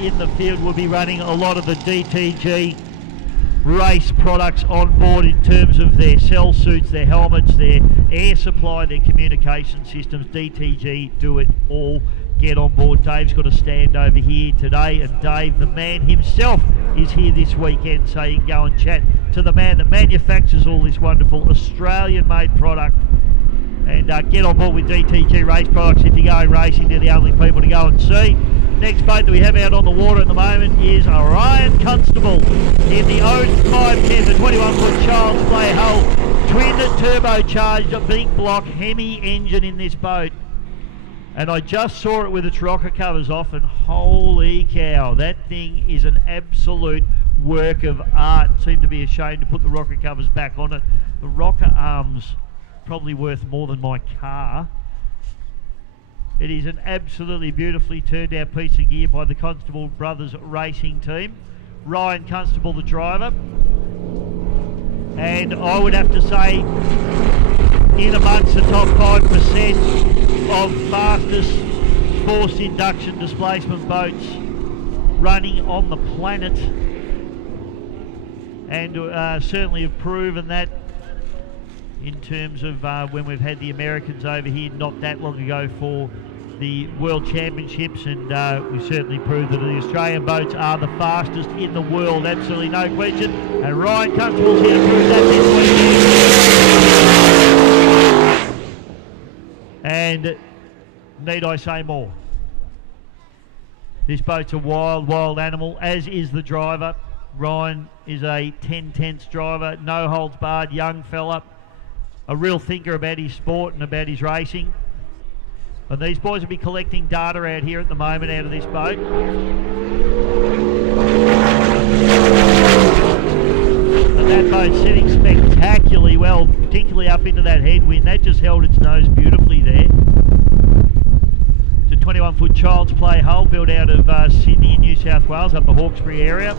in the field will be running a lot of the DTG race products on board in terms of their cell suits, their helmets, their air supply, their communication systems. DTG do it all. Get on board. Dave's got a stand over here today, and Dave, the man himself, is here this weekend, so you can go and chat to the man that manufactures all this wonderful Australian-made product. And get on board with DTG race products if you're going racing. They're the only people to go and see. Next boat that we have out on the water at the moment is Ryan Constable in the Odin 510, the 21-foot Child's Play hull, twin turbocharged big block Hemi engine in this boat. And I just saw it with its rocker covers off, and holy cow, that thing is an absolute work of art. Seemed to be ashamed to put the rocker covers back on it. The rocker arms probably worth more than my car. It is an absolutely beautifully turned out piece of gear by the Constable Brothers racing team. Ryan Constable, the driver. And I would have to say, in amongst the top 5% of fastest forced induction displacement boats running on the planet, and certainly have proven that in terms of when we've had the Americans over here not that long ago for the World Championships, and we certainly proved that the Australian boats are the fastest in the world, absolutely no question, and Ryan Constable's here to prove that this weekend. And need I say more? This boat's a wild, wild animal, as is the driver. Ryan is a 10/10 driver, no holds barred, young fella, a real thinker about his sport and about his racing. And these boys will be collecting data out here at the moment out of this boat. And that boat's sitting spectacularly well, particularly up into that headwind. That just held its nose beautifully there. It's a 21-foot Child's Play hull built out of Sydney in New South Wales, up the Hawkesbury area.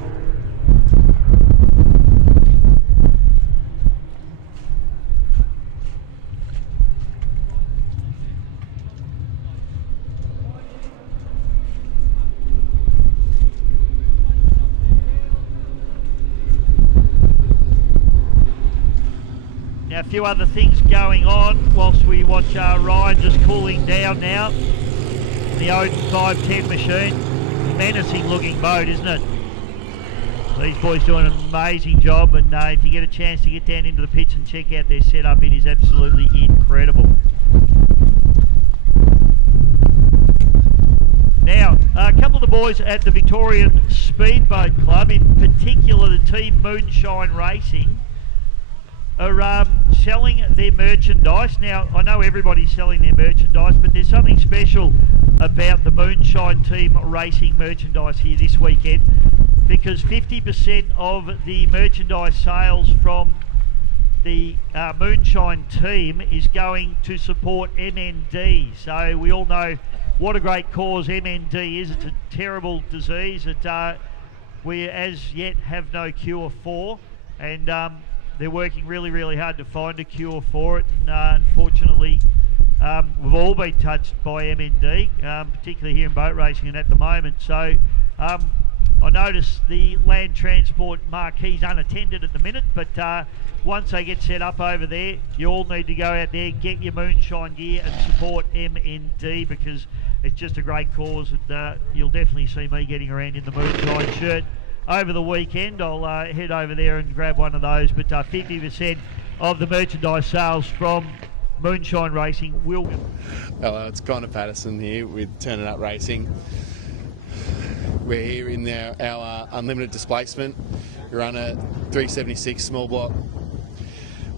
A few other things going on whilst we watch Ryan just cooling down now. The Odin 510 machine. Menacing looking boat, isn't it? These boys doing an amazing job, and if you get a chance to get down into the pits and check out their setup, it is absolutely incredible. Now, a couple of the boys at the Victorian Speedboat Club, in particular the team Moonshine Racing, are selling their merchandise. Now, I know everybody's selling their merchandise, but there's something special about the Moonshine team racing merchandise here this weekend, because 50% of the merchandise sales from the Moonshine team is going to support MND. So we all know what a great cause MND is. It's a terrible disease that we as yet have no cure for, and they're working really, really hard to find a cure for it. And unfortunately, we've all been touched by MND, particularly here in boat racing and at the moment. So I noticed the land transport marquee's unattended at the minute, but once they get set up over there, you all need to go out there, get your Moonshine gear and support MND, because it's just a great cause. And, you'll definitely see me getting around in the Moonshine shirt over the weekend. I'll head over there and grab one of those, but 50% of the merchandise sales from Moonshine Racing will... Hello, it's Connor Patterson here with Turning Up Racing. We're here in our unlimited displacement. We run a 376 small block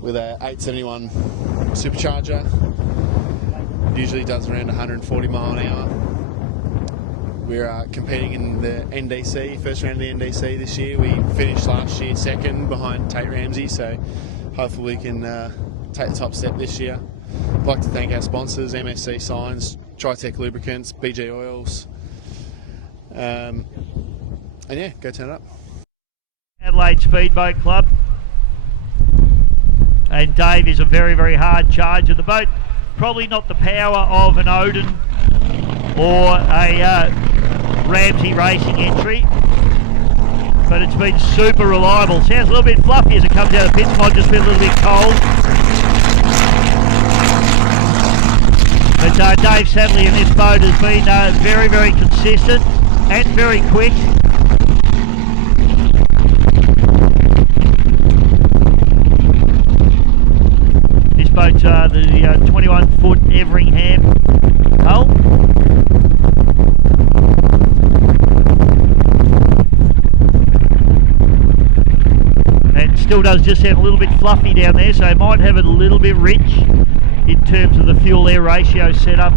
with a 871 supercharger. Usually does around 140 mile an hour. We're competing in the NDC, first round of the NDC this year. We finished last year second behind Tate Ramsey, so hopefully we can take the top step this year. I'd like to thank our sponsors, MSC Signs, Tritech Lubricants, BG Oils, and yeah, go turn it up. Adelaide Speedboat Club, and Dave is a very, very hard charger. The boat, probably not the power of an Odin or a Ramsey Racing entry. But it's been super reliable. Sounds a little bit fluffy as it comes out of the pits. Might just be a little bit cold. But Dave Sadley in this boat has been very, very consistent and very quick. This boat's the 21-foot Everingham hull. And still does just sound a little bit fluffy down there, so it might have it a little bit rich in terms of the fuel-air ratio setup.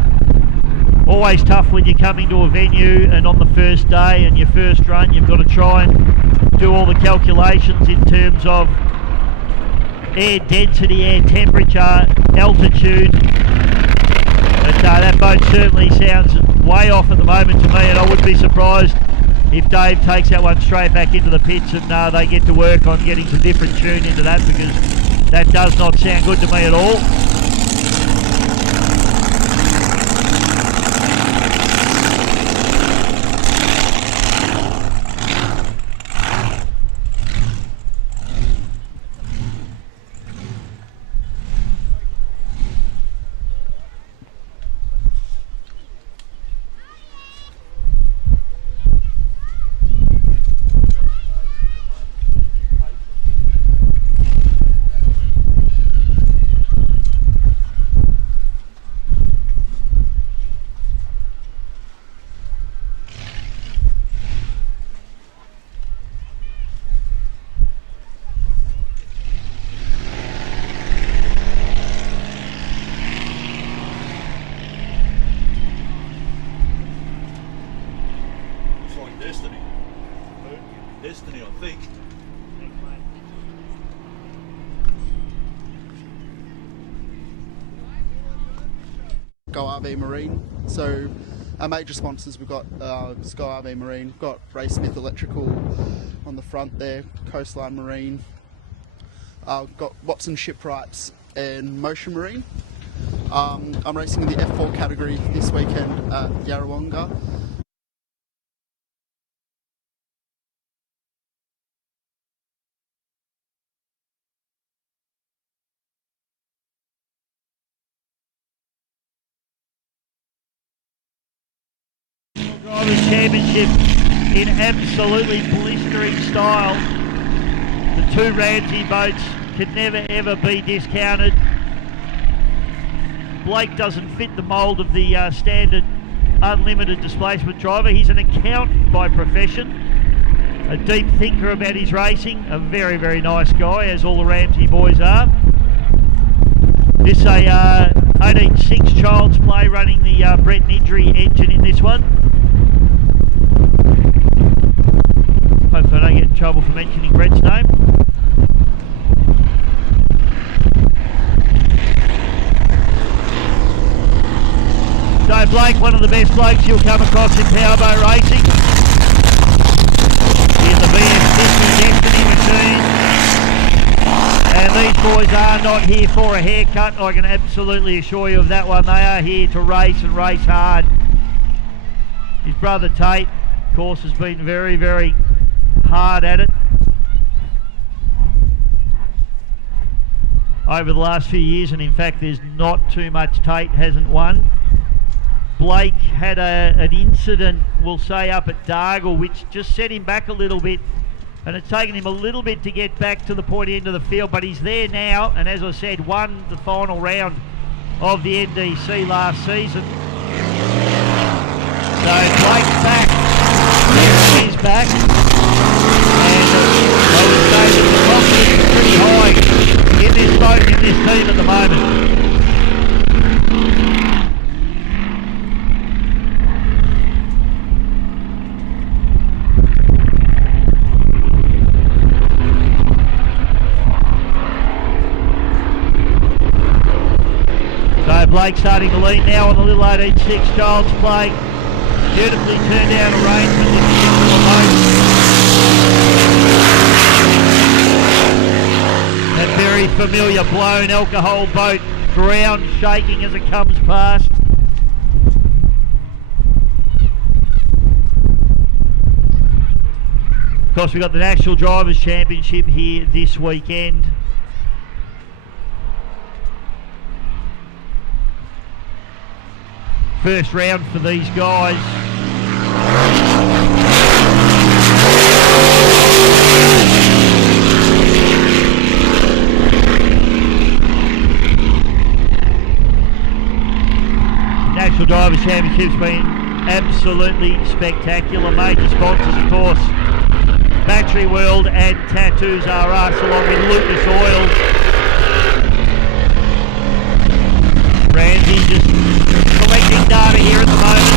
Always tough when you're coming to a venue and on the first day and your first run, you've got to try and do all the calculations in terms of air density, air temperature, altitude. But that boat certainly sounds way off at the moment to me, and I wouldn't be surprised if Dave takes that one straight back into the pits and they get to work on getting some different tune into that, because that does not sound good to me at all. Destiny, I think. Go RV Marine. So our major sponsors, we've got Sky RV Marine, we've got Ray Smith Electrical on the front there, Coastline Marine, got Watson Shipwrights and Motion Marine. I'm racing in the F4 category this weekend at Yarrawonga. Drivers' Championship in absolutely blistering style. The two Ramsey boats can never ever be discounted. Blake doesn't fit the mould of the standard unlimited displacement driver. He's an accountant by profession, a deep thinker about his racing, a very, very nice guy, as all the Ramsey boys are. This is a 18.6 Child's Play running the Brett Nidri engine in this one. Hopefully I don't get in trouble for mentioning Brett's name. Dave Blake, one of the best blokes you'll come across in powerboat racing. He's the BF50 Destiny machine. And these boys are not here for a haircut. I can absolutely assure you of that one. They are here to race and race hard. His brother Tate, of course, has been very, very hard at it over the last few years, and in fact there's not too much Tate hasn't won. Blake had an incident, we'll say, up at Dargle, which just set him back a little bit, and it's taken him a little bit to get back to the point end of the field, but he's there now, and as I said, won the final round of the NDC last season. So Blake's back. He's back. And I would say that the confidence is pretty high in this boat, in this team at the moment. So Blake starting to lead now on the little 18.6 Child's Play. Beautifully turned out arrangement in the end of the boat. That very familiar blown alcohol boat, ground shaking as it comes past. Of course, we've got the National Drivers' Championship here this weekend. First round for these guys. National Drivers' Championship's been absolutely spectacular. Major sponsors, of course, Battery World and Tattoos R Us, along with Lucas Oil. Ramsey just collecting data here at the moment.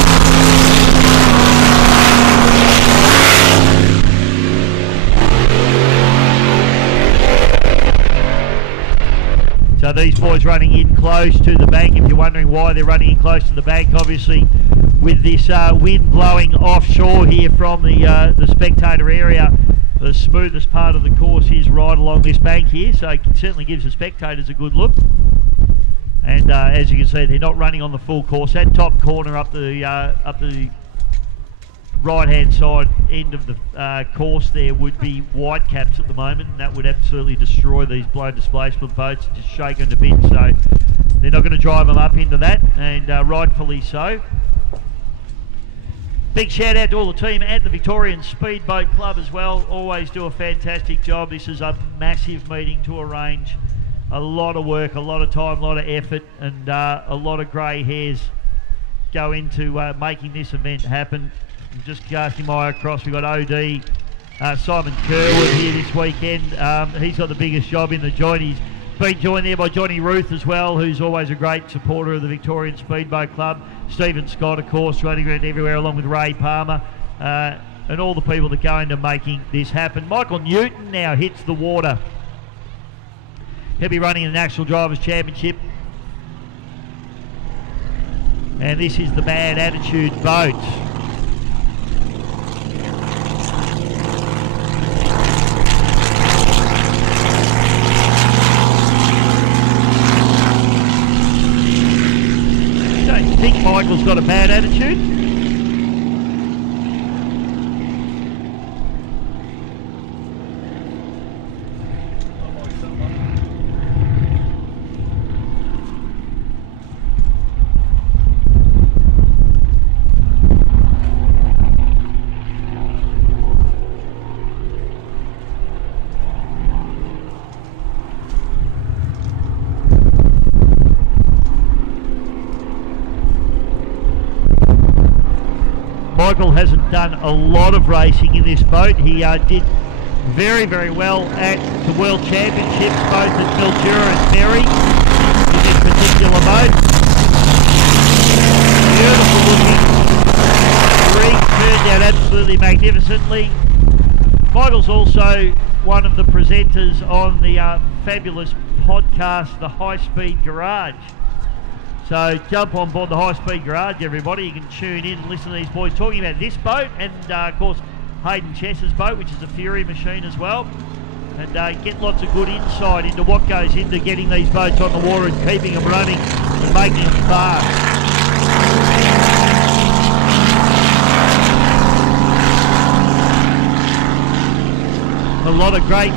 So these boys running in close to the bank. If you're wondering why they're running in close to the bank, obviously with this wind blowing offshore here from the spectator area, the smoothest part of the course is right along this bank here, so it certainly gives the spectators a good look. And as you can see, they're not running on the full course. That top corner up the right-hand side end of the course there would be white caps at the moment, and that would absolutely destroy these blown displacement boats and just shake them to bits. So they're not going to drive them up into that, and rightfully so. Big shout out to all the team at the Victorian Speedboat Club as well. Always do a fantastic job. This is a massive meeting to arrange. A lot of work, a lot of time, a lot of effort, and a lot of grey hairs go into making this event happen. I'm just casting my eye across. We've got OD, Simon Kerwood here this weekend. He's got the biggest job in the joint. He's been joined there by Johnny Ruth as well, who's always a great supporter of the Victorian Speedboat Club. Stephen Scott, of course, running around everywhere along with Ray Palmer, and all the people that go into making this happen. Michael Newton now hits the water. He'll be running the National Drivers' Championship. And this is the Bad Attitude boat. Don't think Michael's got a bad attitude. Michael hasn't done a lot of racing in this boat. He did very, very well at the World Championships, both at Mildura and Perry, in this particular boat. Beautiful looking. Rig turned out absolutely magnificently. Michael's also one of the presenters on the fabulous podcast, The High Speed Garage. So jump on board the High Speed Garage, everybody. You can tune in and listen to these boys talking about this boat and, of course, Hayden Chess's boat, which is a Fury machine as well. And get lots of good insight into what goes into getting these boats on the water and keeping them running and making them fast. A lot of great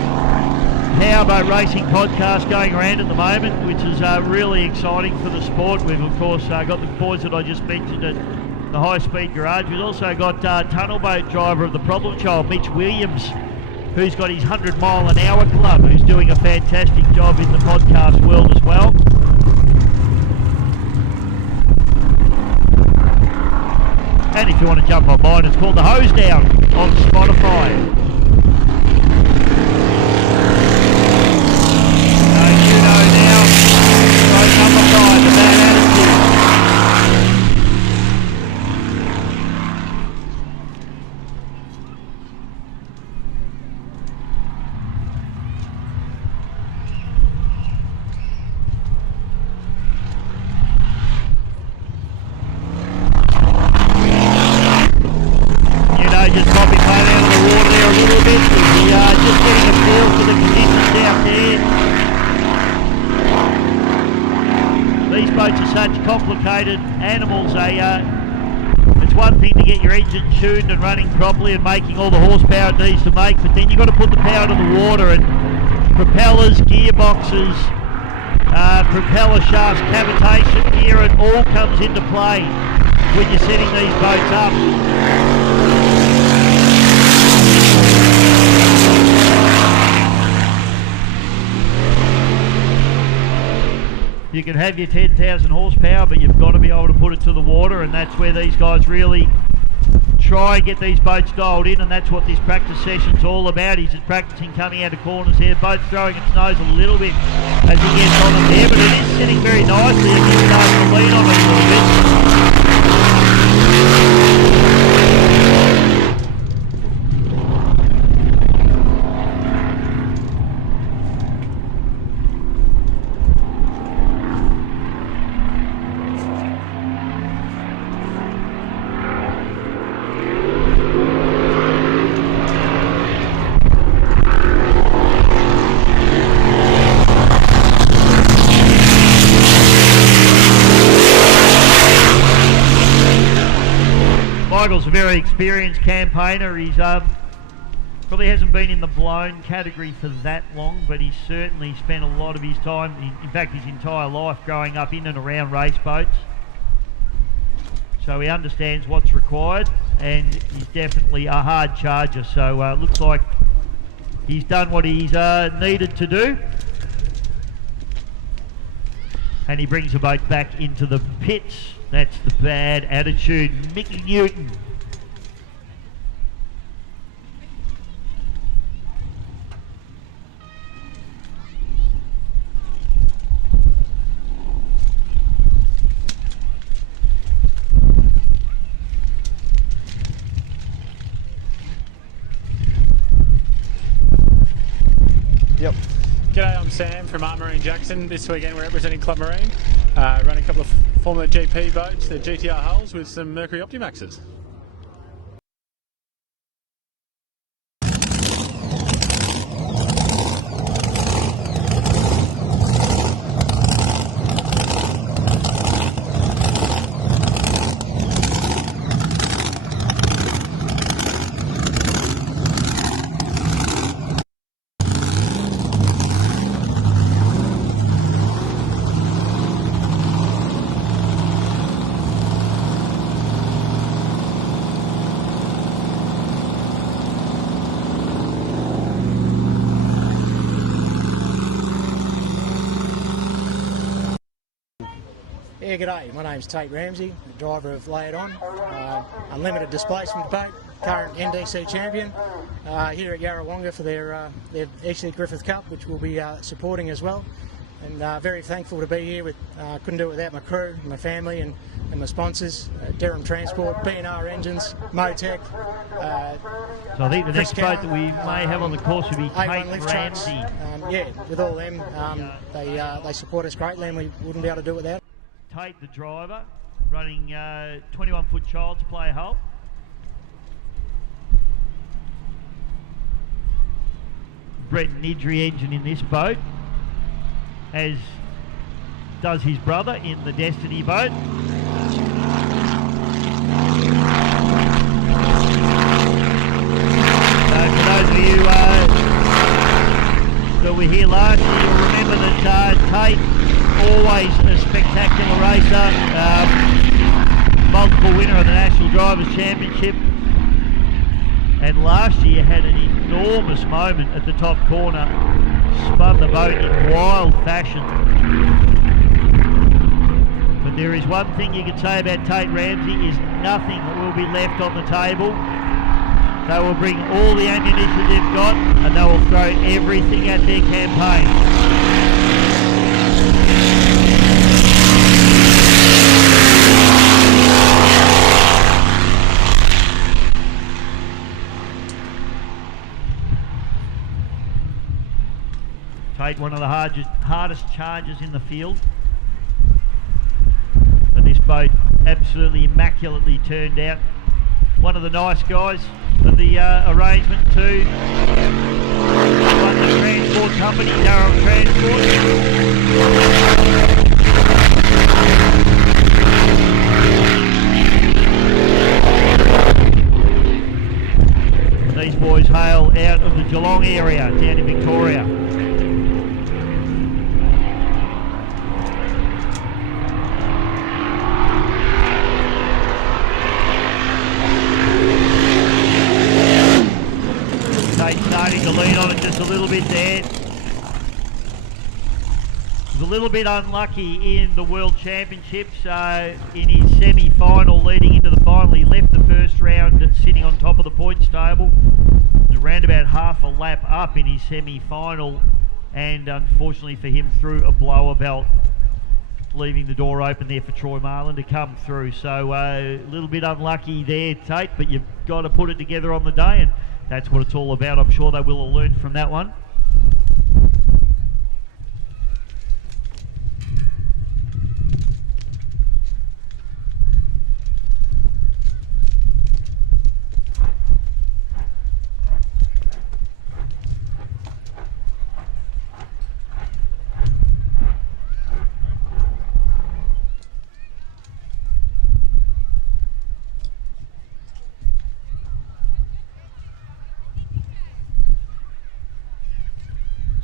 powerboat racing podcast going around at the moment, which is really exciting for the sport. We've of course got the boys that I just mentioned at the High Speed Garage. We've also got tunnel boat driver of the Problem Child, Mitch Williams, who's got his 100 mile an hour club, who's doing a fantastic job in the podcast world as well. And if you want to jump on mine, it's called The Hose Down on Spotify. Number 5, the Bad Attitude. Just popping plane out of the water there a little bit. Just getting a feel for the conditions out there. These boats are such complicated animals. It's one thing to get your engine tuned and running properly and making all the horsepower it needs to make, but then you've got to put the power to the water, and propellers, gearboxes, propeller shafts, cavitation gear, it all comes into play when you're setting these boats up. You can have your 10,000 horsepower, but you've got to be able to put it to the water, and that's where these guys really try and get these boats dialed in, and that's what this practice session's all about. He's just practicing coming out of corners here, boat throwing its nose a little bit as he gets on it there, but it is sitting very nicely as he starts to lean on it a little bit. Michael's a very experienced campaigner. He's probably hasn't been in the blown category for that long, but he's certainly spent a lot of his time, in fact his entire life, growing up in and around race boats. So he understands what's required, and he's definitely a hard charger. So it looks like he's done what he's needed to do. And he brings the boat back into the pits. That's the bad attitude, Mickey Newton. Yep. G'day, I'm Sam from Art Marine Jackson. This weekend we're representing Club Marine, running a couple of Formula GP boats, the GTR hulls with some Mercury Optimaxes. Yeah, g'day. My name's Tate Ramsey, the driver of Lay It On, unlimited displacement boat, current NDC champion, here at Yarrawonga for their EC Griffith Cup, which we'll be supporting as well. And very thankful to be here. Couldn't do it without my crew, my family, and my sponsors, Durham Transport, B&R Engines, Motec. So I think the next boat that we may have on the course will be Tate Ramsey. Yeah, with all them, they support us greatly, and we wouldn't be able to do it without. Tate, the driver, running 21-foot child's play hull. Brett Nidri engine in this boat, as does his brother in the Destiny boat. For those of you that were here last year, you'll remember that Tate, always a spectacular racer, multiple winner of the National Drivers' Championship, and last year had an enormous moment at the top corner, spun the boat in wild fashion. But there is one thing you can say about Tate Ramsey, is nothing will be left on the table. They will bring all the ammunition they've got, and they will throw everything at their campaign. Tate, one of the hardest chargers in the field. And this boat absolutely immaculately turned out. One of the nice guys of the arrangement too. One of the transport company, Durham Transport. These boys hail out of the Geelong area down in Victoria. Tate's starting to lean on it just a little bit there. A little bit unlucky in the World Championships in his semi-final leading into the final. He left the first round sitting on top of the points table. Around about half a lap up in his semi-final, and unfortunately for him threw a blower belt, leaving the door open there for Troy Marlin to come through. So a little bit unlucky there, Tate, but you've got to put it together on the day, and that's what it's all about. I'm sure they will have learned from that one.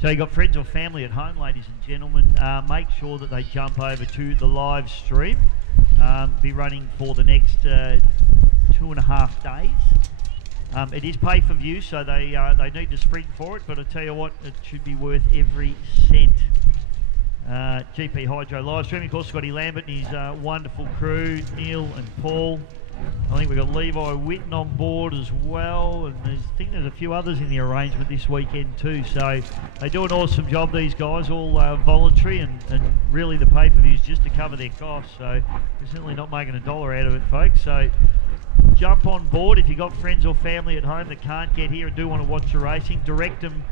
So you've got friends or family at home, ladies and gentlemen, make sure that they jump over to the live stream. Be running for the next 2.5 days. It is pay for view, so they need to spring for it, but I tell you what, it should be worth every cent. GP Hydro live stream, of course, Scotty Lambert and his wonderful crew, Neil and Paul. I think we've got Levi Witten on board as well, and I think there's a few others in the arrangement this weekend too. So they do an awesome job, these guys, all voluntary, and really the pay-per-view is just to cover their costs. So they're certainly not making a dollar out of it, folks. So jump on board. If you've got friends or family at home that can't get here and do want to watch the racing, direct them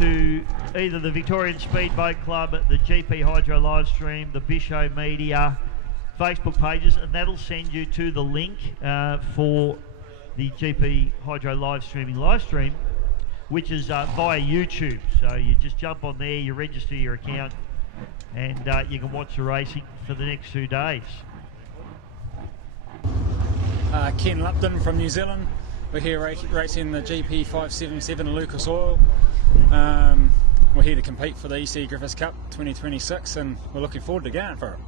to either the Victorian Speedboat Club, the GP Hydro live stream, the Bisho Media Facebook pages, and that'll send you to the link for the GP Hydro live stream, which is via YouTube. So you just jump on there, you register your account, and you can watch the racing for the next 2 days. Ken Lupton from New Zealand. We're here racing the GP 577 Lucas Oil. We're here to compete for the EC Griffith Cup 2026, and we're looking forward to going for it.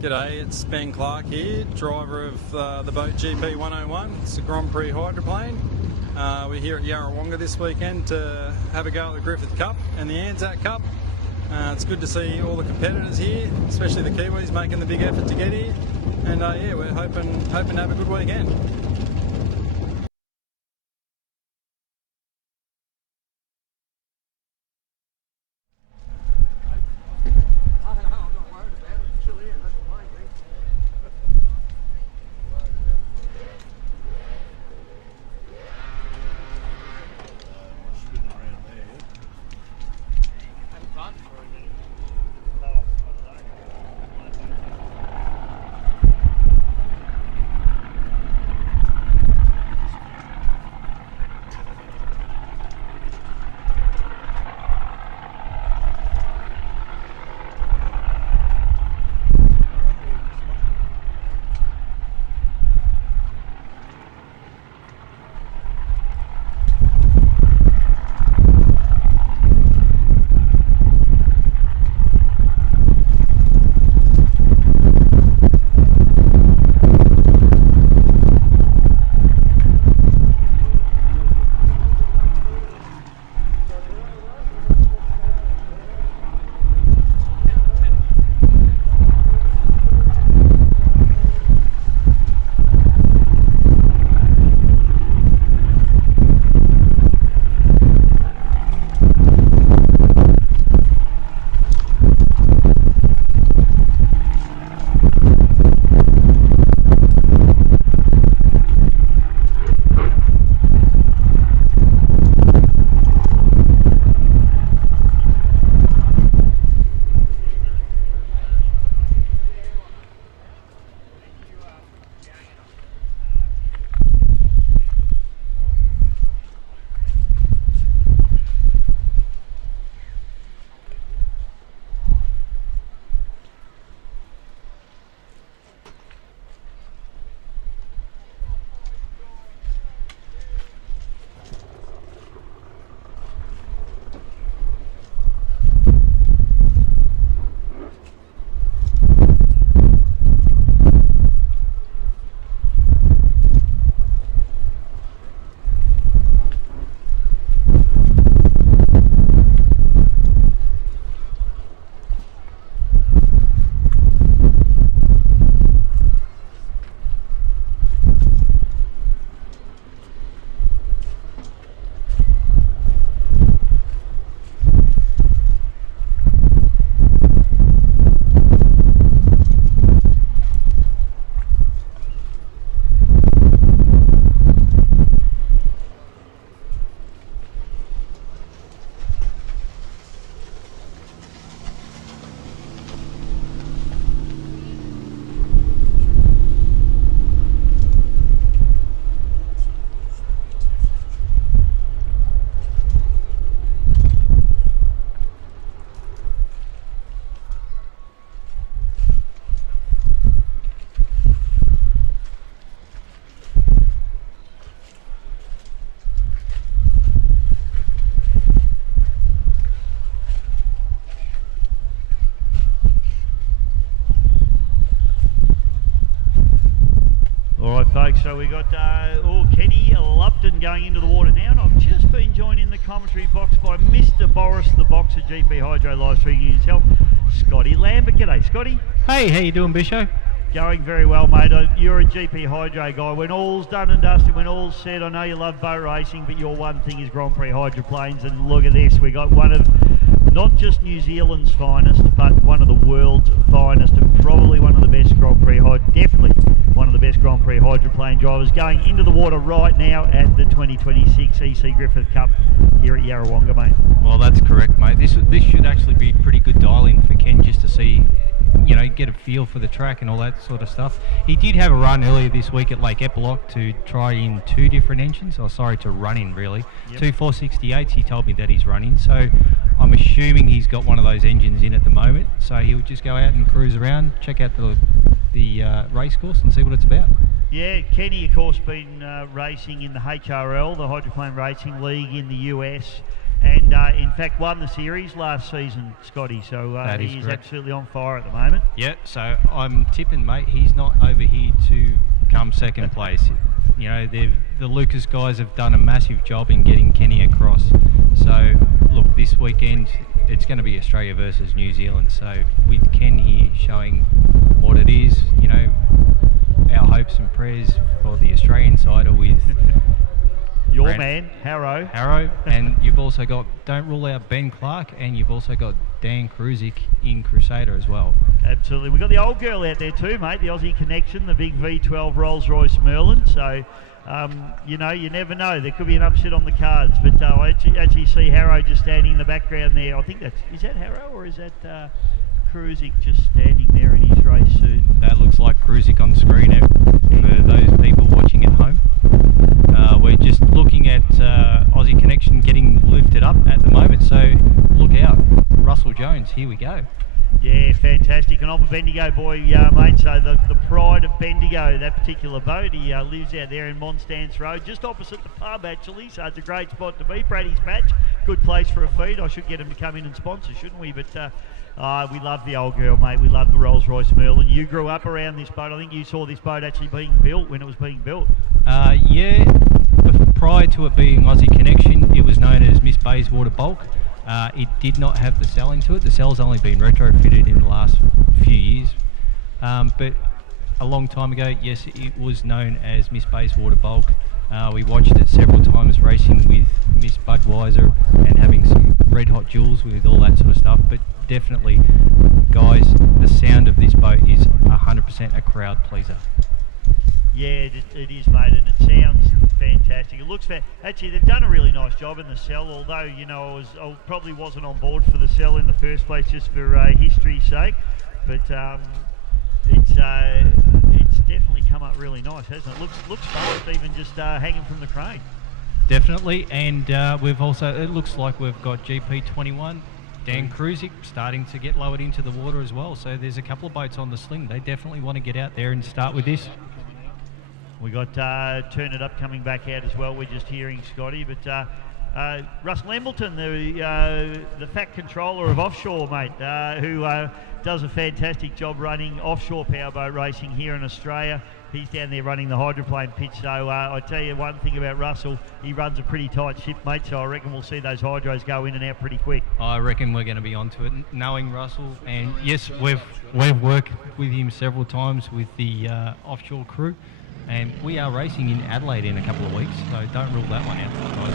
G'day, it's Ben Clark here, driver of the boat GP 101. It's a Grand Prix hydroplane. We're here at Yarrawonga this weekend to have a go at the Griffith Cup and the Anzac Cup. It's good to see all the competitors here, especially the Kiwis making the big effort to get here. And yeah, we're hoping to have a good weekend. got Kenny Lupton going into the water now, and I've just been joined in the commentary box by Mr. Boris the Boxer, GP Hydro live streaming himself, Scotty Lambert. G'day, Scotty. Hey, how you doing, Bisho? Going very well, mate. You're a GP Hydro guy. When all's done and dusted, when all's said, I know you love boat racing, but your one thing is Grand Prix hydroplanes. And look at this, we got one of not just New Zealand's finest, but one of the world's finest, and probably one of the best Grand Prix definitely one of the best Grand Prix hydroplane drivers going into the water right now at the 2026 EC Griffith Cup here at Yarrawonga, mate. Well, that's correct, mate. This should actually be pretty good dial-in for Ken, just to see, you know, get a feel for the track and all that sort of stuff. He did have a run earlier this week at Lake Epilock to try in two different engines, to run in really. Yep. Two 468s he told me that he's running, so I'm assuming he's got one of those engines in at the moment, so he'll just go out and cruise around, check out the race course and see what it's about. Yeah, Kenny, of course, been racing in the HRL, the Hydroplane Racing League in the US, and in fact won the series last season, Scotty, so he is absolutely on fire at the moment. Yeah, so I'm tipping, mate, he's not over here to come second place. You know, the Lucas guys have done a massive job in getting Kenny across. So, look, this weekend it's going to be Australia versus New Zealand. So, with Ken here showing what it is, you know, our hopes and prayers for the Australian side are with your man, Harrow. And you've also got, don't rule out Ben Clark, and you've also got Dan Kruzik in Crusader as well. Absolutely. We've got the old girl out there too, mate, the Aussie Connection, the big V12 Rolls-Royce Merlin. So, you know, you never know. There could be an upset on the cards. But I actually see Harrow just standing in the background there. I think is that Harrow or is that Kruzik just standing there in his race suit? That looks like Kruzik on screen for those people watching at home. We're just looking at Aussie Connection getting lifted up at the moment, so look out. Russell Jones, here we go. Yeah, fantastic. And I'm a Bendigo boy, mate, so the pride of Bendigo, that particular boat, he lives out there in Monstance Road, just opposite the pub, actually, so it's a great spot to be. Brady's Patch, good place for a feed. I should get him to come in and sponsor, shouldn't we? But we love the old girl, mate. We love the Rolls-Royce Merlin. You grew up around this boat. I think you saw this boat actually being built when it was being built. Yeah, prior to it being Aussie Connection, it was known as Miss Bayswater Bulk. It did not have the cell into it. The cell's only been retrofitted in the last few years. But a long time ago, yes, it was known as Miss Bayswater Bulk. We watched it several times racing with Miss Budweiser and having some red hot jewels with all that sort of stuff. But definitely, guys, the sound of this boat is 100% a crowd pleaser. Yeah, it is, mate, and it sounds fantastic. It looks actually, they've done a really nice job in the cell, although, you know, I probably wasn't on board for the cell in the first place just for history's sake. But it's definitely come up really nice, hasn't it? Looks fast, even just hanging from the crane. Definitely, and we've also, it looks like we've got GP21, Dan Kruzik, starting to get lowered into the water as well. So there's a couple of boats on the sling. They definitely want to get out there and start with this. We got Turn It Up coming back out as well. We're just hearing Scotty, but Russell Embleton, the fat controller of offshore, mate, who does a fantastic job running offshore powerboat racing here in Australia. He's down there running the hydroplane pitch. So I tell you one thing about Russell, he runs a pretty tight ship, mate. So I reckon we'll see those hydros go in and out pretty quick. I reckon we're going to be onto it, knowing Russell. And yes, we've worked with him several times with the offshore crew. And we are racing in Adelaide in a couple of weeks, so don't rule that one out, guys.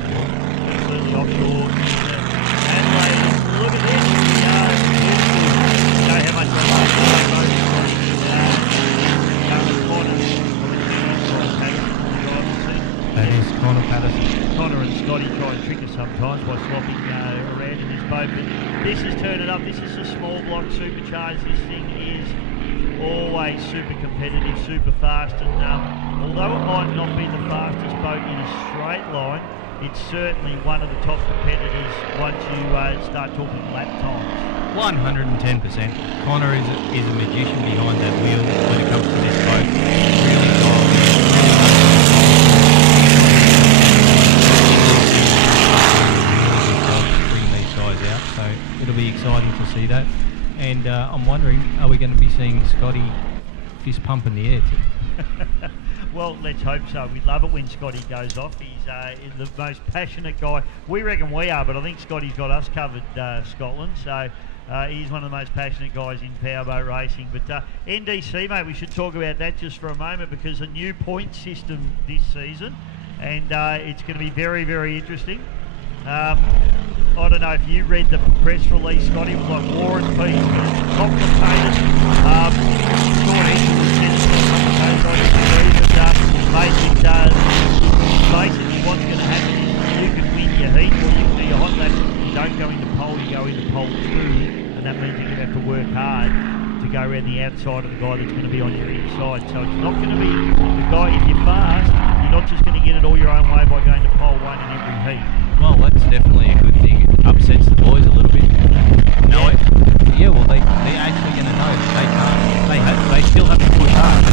Absolutely offshore Adelaide. Look at this. You know how much that is Connor Patterson. Connor and Scotty try and trick us sometimes by swapping around in this boat, but this is Turn It Up. This is a small block supercharged. This thing is always super competitive, super fast, and although it might not be the fastest boat in a straight line, it's certainly one of the top competitors once you start talking lap times. 110%. Connor is a magician behind that wheel when it comes to this boat. Really dialed in. Bring these guys out, so it'll be exciting to see that. And I'm wondering, are we going to be seeing Scotty fist pump in the air too? Well, let's hope so. We love it when Scotty goes off. He's the most passionate guy. We reckon we are, but I think Scotty's got us covered, Scotland. So he's one of the most passionate guys in powerboat racing. But NDC, mate, we should talk about that just for a moment, because a new point system this season, and it's going to be very, very interesting. I don't know if you read the press release, Scotty. It was like War and Peace. Complicated. Short answer was basically what's going to happen is you can win your heat, or you can do your hot lap. You don't go into pole, you go into pole 2, and that means you're going to have to work hard to go around the outside of the guy that's going to be on your inside. So it's not going to be the guy, if you're fast, you're not just going to get it all your own way by going to pole 1 in every heat. Well, that's definitely a good thing. It upsets the boys a little bit. Know it? Yeah, well, they're actually going to know that they can't. They still have to push hard.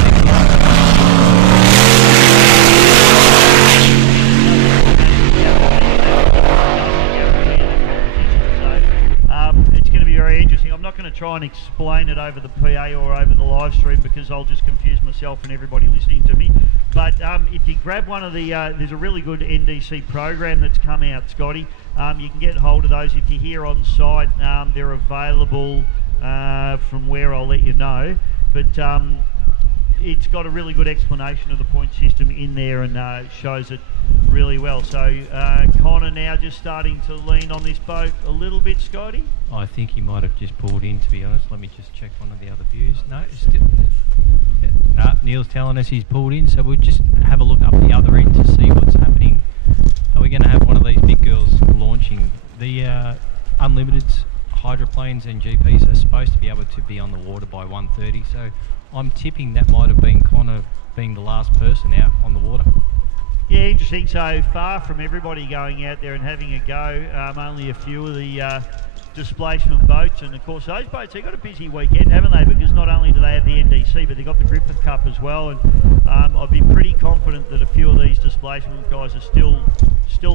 It's going to be very interesting. I'm not going to try and explain it over the PA or over the live stream, because I'll just confuse myself and everybody listening to me. But if you grab one of the, there's a really good NDC program that's come out, Scotty. You can get hold of those if you're here on site. They're available from where I'll let you know. But it's got a really good explanation of the point system in there, and shows it really well. So Connor now just starting to lean on this boat a little bit, Scotty. I think he might have just pulled in, to be honest. Let me just check one of the other views. No, still. No, Neil's telling us he's pulled in, so we'll just have a look up the other end to see what's happening. Are we going to have one of these big girls launching? The Unlimiteds, hydroplanes and GPs are supposed to be able to be on the water by 1:30, so I'm tipping that might have been Connor being the last person out on the water. Yeah, interesting. So far from everybody going out there and having a go, only a few of the displacement boats, and of course those boats, they've got a busy weekend, haven't they? Because not only do they have the NDC, but they've got the Griffith Cup as well, and I'd be pretty confident that a few of these displacement guys are still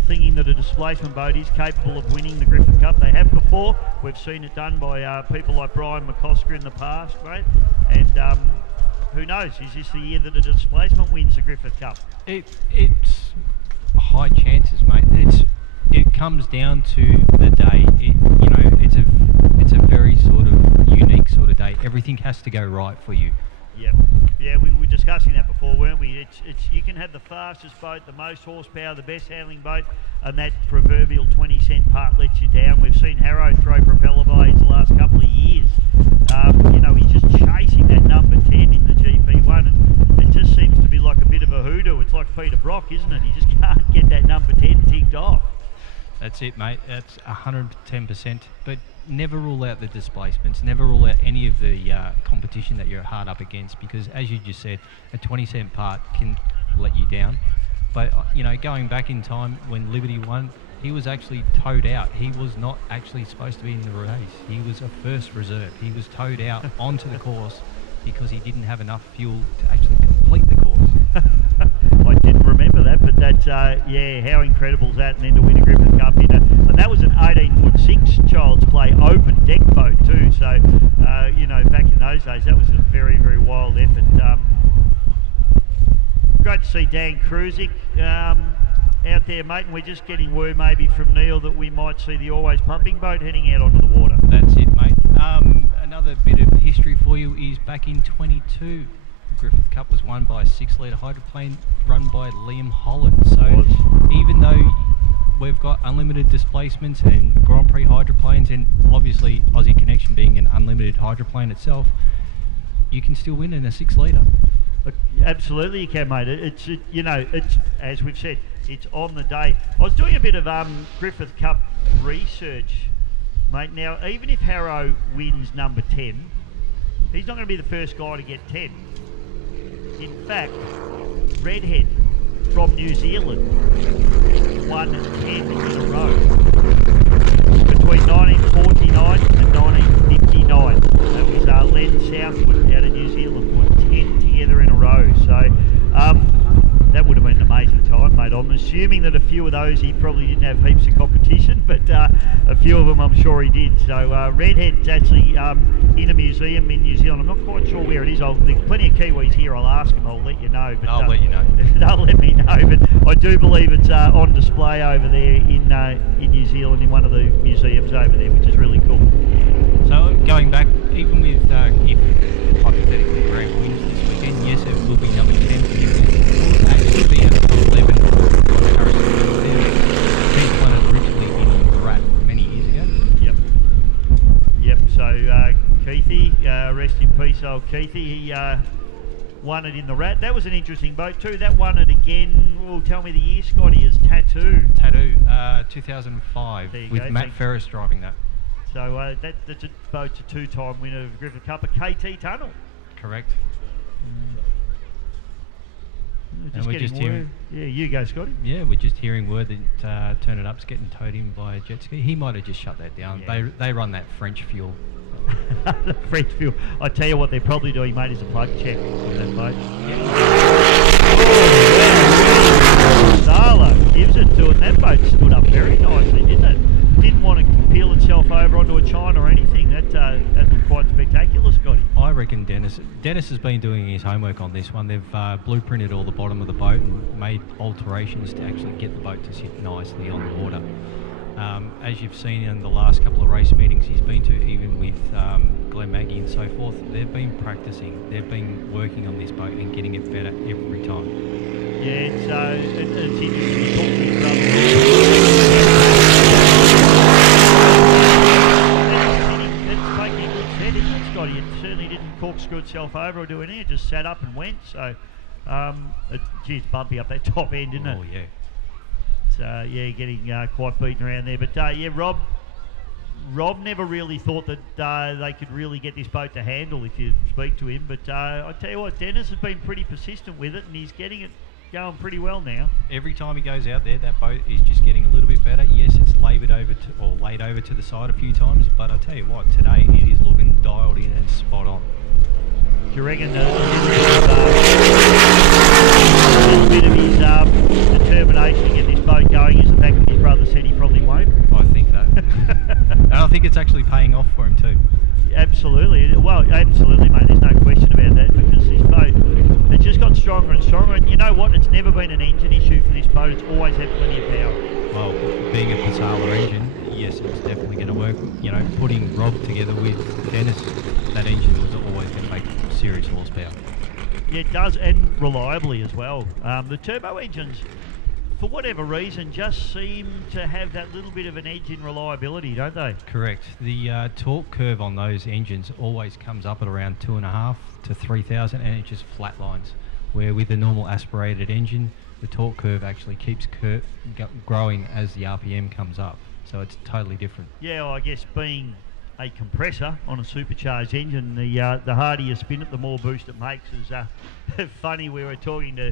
thinking that a displacement boat is capable of winning the Griffith Cup. They have before. We've seen it done by people like Brian McCosker in the past, mate, and who knows, is this the year that a displacement wins the Griffith Cup? It's high chances, mate. It comes down to the day. It's a very sort of unique sort of day. Everything has to go right for you. Yep. Yeah, we were discussing that before, weren't we? It's you can have the fastest boat, the most horsepower, the best handling boat, and that proverbial 20-cent part lets you down. We've seen Harrow throw propeller blades the last couple of years. He's just chasing that number 10 in the GP1, and it just seems to be like a bit of a hoodoo. It's like Peter Brock, isn't it? He just can't get that number 10 ticked off. That's it, mate. That's 110%. But never rule out the displacements. Never rule out any of the competition that you're hard up against, because, as you just said, a 20-cent part can let you down. But going back in time when Liberty won, he was actually towed out. He was not actually supposed to be in the race. He was a first reserve. He was towed out onto the course because he didn't have enough fuel to actually complete the course. I didn't remember that, but that's how incredible is that? And then to win a Griffith Cup, and that was an 18'6" child's play open deck boat too. So back in those days, that was a very, very wild effort. Great to see Dan Kruzik out there, mate, and we're just getting word maybe from Neil that we might see the Always Pumping boat heading out onto the water. That's it, mate. Another bit of history for you is back in 22. Griffith Cup was won by a 6-litre hydroplane run by Liam Holland. So even though we've got unlimited displacements and Grand Prix hydroplanes, and obviously Aussie Connection being an unlimited hydroplane itself, you can still win in a 6-litre. Absolutely you can, mate. It's as we've said, it's on the day. I was doing a bit of Griffith Cup research, mate. Now, even if Harrow wins number 10, he's not going to be the first guy to get 10. In fact, Redhead from New Zealand won 10 in a row between 1949 and 1959. That was Len Southwood out of New Zealand, put 10 together in a row. So that would have been an amazing time, mate, on assuming that a few of those he probably didn't have heaps of competition, but a few of them I'm sure he did. So Redhead's actually in a museum in New Zealand. I'm not quite sure where it is. There's plenty of Kiwis here. I'll ask them. I'll let you know. But, I'll let you know. They'll let me know. But I do believe it's on display over there in New Zealand in one of the museums over there, which is really cool. So going back, even with if hypothetically Grant wins this weekend, yes, it will be number 10. It will actually be a 11 comparison. He's won it originally in the Rat many years ago. Yep. So Keithy, rest in peace, old Keithy. He won it in the Rat. That was an interesting boat too. That won it again. Well, tell me the year, Scotty. Is Tattoo. 2005 with go. Matt Ferris driving that. So that's a boat's a two-time winner of the Griffith Cup, a KT Tunnel. Correct. And we're just hearing. Yeah, you go, Scotty. Yeah, we're just hearing word that Turn It Up's getting towed in by a jet ski. He might have just shut that down. Yeah. They run that French fuel. The French fuel. I tell you what they're probably doing, mate, is a plug check on that boat. Zala gives it to it. That boat stood up very nicely, didn't it? Didn't want to peel itself over onto a chine or anything. That looked quite spectacular, Scotty. I reckon Dennis has been doing his homework on this one. They've blueprinted all the bottom of the boat and made alterations to actually get the boat to sit nicely on the water. As you've seen in the last couple of race meetings he's been to, even with Glenn Maggie and so forth, they've been practicing. They've been working on this boat and getting it better every time. Yeah, it's interesting to talk to his brother. It's taking a good set, isn't it, Scotty? It certainly didn't corkscrew itself over or do anything. It just sat up and went. So, it's bumpy up that top end, isn't it? Oh, yeah. Getting quite beaten around there. But Rob never really thought that they could really get this boat to handle if you speak to him. But I tell you what, Dennis has been pretty persistent with it, and he's getting it going pretty well now. Every time he goes out there, that boat is just getting a little bit better. Yes, it's laid over to the side a few times, but I tell you what, today it is looking dialed in and spot on. Do you reckon a little bit of his determination to get this boat going is the fact that his brother said he probably won't? I think that. And I think it's actually paying off for him too. Absolutely. Well, absolutely, mate. There's no question about that, because this boat, it's just got stronger and stronger. And you know what? It's never been an engine issue for this boat. It's always had plenty of power. Well, being a Pasala engine, yes, it's definitely going to work. You know, putting Rob together with Dennis, that engine was always going to make serious horsepower. Yeah, it does, and reliably as well. The turbo engines, for whatever reason, just seem to have that little bit of an edge in reliability, don't they? Correct. The torque curve on those engines always comes up at around 2.5 to 3,000, and it just flatlines. Where with the normal aspirated engine, the torque curve actually keeps growing as the RPM comes up. So it's totally different. Yeah, well, I guess being a compressor on a supercharged engine, the harder you spin it, the more boost it makes. Is funny. We were talking to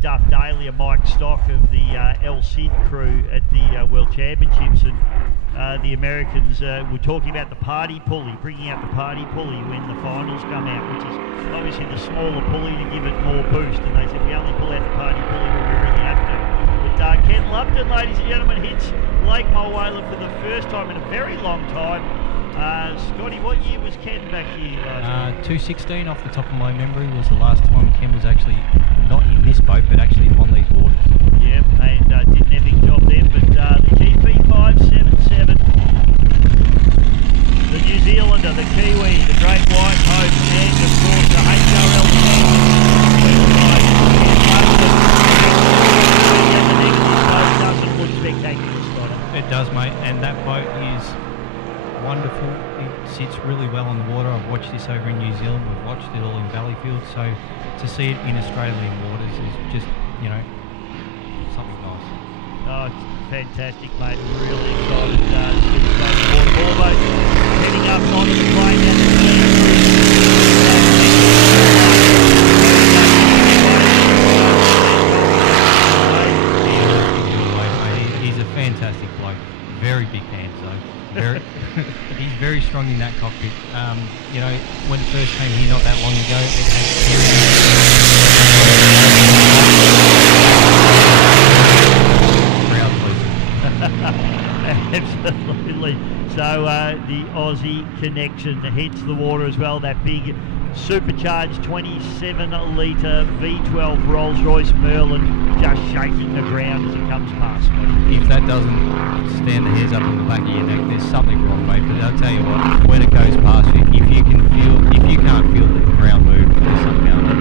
Duff Daly and Mike Stock of the El Cid crew at the World Championships, and the Americans were talking about the party pulley, bringing out the party pulley when the finals come out, which is obviously the smaller pulley to give it more boost. And they said we only pull out the party pulley when we really have to. But Ken Lupton, ladies and gentlemen, hits Lake Mulwala for the first time in a very long time. Scotty, what year was Ken back here? 2016, off the top of my memory, was the last time Ken was actually not in this boat, but actually on these waters. Yep, and did an epic job then. But the GP577, the New Zealander, the Kiwi, the Great White Hope, and of course the HRL doesn't look spectacular, Scotty. It does, mate, and that boat is wonderful. It sits really well on the water. I've watched this over in New Zealand. We've watched it all in Valleyfield. So to see it in Australian waters is just, you know, something nice. Oh, it's fantastic, mate. Really excited to see the water ball boat heading up onto the plane. He's a fantastic bloke. Very big hands though. He's very strong in that cockpit. You know, when it first came here not that long ago, it had absolutely. So the Aussie connection hits the water as well. That big supercharged 27-litre V12 Rolls-Royce Merlin just shaking the ground as it comes past. If that doesn't stand the hairs up on the back of your neck, there's something wrong, mate. But I'll tell you what, when it goes past you, if you can't feel the ground move, there's something going on.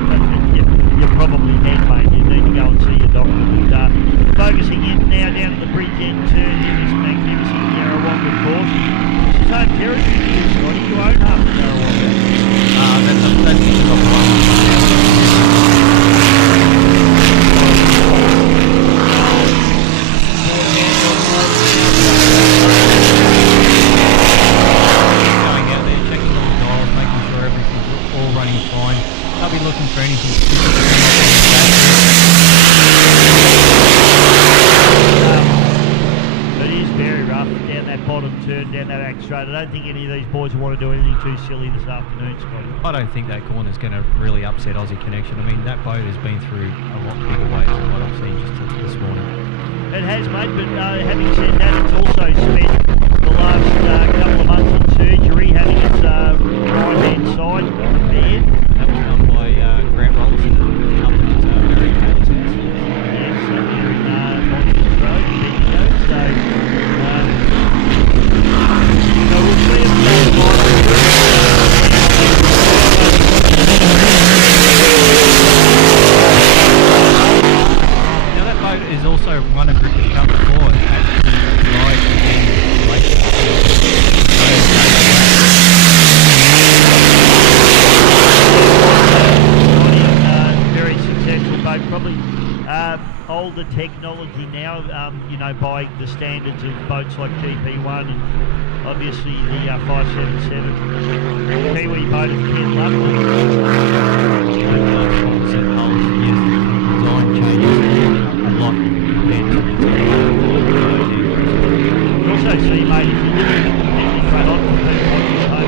You're probably dead, mate. You need to go and see your doctor. But, focusing in now down at the bridge end turn in this magnificent Yarrawonga course. This is home territory for you, Scotty. You own half of Yarrawonga. That's the top one. Going out there, checking all the dials, making sure everything's all running fine. They'll be looking for anything It is very rough down that bottom turn, down that back straight. I don't think any of these boys will want to do anything too silly this afternoon, Scotty. I don't think that corner's going to really upset Aussie Connection. I mean, that boat has been through a lot bigger waves than what I've seen just this morning. It has, mate, but having said that, it's also spent the last couple of months on surgery, having its right-hand side repaired. That was done by Grant Robertson up at Mary Taylor's house. Yes, up there in Monsters Road, there you go. So we'll see if Now that boat is also won a Griffith Cup before at the Ride and Lake. Very successful boat, probably older technology now, by the standards of boats like GP1 and obviously the 577. Kiwi boat of Ken Lupton. Design changes a lot compared to You also see, mate, if you look at the front on for people watching at home,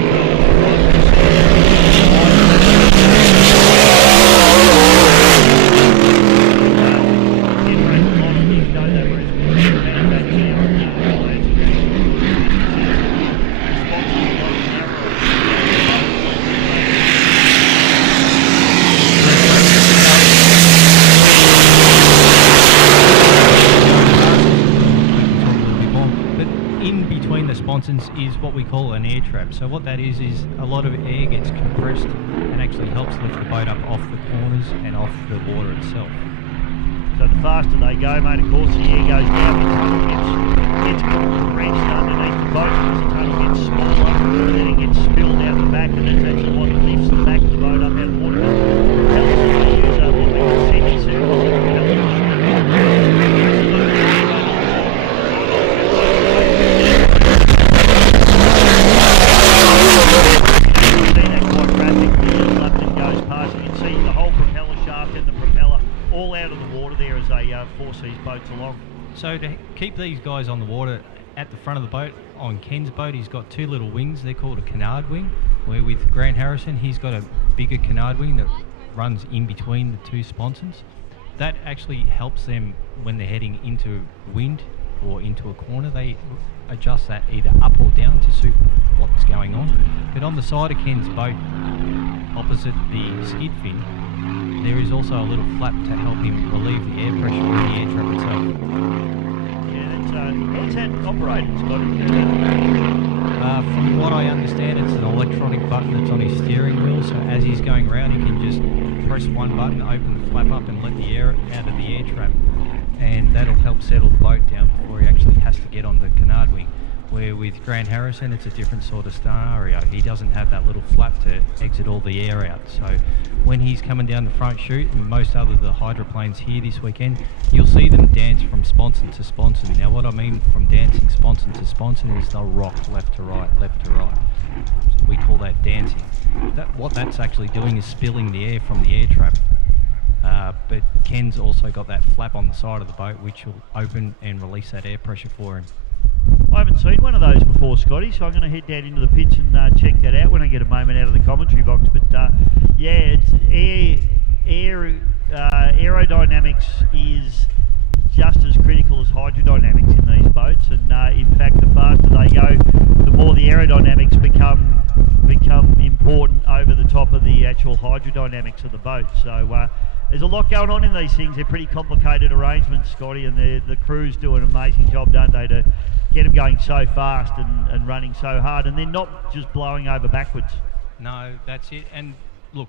is what we call an air trap. So what that is a lot of air gets compressed and actually helps lift the boat up off the corners and off the water itself. So the faster they go, mate, of course the air goes down because it gets compressed underneath the boat because the tunnel gets smaller and then it gets spilled out the back, and that's actually what lifts the back of the boat up out of the water. They use a semi-circular force these boats along. So to keep these guys on the water at the front of the boat, on Ken's boat he's got two little wings, they're called a canard wing, where with Grant Harrison he's got a bigger canard wing that runs in between the two sponsons. That actually helps them when they're heading into wind or into a corner. They adjust that either up or down to suit what's going on. But on the side of Ken's boat, opposite the skid fin, there is also a little flap to help him relieve the air pressure in the air trap itself. Yeah, how's that operated, Scotty? From what I understand, it's an electronic button that's on his steering wheel, so as he's going around he can just press one button, open the flap up and let the air out of the air trap, and that'll help settle the boat down before he actually has to get on the canard wing. Where with Grant Harrison it's a different sort of scenario. He doesn't have that little flap to exit all the air out, so when he's coming down the front chute, and most other the hydroplanes here this weekend, you'll see them dance from sponson to sponson. Now what I mean from dancing sponson to sponson is they'll rock left to right, left to right. So we call that dancing. What that's actually doing is spilling the air from the air trap. But Ken's also got that flap on the side of the boat which will open and release that air pressure for him. I haven't seen one of those before, Scotty, so I'm going to head down into the pits and check that out when I get a moment out of the commentary box. But yeah, it's Aerodynamics is just as critical as hydrodynamics in these boats, and in fact the faster they go, the more the aerodynamics become important over the top of the actual hydrodynamics of the boat. So there's a lot going on in these things. They're pretty complicated arrangements, Scotty, and the crews do an amazing job, don't they, to get them going so fast and running so hard, and then not just blowing over backwards. No, that's it. And look,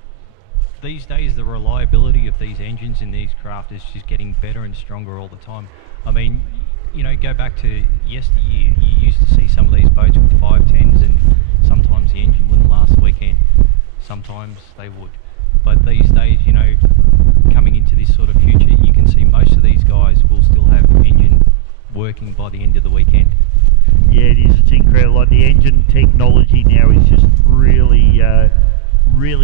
these days the reliability of these engines in these craft is just getting better and stronger all the time. I mean, you know, go back to yesteryear, you used to see some of these boats with 510s and sometimes the engine wouldn't last the weekend. Sometimes they would. But these days, you know, coming into this sort of future, you can see most of these guys will still have engine working by the end of the weekend. Yeah, it is. It's incredible. Like, the engine technology now is just really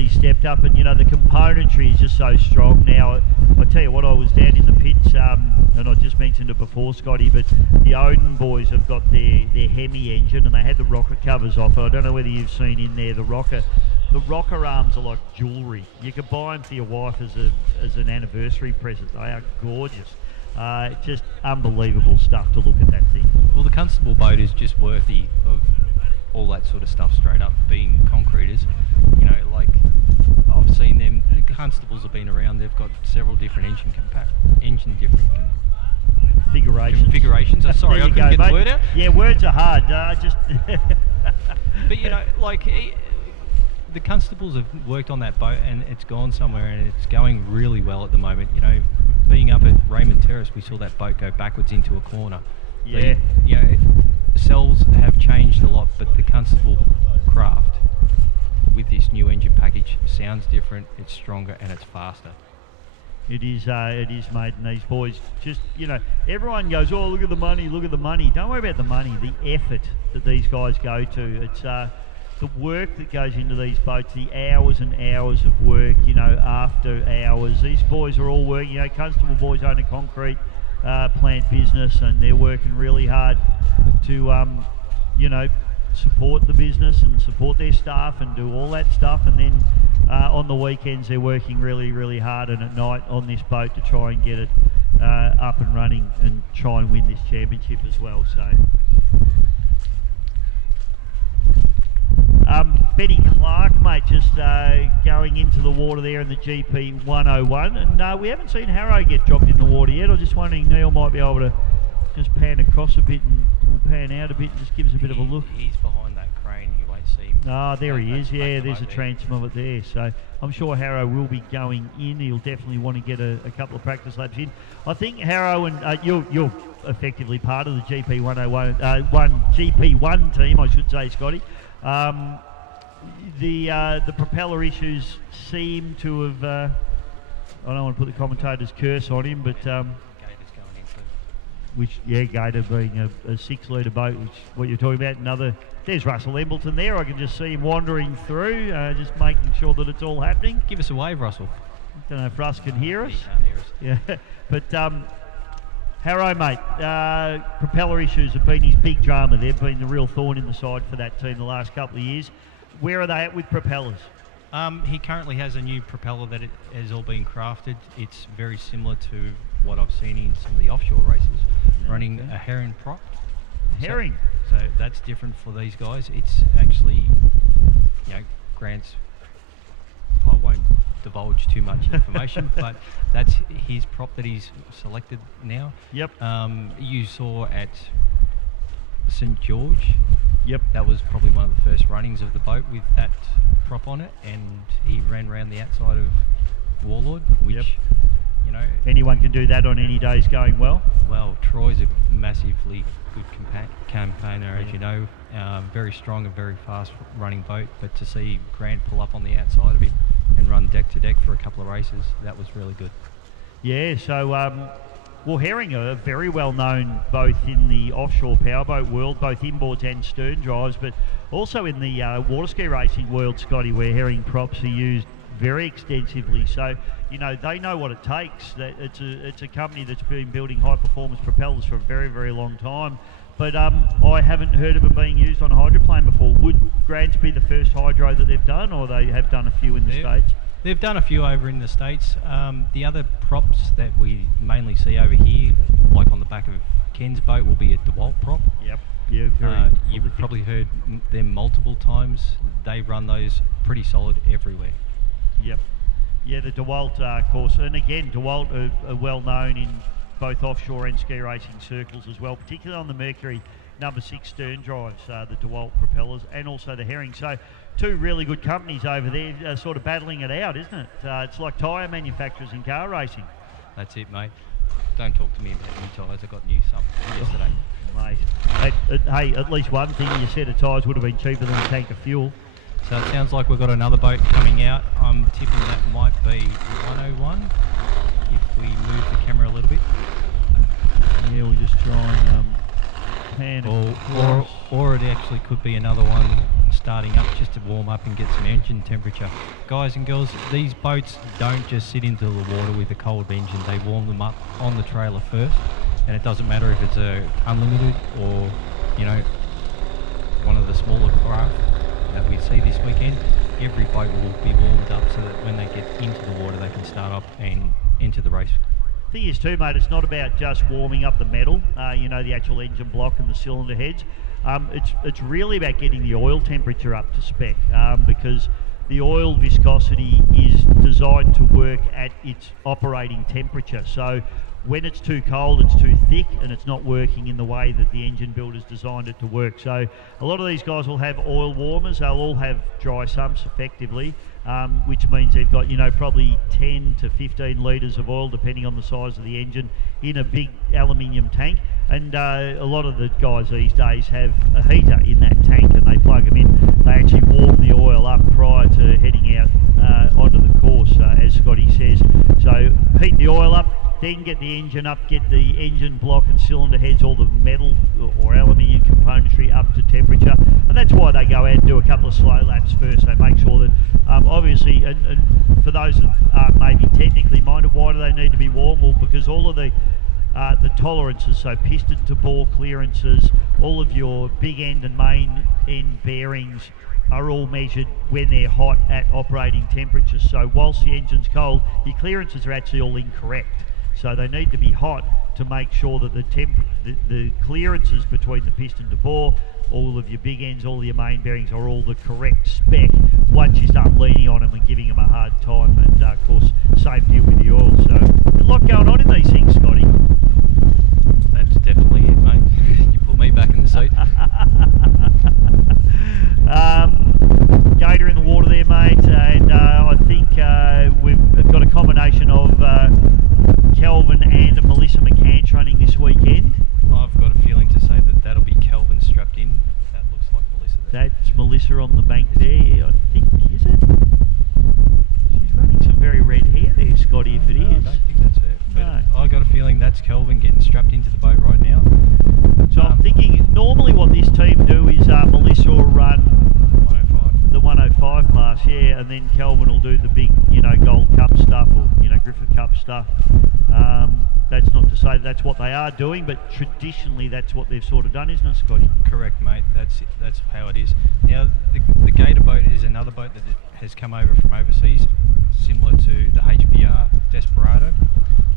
stepped up, and you know, the componentry is just so strong now. I tell you what, I was down in the pits, and I just mentioned it before, Scotty, but the Odin boys have got their Hemi engine, and they had the rocker covers off. I don't know whether you've seen in there the rocker arms are like jewellery. You could buy them for your wife as an anniversary present. They are gorgeous. Just unbelievable stuff to look at that thing. Well, the Constable boat is just worthy of all that sort of stuff straight up. Being concreters, you know, like I've seen them. The Constables have been around. They've got several different configurations. Sorry, I couldn't get the word out. Yeah, words are hard. But you know, like the Constables have worked on that boat, and it's gone somewhere, and it's going really well at the moment. You know, being up at Raymond Terrace, we saw that boat go backwards into a corner. Yeah. You know, cells have changed a lot, but the Constable craft with this new engine package sounds different, it's stronger, and it's faster. It is, mate, and these boys just, you know, everyone goes, oh, look at the money. Don't worry about the money, the effort that these guys go to. It's the work that goes into these boats, the hours and hours of work, you know, after hours. These boys are all working, you know, Constable boys own a concrete plant business, and they're working really hard to, you know, support the business and support their staff and do all that stuff, and then on the weekends they're working really hard, and at night on this boat to try and get it up and running and try and win this championship as well. So Betty Clark, mate, just going into the water there in the GP 101, and we haven't seen Harrow get dropped in the water yet. I was just wondering, Neil might be able to just pan across a bit and pan out a bit and just give us a bit of a look. He's behind that crane, you won't see him. Ah, there he is. Yeah, there's a transom of it there. So I'm sure Harrow will be going in. He'll definitely want to get a couple of practice laps in. I think Harrow, and you're effectively part of the GP 101, GP1 team, I should say, Scotty. The propeller issues seem to have, I don't want to put the commentator's curse on him, but Gator being a 6-litre boat, which what you're talking about. There's Russell Embleton there. I can just see him wandering through, just making sure that it's all happening. Give us a wave, Russell. I don't know if Russ can hear us. He can't hear us. Yeah, but Harrow, mate, propeller issues have been his big drama. They've been the real thorn in the side for that team the last couple of years. Where are they at with propellers? He currently has a new propeller that has all been crafted. It's very similar to what I've seen in some of the offshore races, running a herring prop. Herring? So that's different for these guys. It's actually, you know, Grant's, I won't divulge too much information, but that's his prop that he's selected now. Yep. You saw at St George. Yep. That was probably one of the first runnings of the boat with that prop on it, and he ran around the outside of Warlord, which, you know, anyone can do that on any days going well. Well, Troy's a massively good campaigner, as you know, very strong and very fast running boat, but to see Grant pull up on the outside of him and run deck to deck for a couple of races, that was really good. Yeah, so well, herring are very well known both in the offshore powerboat world, both inboards and stern drives, but also in the water ski racing world, Scotty, where herring props are used very extensively. So, you know, they know what it takes. It's a company that's been building high performance propellers for a very long time, but I haven't heard of them being used on a hydroplane before. Would Grants be the first hydro that they've done, or they have done a few in the States? They've done a few over in the States. The other props that we mainly see over here, like on the back of Ken's boat, will be a DeWalt prop. Yep. Yeah, very. You've probably heard them multiple times. They run those pretty solid everywhere. Yep. Yeah, the DeWalt course, and again, DeWalt are well known in both offshore and ski racing circles as well, particularly on the Mercury number 6 stern drives, the DeWalt propellers, and also the Herring. So, two really good companies over there, sort of battling it out, isn't it? It's like tyre manufacturers in car racing. That's it, mate. Don't talk to me about new tyres. I got new some yesterday. Mate, hey, at least one thing, your set of tyres would have been cheaper than a tank of fuel. So it sounds like we've got another boat coming out. I'm tipping that might be 101 if we move the camera a little bit. Yeah, we'll just try and pan it. Or it actually could be another one starting up just to warm up and get some engine temperature. Guys and girls, these boats don't just sit into the water with a cold engine. They warm them up on the trailer first, and it doesn't matter if it's a unlimited or, you know, one of the smaller craft that we see this weekend. Every boat will be warmed up so that when they get into the water they can start up and enter the race. Thing is too, mate, it's not about just warming up the metal, you know, the actual engine block and the cylinder heads. It's really about getting the oil temperature up to spec, because the oil viscosity is designed to work at its operating temperature. So when it's too cold, it's too thick, and it's not working in the way that the engine builders designed it to work. So a lot of these guys will have oil warmers. They'll all have dry sumps effectively, which means they've got, you know, probably 10 to 15 litres of oil, depending on the size of the engine, in a big aluminium tank. And a lot of the guys these days have a heater in that tank, and they plug them in. They actually warm the oil up prior to heading out onto the course, as Scotty says. So heat the oil up, then get the engine up, get the engine block and cylinder heads, all the metal or aluminium componentry up to temperature. And that's why they go out and do a couple of slow laps first. They make sure that, obviously, and for those that aren't maybe technically minded, why do they need to be warm? Well, because all of the tolerances, so piston to bore clearances, all of your big end and main end bearings are all measured when they're hot at operating temperatures. So whilst the engine's cold, your clearances are actually all incorrect. So they need to be hot to make sure that the clearances between the piston to bore, all of your big ends, all your main bearings are all the correct spec once you start leaning on them and giving them a hard time. And of course, same deal with the oil. So a lot going on in these things, Scotty. That's definitely it, mate. You put me back in the seat. Gator in the water there, mate, and I think we've got a combination of Kelvin and Melissa McCants running this weekend. I've got a feeling to say that that'll be Kelvin strapped in. That looks like Melissa there. That's Melissa on the bank there, I think, is it? She's running some very red hair there, Scotty, if it is. I don't think that's her. No. I got a feeling that's Kelvin getting strapped into the boat right now. So I'm thinking normally what this team do is Melissa will run 105. the 105 class, yeah, and then Kelvin will do the big, you know, Gold Cup stuff or, you know, Griffith Cup stuff. That's not to say that's what they are doing, but traditionally that's what they've sort of done, isn't it, Scotty? Correct, mate. That's how it is. Now, the Gator boat is another boat that has come over from overseas, similar to the HBR Desperado.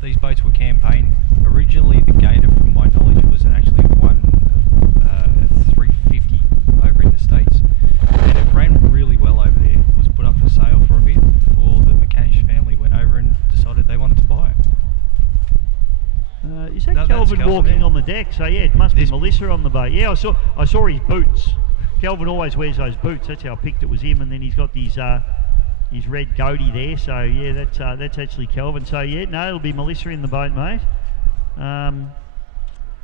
These boats were campaign. Originally, the Gator, from my knowledge, was actually one 350 over in the States, and it ran really well over there. It was put up for sale for a bit before the McCanish family went over and decided they wanted to buy it. Is that Kelvin walking on the deck? So yeah, it must be Melissa on the boat. Yeah, I saw his boots. Kelvin always wears those boots. That's how I picked it was him. And then he's got his red goatee there. So yeah, that's actually Kelvin. So yeah, no, it'll be Melissa in the boat, mate.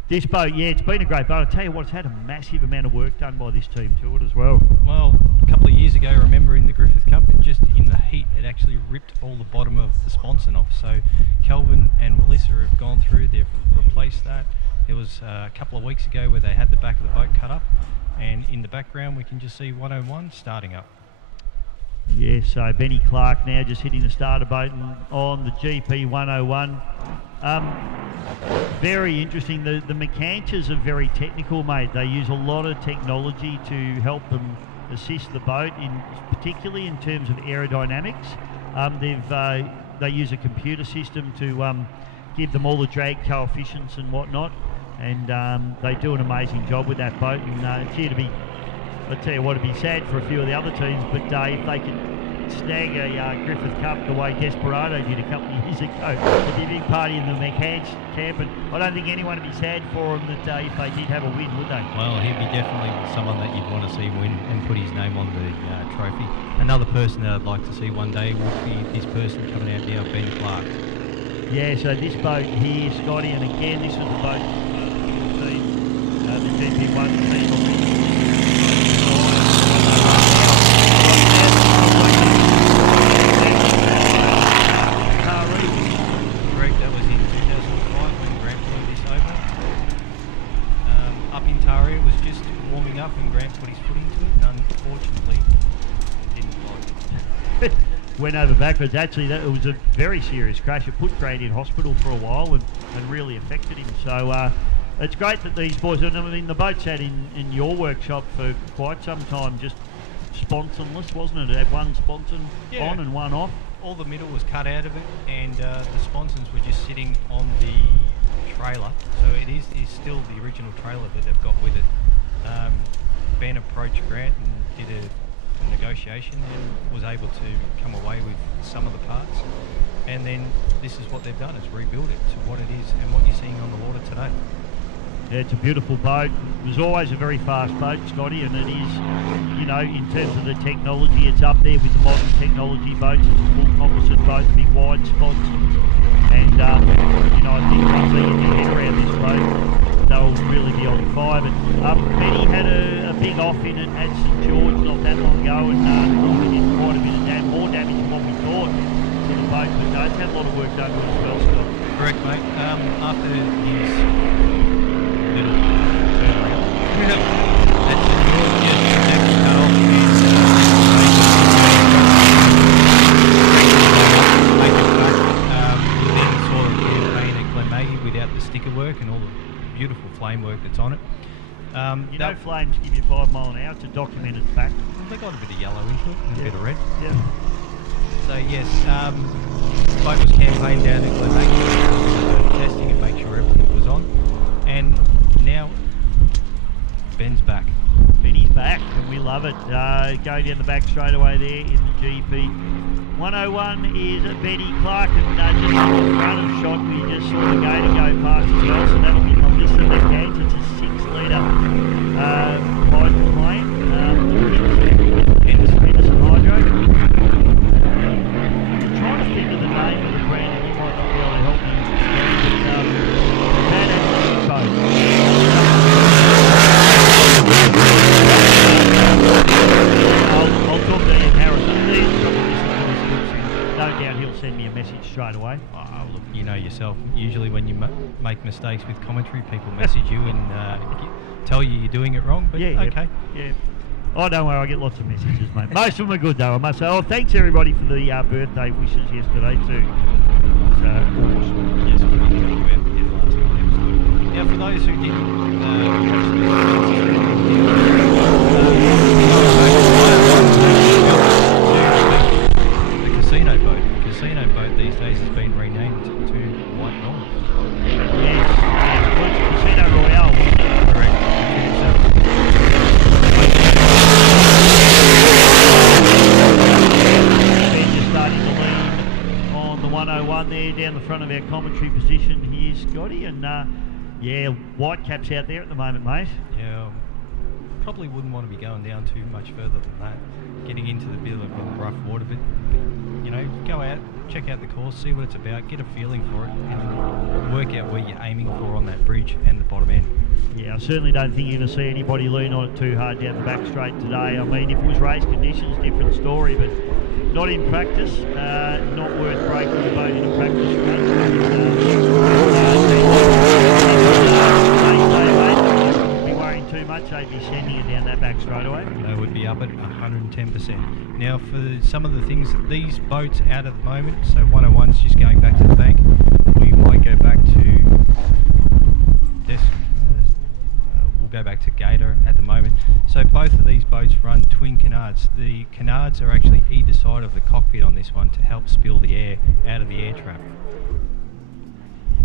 This boat, yeah, it's been a great boat. I tell you what, it's had a massive amount of work done by this team to it as well. Well, a couple of years ago, remember in the Griffith Cup, it just in the heat, it actually ripped all the bottom of the sponson off. So Kelvin and Melissa have gone through, they've replaced that. There was a couple of weeks ago where they had the back of the boat cut up, and in the background we can just see 101 starting up. Yeah, so Benny Clark now just hitting the starter boat on the GP 101. Very interesting. The McCanches are very technical, mate. They use a lot of technology to help them assist the boat, particularly in terms of aerodynamics. They use a computer system to give them all the drag coefficients and whatnot, and they do an amazing job with that boat. And it's here to be, I tell you what, it'd be sad for a few of the other teams, but if they could snag a Griffith Cup the way Desperado did a couple of years ago, it'd be a big party in the McHanch camp, and I don't think anyone would be sad for them that if they did have a win, would they? Well, he'd be definitely someone that you'd want to see win and put his name on the trophy. Another person that I'd like to see one day would be this person coming out now, Ben Clark. Yeah, so this boat here, Scotty, and again, this was the boat the GP1 team. Correct, that was in 2005 when Grant flew this over. Up in Taria was just warming up and Grant put his foot into it, and unfortunately didn't fly. Went over backwards. Actually, it was a very serious crash. It put Grant in hospital for a while and really affected him. So it's great that these boys, I mean, the boat's had in your workshop for quite some time, just sponsorless, wasn't it? It had one sponson on and one off. All the middle was cut out of it, and the sponsons were just sitting on the trailer. So it is still the original trailer that they've got with it. Ben approached Grant and did a negotiation and was able to come away with some of the parts. And then this is what they've done, is rebuild it to what it is and what you're seeing on the water today. Yeah, it's a beautiful boat. It was always a very fast boat, Scotty, and it is, you know, in terms of the technology, it's up there with the modern technology boats. It's a full composite boat, big wide spots. And, you know, I think once they get their head around this boat, they'll really be on fire. But Benny had a big off in it at St George not that long ago, and we did quite a bit of damage, more damage than what we thought to the boat. But no, it's had a lot of work done to it as well, Scott. Correct, mate. After his little turnaround, that's St George just next cut off and make it back. We then saw the campaign at Glenmaggie without the sticker work and all the beautiful flame work that's on it. You know, flames give you 5 mile an hour. It's a documented fact. They got a bit of yellow into it and a bit of red. Yeah. So yes, the boat was campaigned down at Glenmaggie, testing and make sure everything was on. And now Ben's back. Benny's back, and we love it. Going down the back straight away there in the GP. 101 is Benny Clark, and just in the front of shot, we just saw the gator go past as well, so that'll be Melissa McCants. It's a 6-litre hydroplane. Henderson Hydro. I'm trying to think of the name of the brand, and you might not be able to help me. I'll talk to Ian Harrison. No doubt he'll send me a message straight away. Oh, look, you know yourself, usually when you make mistakes with commentary, people message you and tell you you're doing it wrong, but okay. Yeah. Oh, don't worry, I get lots of messages, mate. Most of them are good, though, I must say. Oh, thanks, everybody, for the birthday wishes yesterday, too. So, awesome. Yes, we did talk about the last time. That was good. Now, for those who didn't the casino boat. The casino boat these days has been renamed to White North. Yes, Casino Royale. Correct. Ben just starting to lead on the 101 there, down the front of our commentary position here, Scotty, and yeah, Whitecap's out there at the moment, mate. Yeah, probably wouldn't want to be going down too much further than that. Getting into the bit of rough water, but you know, go out, check out the course, see what it's about, get a feeling for it, and work out where you're aiming for on that bridge and the bottom end. Yeah, I certainly don't think you're going to see anybody lean on it too hard down the back straight today. I mean, if it was race conditions, different story, but not in practice. Not worth breaking the boat in a practice run. Be worrying too much. They'd be sending it down that back straight away. They would be up at 110%. Now, for some of the things, these boats out at the moment, so 101's just going back to the bank. We might go back to this we'll go back to Gator at the moment. So both of these boats run twin canards. The canards are actually either side of the cockpit on this one to help spill the air out of the air trap.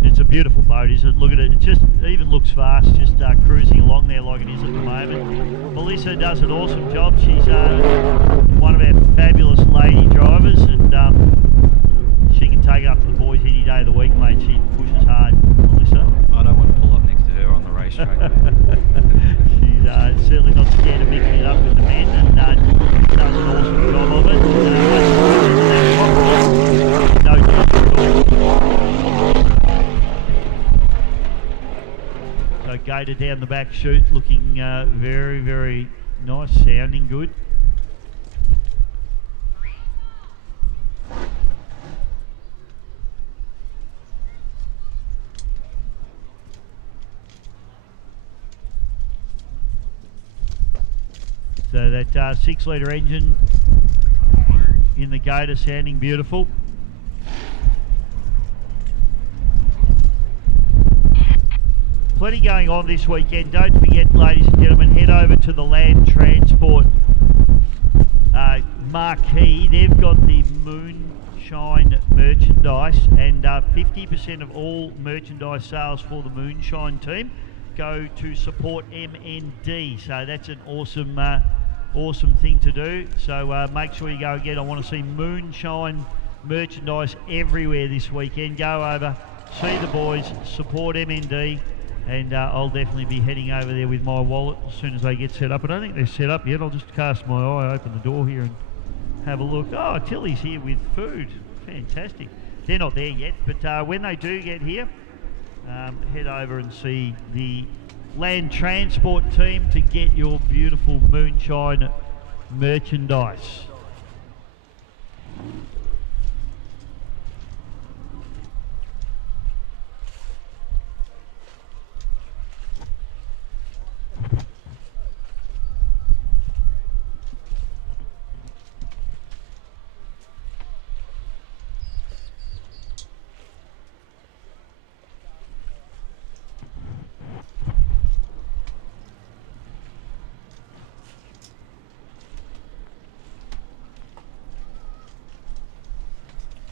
It's a beautiful boat, isn't it? Look at it. It just even looks fast, just cruising along there like it is at the moment. Melissa does an awesome job. She's one of our fabulous lady drivers, and she can take it up to the boys any day of the week, mate. She pushes hard, Melissa. I don't want to pull up next to her on the racetrack. She's certainly not scared of mixing it up with the men, and does an awesome job of it. No doubt at all. So Gator down the back chute, looking very, very nice, sounding good. So that 6-litre engine in the Gator sounding beautiful. Plenty going on this weekend. Don't forget, ladies and gentlemen, head over to the Land Transport marquee. They've got the Moonshine merchandise, and 50% of all merchandise sales for the Moonshine team go to support MND. So that's an awesome awesome thing to do. So make sure you go again. I want to see Moonshine merchandise everywhere this weekend. Go over, see the boys, support MND, and I'll definitely be heading over there with my wallet as soon as they get set up. I don't think they're set up yet. I'll just cast my eye, open the door here and have a look. Oh, Tilly's here with food. Fantastic. They're not there yet, but when they do get here, head over and see the Land Transport team to get your beautiful Moonshine merchandise.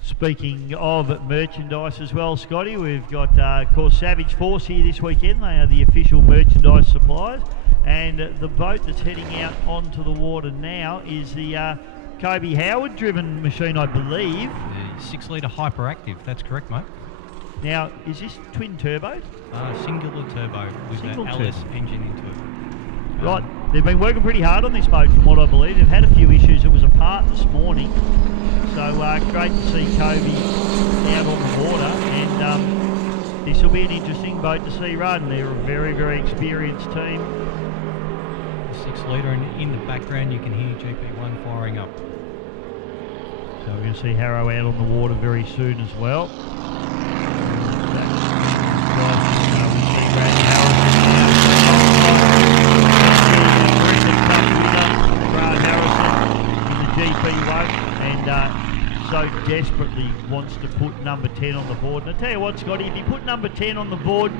Speaking of merchandise as well, Scotty, we've got, of course, Savage Force here this weekend. They are the official merchandise suppliers. And the boat that's heading out onto the water now is the Kobe Howard-driven machine, I believe. The 6-litre hyperactive, that's correct, mate. Now, is this twin turbo? Singular turbo with an LS engine into it. Right, they've been working pretty hard on this boat from what I believe. They've had a few issues. It was apart this morning. So great to see Kobe out on the water, and this will be an interesting boat to see run. They're a very, very experienced team. 6-litre, and in the background you can hear GP1 firing up. So we're going to see Harrow out on the water very soon as well. So desperately wants to put number 10 on the board. And I tell you what, Scotty, if he put number 10 on the board,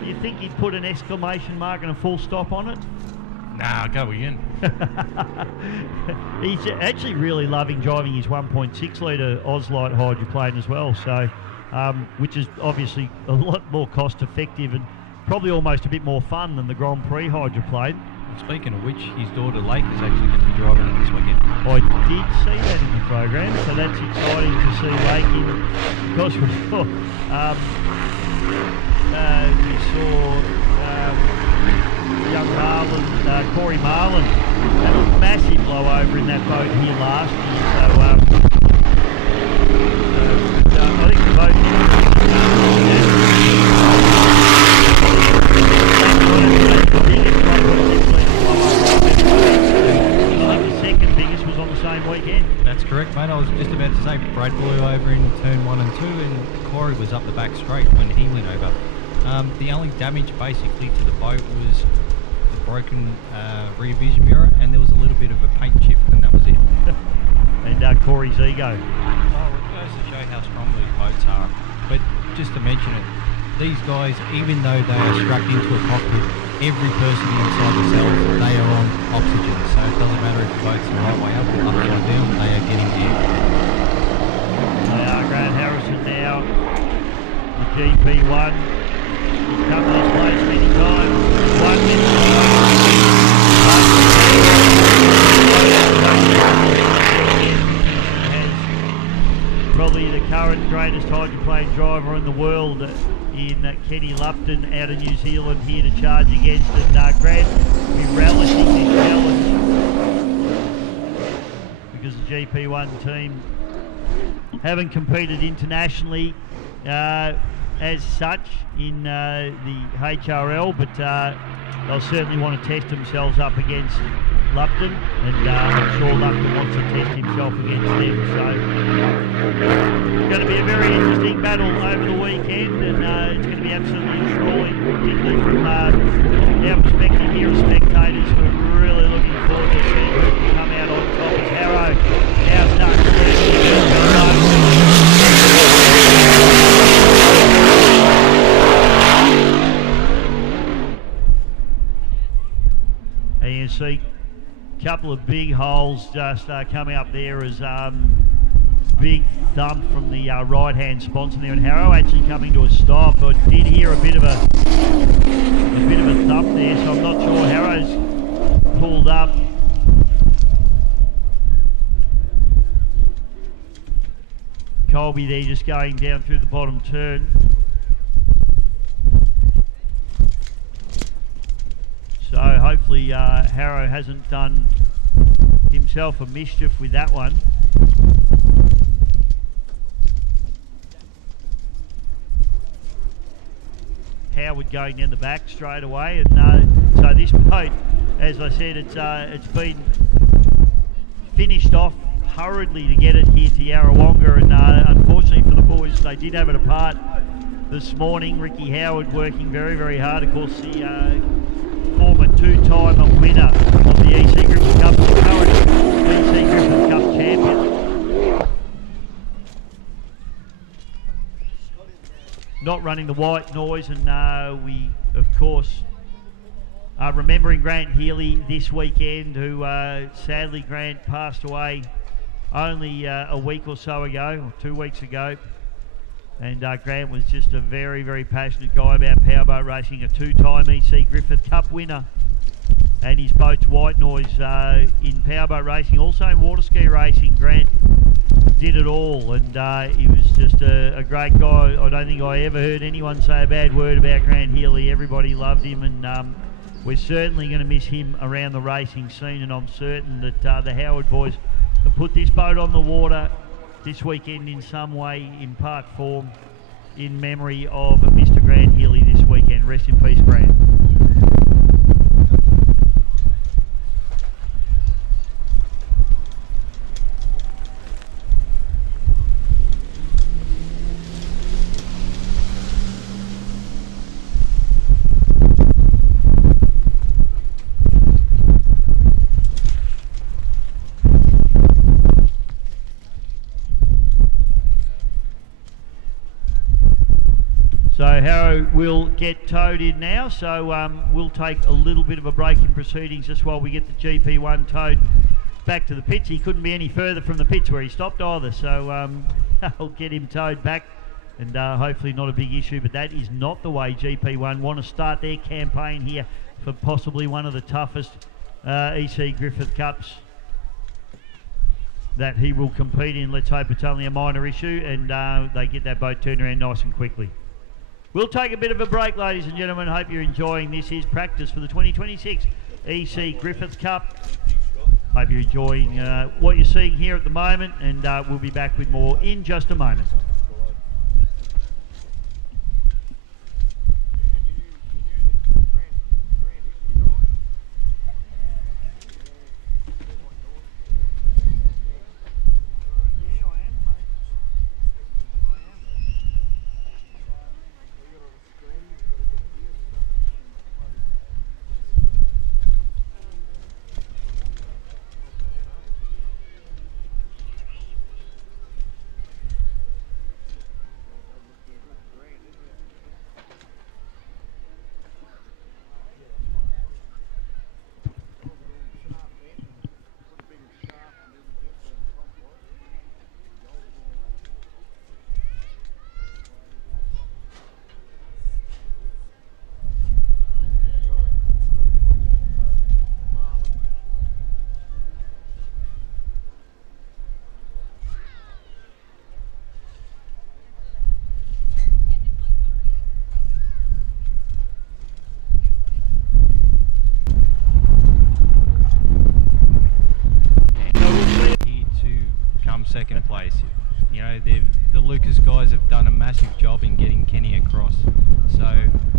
do you think he'd put an exclamation mark and a full stop on it? Nah, go again. He's actually really loving driving his 1.6-litre Ozlite hydroplane as well, so which is obviously a lot more cost effective and probably almost a bit more fun than the Grand Prix hydroplane. Speaking of which, his daughter Lake is actually going to be driving it this weekend. I did see that in the program, so that's exciting to see Lake in. Because we saw young Marlon, Corey Marlon, had a massive blowover in that boat here last year. So I think the boat. Weekend. That's correct, mate. I was just about to say Brad blew over in turn 1 and 2, and Corey was up the back straight when he went over. The only damage basically to the boat was the broken rear vision mirror, and there was a little bit of a paint chip, and that was it. And Corey's ego. Oh, it goes to show how strong these boats are. But just to mention it, these guys, even though they are strapped into a cockpit, every person inside the cells, they are on oxygen. So it doesn't matter if the boat's the right way up or upside down, they are getting air. They are. Grant Harrison now, the GP1. He's come to this place many times. 1 minute has probably the current greatest hydroplane driver in the world in Kenny Lupton out of New Zealand here to charge against it. Grant, we're relishing this challenge because the GP1 team haven't competed internationally as such in the HRL, but they'll certainly want to test themselves up against Lupton, and I'm sure Lupton wants to test himself against them. So it's going to be a very interesting battle over the weekend, and it's going to be absolutely enthralling, particularly from our perspective here as spectators. We're really looking forward to seeing who can come out on top as Harrow now starts to and you see a couple of big holes just coming up there as big thump from the right-hand sponsor there, and Harrow actually coming to a stop. I did hear a bit of a thump there, so I'm not sure. Harrow's pulled up. Colby there just going down through the bottom turn. So hopefully Harrow hasn't done himself a mischief with that one. Howard going down the back straight away, and so this boat, as I said, it's been finished off hurriedly to get it here to Yarrawonga, and unfortunately for the boys, they did have it apart this morning. Ricky Howard working very, very hard. Of course, the former two-time winner of the EC Griffith Cup, the current EC Griffith Cup champion. Not running the white noise, and we, of course, are remembering Grant Healy this weekend, who sadly Grant passed away only a week or so ago, or 2 weeks ago. And Grant was just a very, very passionate guy about powerboat racing, a two-time EC Griffith Cup winner. And his boat's white noise in powerboat racing, also in water ski racing. Grant did it all, and he was just a great guy. I don't think I ever heard anyone say a bad word about Grant Healy. Everybody loved him, and we're certainly going to miss him around the racing scene, and I'm certain that the Howard boys have put this boat on the water this weekend in some way, in part form, in memory of Mr. Grant Healy this weekend. Rest in peace, Grant. So Harrow will get towed in now, so we'll take a little bit of a break in proceedings just while we get the GP1 towed back to the pits. He couldn't be any further from the pits where he stopped either, so I'll get him towed back, and hopefully not a big issue, but that is not the way GP1 want to start their campaign here for possibly one of the toughest EC Griffith Cups that he will compete in. Let's hope it's only a minor issue, and they get that boat turned around nice and quickly. We'll take a bit of a break, ladies and gentlemen. Hope you're enjoying this. Is practice for the 2026 EC Griffith Cup. Hope you're enjoying what you're seeing here at the moment, and we'll be back with more in just a moment. place. You know, the Lucas guys have done a massive job in getting Kenny across. So,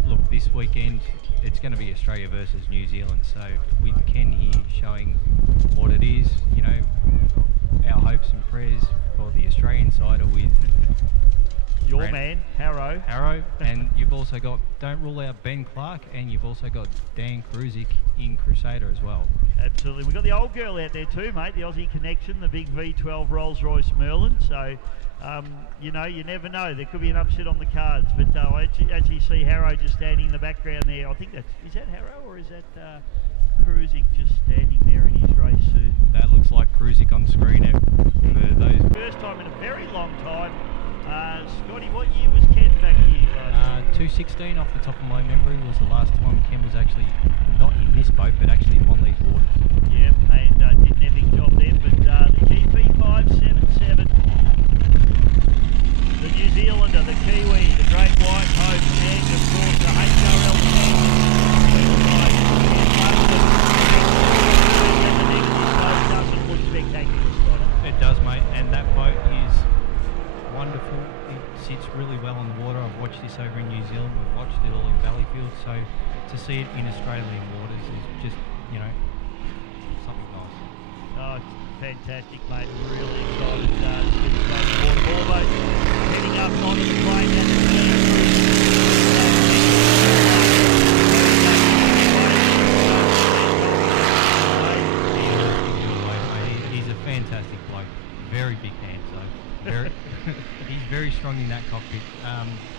look, this weekend it's going to be Australia versus New Zealand. So, with Ken here showing what it is, you know, our hopes and prayers for the Australian side are with your man, Harrow. And you've also got, don't rule out Ben Clark, and you've also got Dan Kruzik in Crusader as well. Absolutely. We've got the old girl out there too, mate, the Aussie Connection, the big V12 Rolls-Royce Merlin. So, you know, you never know. There could be an upset on the cards. But as you see Harrow just standing in the background there, I think is that Harrow or is that Kruzik just standing there in his race suit? That looks like Kruzik on screen for those. First time in a very long time. Scotty, what year was Ken back here? 216 off the top of my memory was the last time Ken was actually not in this boat but actually on these waters. Yep, and did an epic job there, but the GP577, the New Zealander, the Kiwi, the Great White Hope, and of course the HRL doesn't look spectacular, Scott. It does, mate, and that boat is wonderful. It sits really well on the water. I've watched this over in New Zealand. We've watched it all in Valleyfield. So to see it in Australian waters is just, you know, something nice. Oh, it's fantastic, mate. Really excited to see the water boat heading up onto the plane. He's a fantastic bloke. Very big hands, though. Very. He's very strong in that cockpit.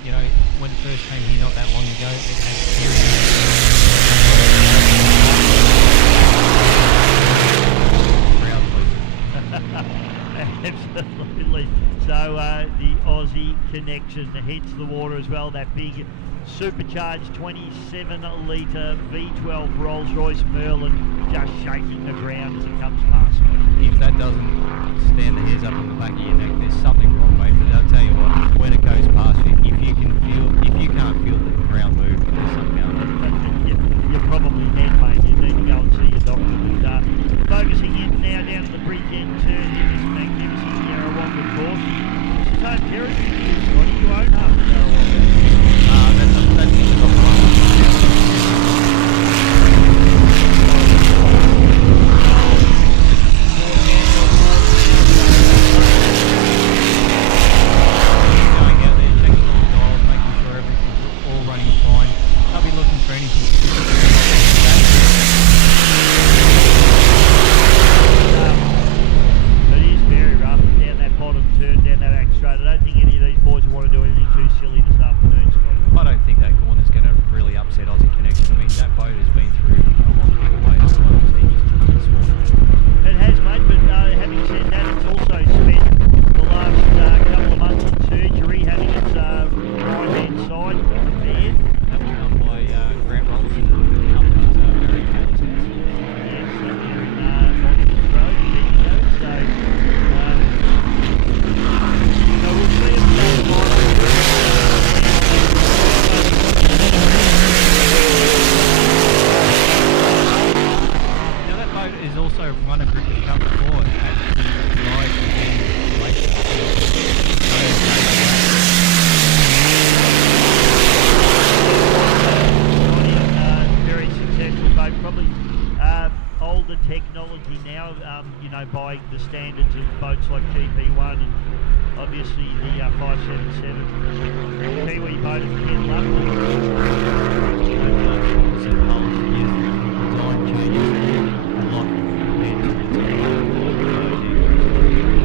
You know, when it first came here not that long ago, it had Absolutely. So the Aussie Connection hits the water as well. That big supercharged 27-litre V12 Rolls-Royce Merlin just shaking the ground as it comes past. If that doesn't stand the hairs up on the back of your neck, there's something wrong, mate. But I'll tell you what, when it goes past you, if you can't feel the ground move, there's something out there. You're probably dead, mate. You need to go and see your doctor. But focusing in now down to the bridge end turn here, this magnificent Yarrawonga course. This is home territory for you, Scotty. You own half of Yarrawonga. That's the top one. By the standards of boats like GP1 and obviously the 577 Kiwi boat of Ken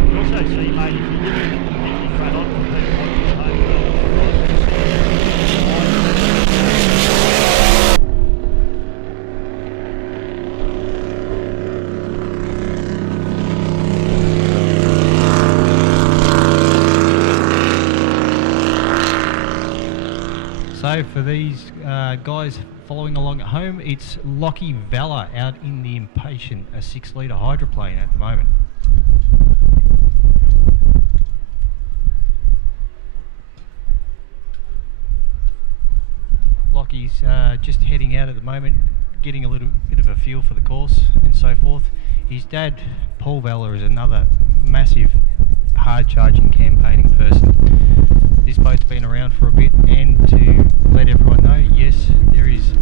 You also see, mate, if you look at the front on the So for these guys following along at home, it's Lockie Vella out in the Impatient, a 6-litre hydroplane at the moment. Lockie's just heading out at the moment, getting a little bit of a feel for the course and so forth. His dad, Paul Vella, is another massive hard-charging, campaigning person. This boat's been around for a bit, and to let everyone know, yes, there is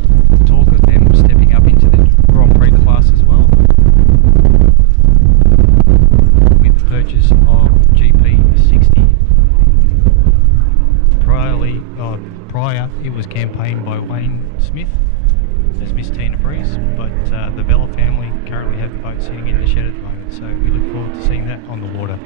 talk of them stepping up into the Grand Prix class as well, with the purchase of GP60. Prior, it was campaigned by Wayne Smith as Miss Tina Breeze, but the Vela family currently have the boat sitting in the shed at the moment, so we look forward to seeing that on the water.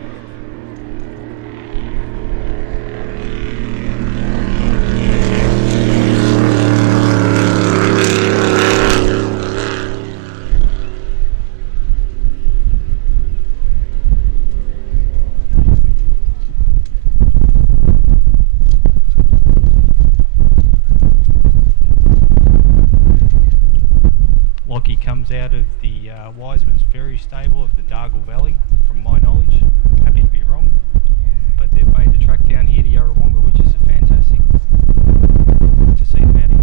Comes out of the Wiseman's Ferry stable of the Dargle Valley, from my knowledge. Happy to be wrong, but they've made the track down here to Yarrawonga, which is fantastic to see them out here.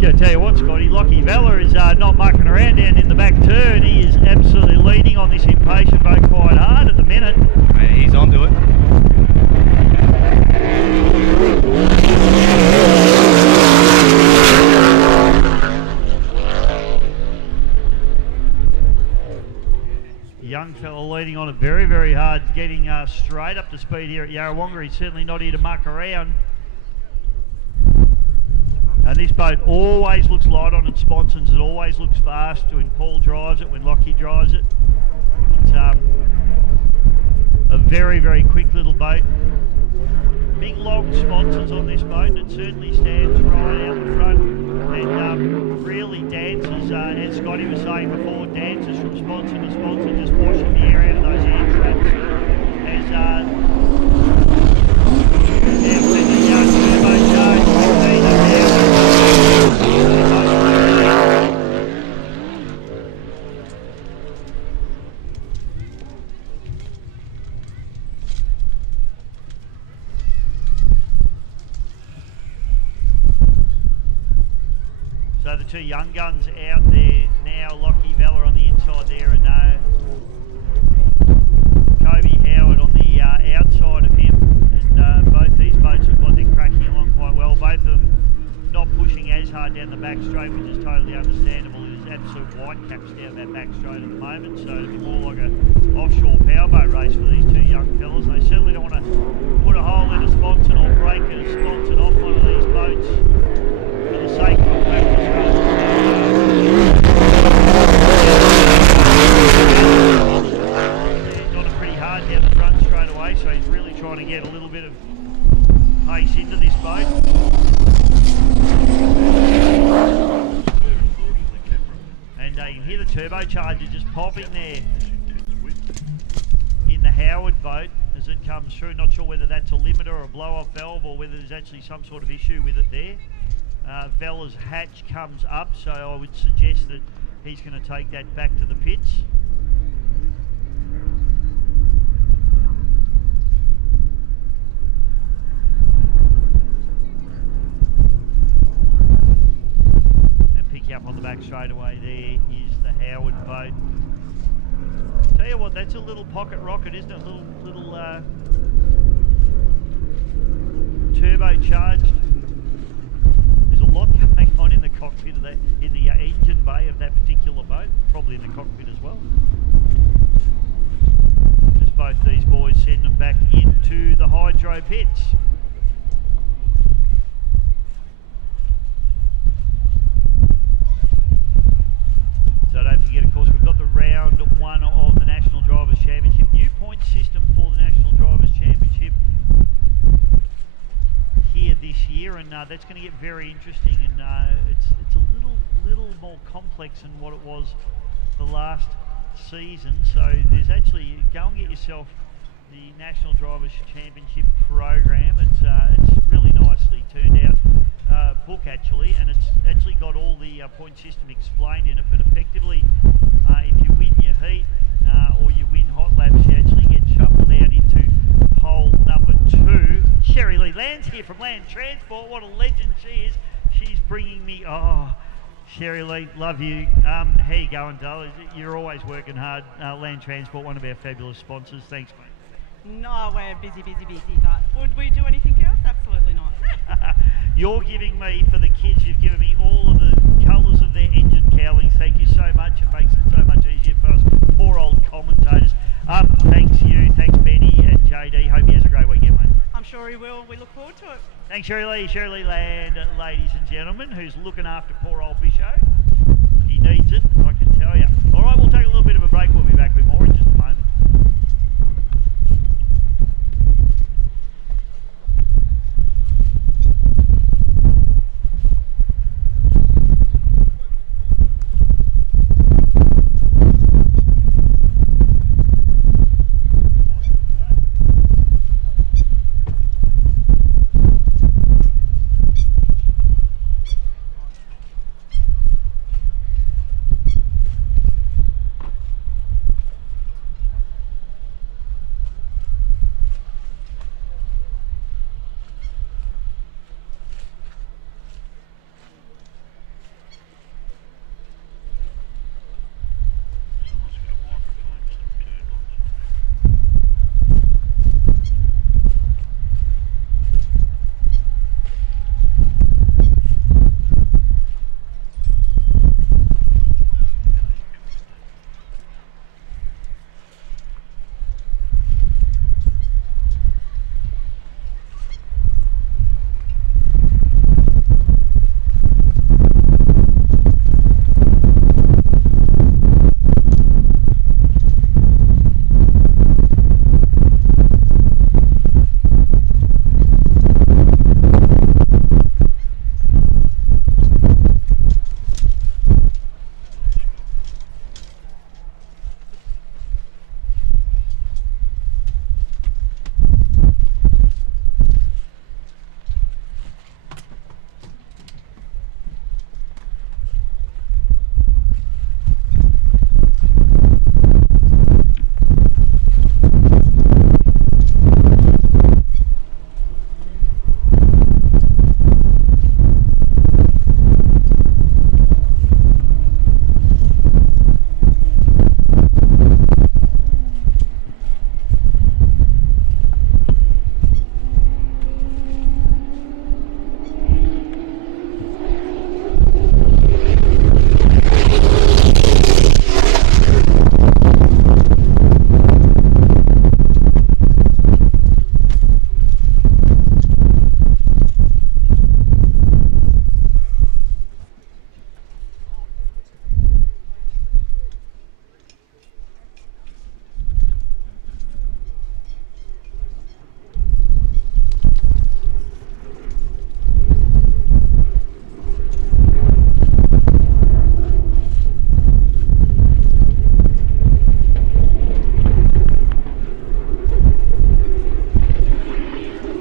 Yeah, I tell you what, Scotty, Lockie Vella is not mucking around down in the back turn. He is absolutely leading on this impatient boat quite hard at the minute. He's onto it. Young fella leading on it very, very hard, getting straight up to speed here at Yarrawonga. He's certainly not here to muck around. And this boat always looks light on its sponsons. It always looks fast when Paul drives it, when Lockie drives it. It's a very, very quick little boat. Big long sponsons on this boat, and it certainly stands right out the front and really dances, as Scotty was saying before, dances from sponsor to sponsor, just washing the air out of those air traps. So the two young guns out there now, Lockie Vella on the inside there, and Kobe Howard on the outside of him. And both these boats look like they're cracking along quite well. Both of them not pushing as hard down the back straight, which is totally understandable. There's absolute white caps down that back straight at the moment, so it'll be more like an offshore powerboat race for these two young fellas. They certainly don't want to put a hole in a sponson or break a sponson off one of these boats for the sake of practice runs. He's got it pretty hard down the front straight away, so he's really trying to get a little bit of pace into this boat. And you can hear the turbocharger just popping there in the Howard boat as it comes through. Not sure whether that's a limiter or a blow-off valve or whether there's actually some sort of issue with it there. Vella's hatch comes up, so I would suggest that he's going to take that back to the pits. Up on the back straight away there is the Howard boat. Tell you what, that's a little pocket rocket, isn't it? Little turbocharged. There's a lot going on in the cockpit of that, in the engine bay of that particular boat, probably in the cockpit as well. Just both these boys send them back into the hydro pits. So don't forget, of course, we've got the round one of the National Drivers' Championship. New point system for the National Drivers' Championship here this year, and that's going to get very interesting. And it's a little more complex than what it was the last season. So there's actually, go and get yourself the National Drivers' Championship program. It's really nicely turned out. Book actually, and it's actually got all the point system explained in it, but effectively if you win your heat or you win hot laps, you actually get shuffled out into hole number 2. Sherry Lee Lan's here from Land Transport. What a legend she is. She's bringing me, Sherry Lee, love you. How you going, darling? You're always working hard. Land Transport, one of our fabulous sponsors. Thanks, mate. No, we're busy, but would we do anything else? Absolutely not. You're giving me, for the kids, you've given me all of the colours of their engine cowlings. Thank you so much. It makes it so much easier for us poor old commentators. Thanks you, thanks Benny and JD. Hope he has a great weekend, mate. I'm sure he will. We look forward to it. Thanks, Sherry Lee Land, ladies and gentlemen, who's looking after poor old Bisho. He needs it, I can tell you. All right, we'll take a little bit of a break. We'll be back with more in just a moment.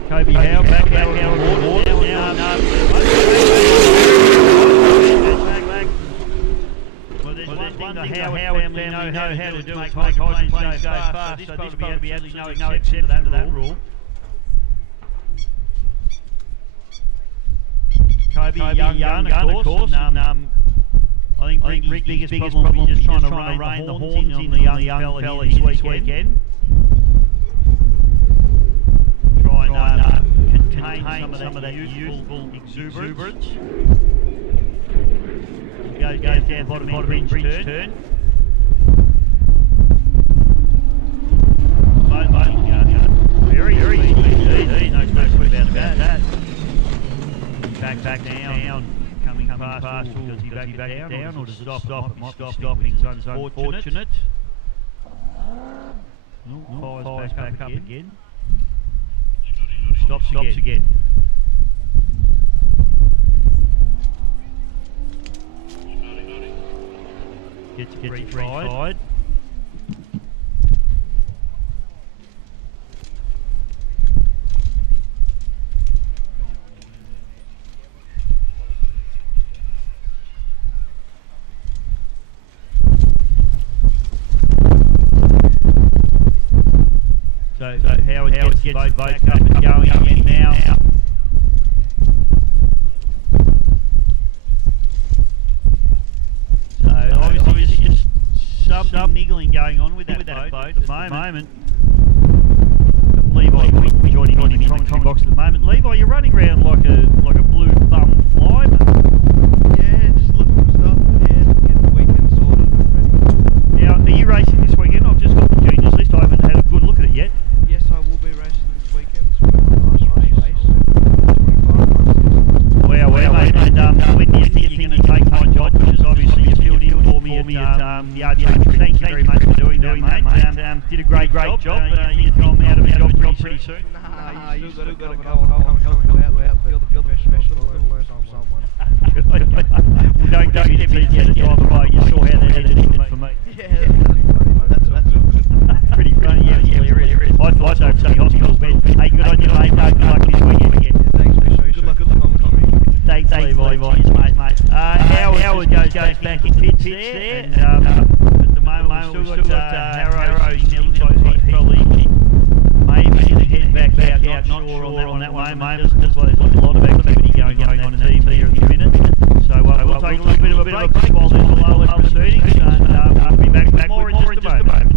Kobe Howe back out on the water. Well, there's one thing the Howard family know how to do is make hydroplanes go fast. So this will be absolutely no exception to that rule. Kobe, young gun, of course. I think Ricky's biggest problem is just trying to rein the horns in the young fella this weekend. Try and contain some of that youthful exuberance. Goes down bottom end bridge turn. Very easy. No question about that. Back down. Coming past. Does he back it down or does it stop? It might be stopping. It's unfortunate. Fires back up again. Stops again. Gets fried. So Howard gets both back up and going again now. So obviously just some niggling going on with that boat at the moment. Levi joining him in the commentary box at the moment. Levi, you're running around like a blue bum fly, mate. Yeah, just looking for stuff. Yeah, get the weekend sorted and ready. Now, are you racing this weekend? I've just got the juniors list. I haven't had a good look at it yet. Yes, I will be racing this weekend. So we've got a nice race. 25 Wow, mate. And when do you think you're going to take my job? Which is obviously you filled in for me at the Aerodynamics. Thank you very much for doing that, mate. Did a great job. You think I'm out of a job pretty soon? Nah, you still got to go home and help you out. You're the professional. Got to learn from someone. Well, don't give me the detail to drive a boat. You saw how that ended for me. Yeah, that's Pretty funny, yeah, hilarious. I thought so, Sunny Hospital bed. Hey, good on you, mate. Good luck this weekend. Thanks, Michelle. Good luck with the commentary. Thanks, Levi. Cheers, mate. Howard goes back in pits there. At the moment, we've still got Harrow in there. Looks like he's probably maybe going to head back out. Not sure on that one. There's a lot of activity going on in TV here at the minute. So we'll take a little bit of a break while there's a lull in proceedings, and we'll be back with more in just a moment.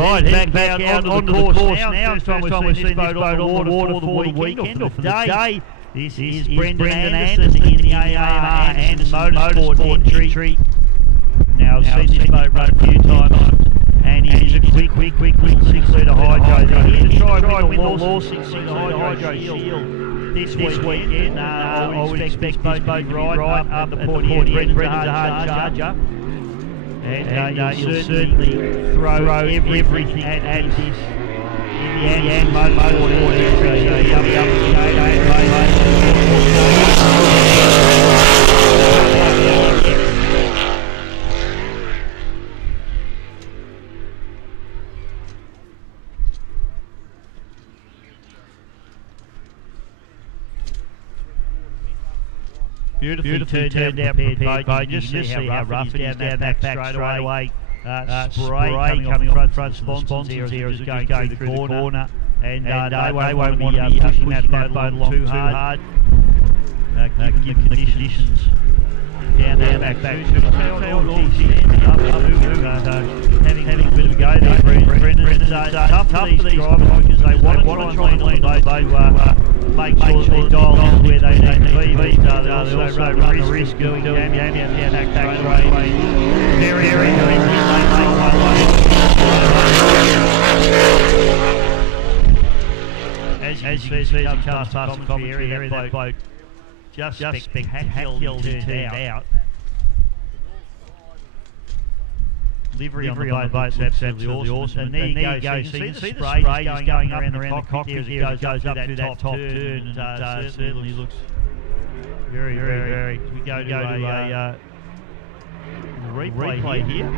right, back out onto the course now. First time we've seen this boat on the water for the weekend or for the day. This is Brendan Anderson in the AMR Anderson Motorsport entry. Now, I've seen this boat run a few times, and he's a quick little 6 litre hydro. They're here to try and win the Lawson 6 litre hydro shield this weekend. I would expect this boat to be right up the Port here. Brendan's a hard charger. And you'll certainly throw everything at this in the Anderson Motorsport Beautifully turned out prepared boat. You just see how rough it is down that back straight away. Spray coming on front sponsons here as it's going through the corner. And they won't be pushing that boat along too hard. Given the conditions down that back. Having a bit of a go there, Brendan. Tough for these drivers because they want to try and lean the boat, make sure they dial in where they need to be. They also run the risk of doing damage down that back straight. Very as you see, comes past the commentary area, that boat just spectacularly turned out. Livery on the boat's absolutely awesome. And there you go. So you can see the spray going around the cockpit there as it goes up through that top turn. And certainly looks very. We go to a replay here.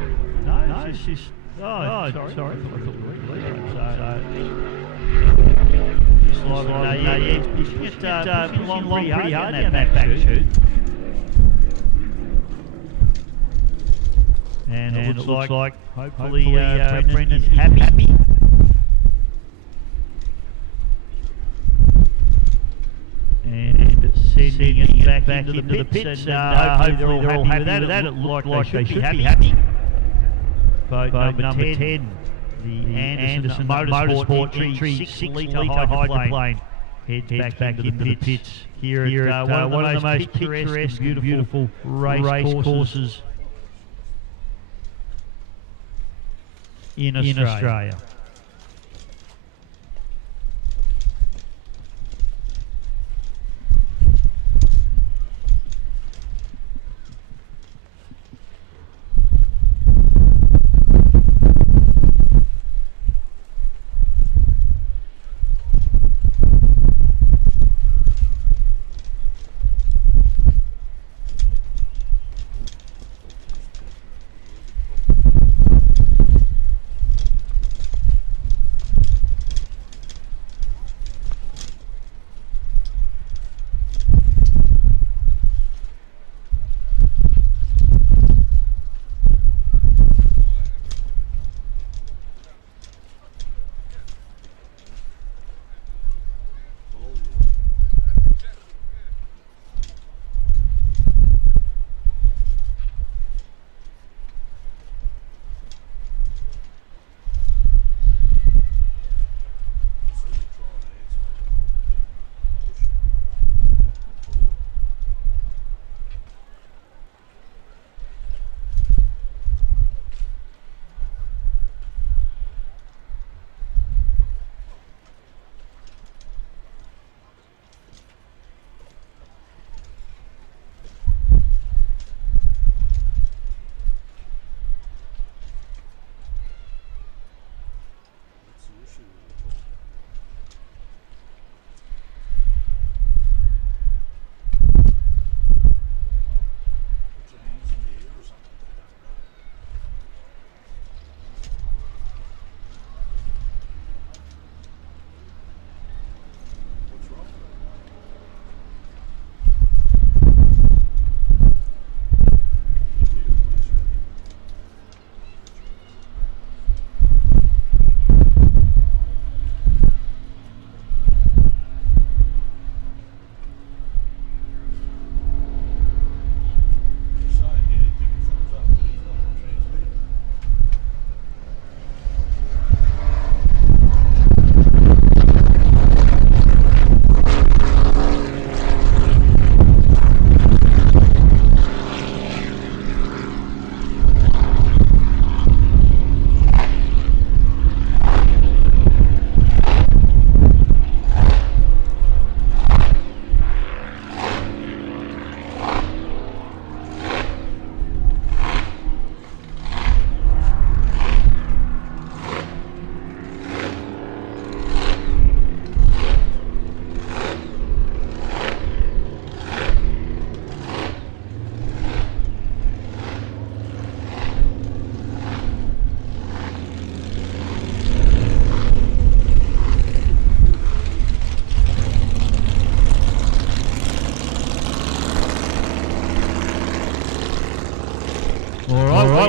No, it's just... Oh, sorry. I thought the replay. It's pushing it along pretty hard down that back chute. And it looks like hopefully Brendan's happy. And sending it back into the pits. And hopefully they're all happy with that. It looked like they should be happy. Boat number 10. The Anderson Motorsport entry 6 litre hydroplane heads back into the pits here at one of the most picturesque and beautiful race courses in Australia.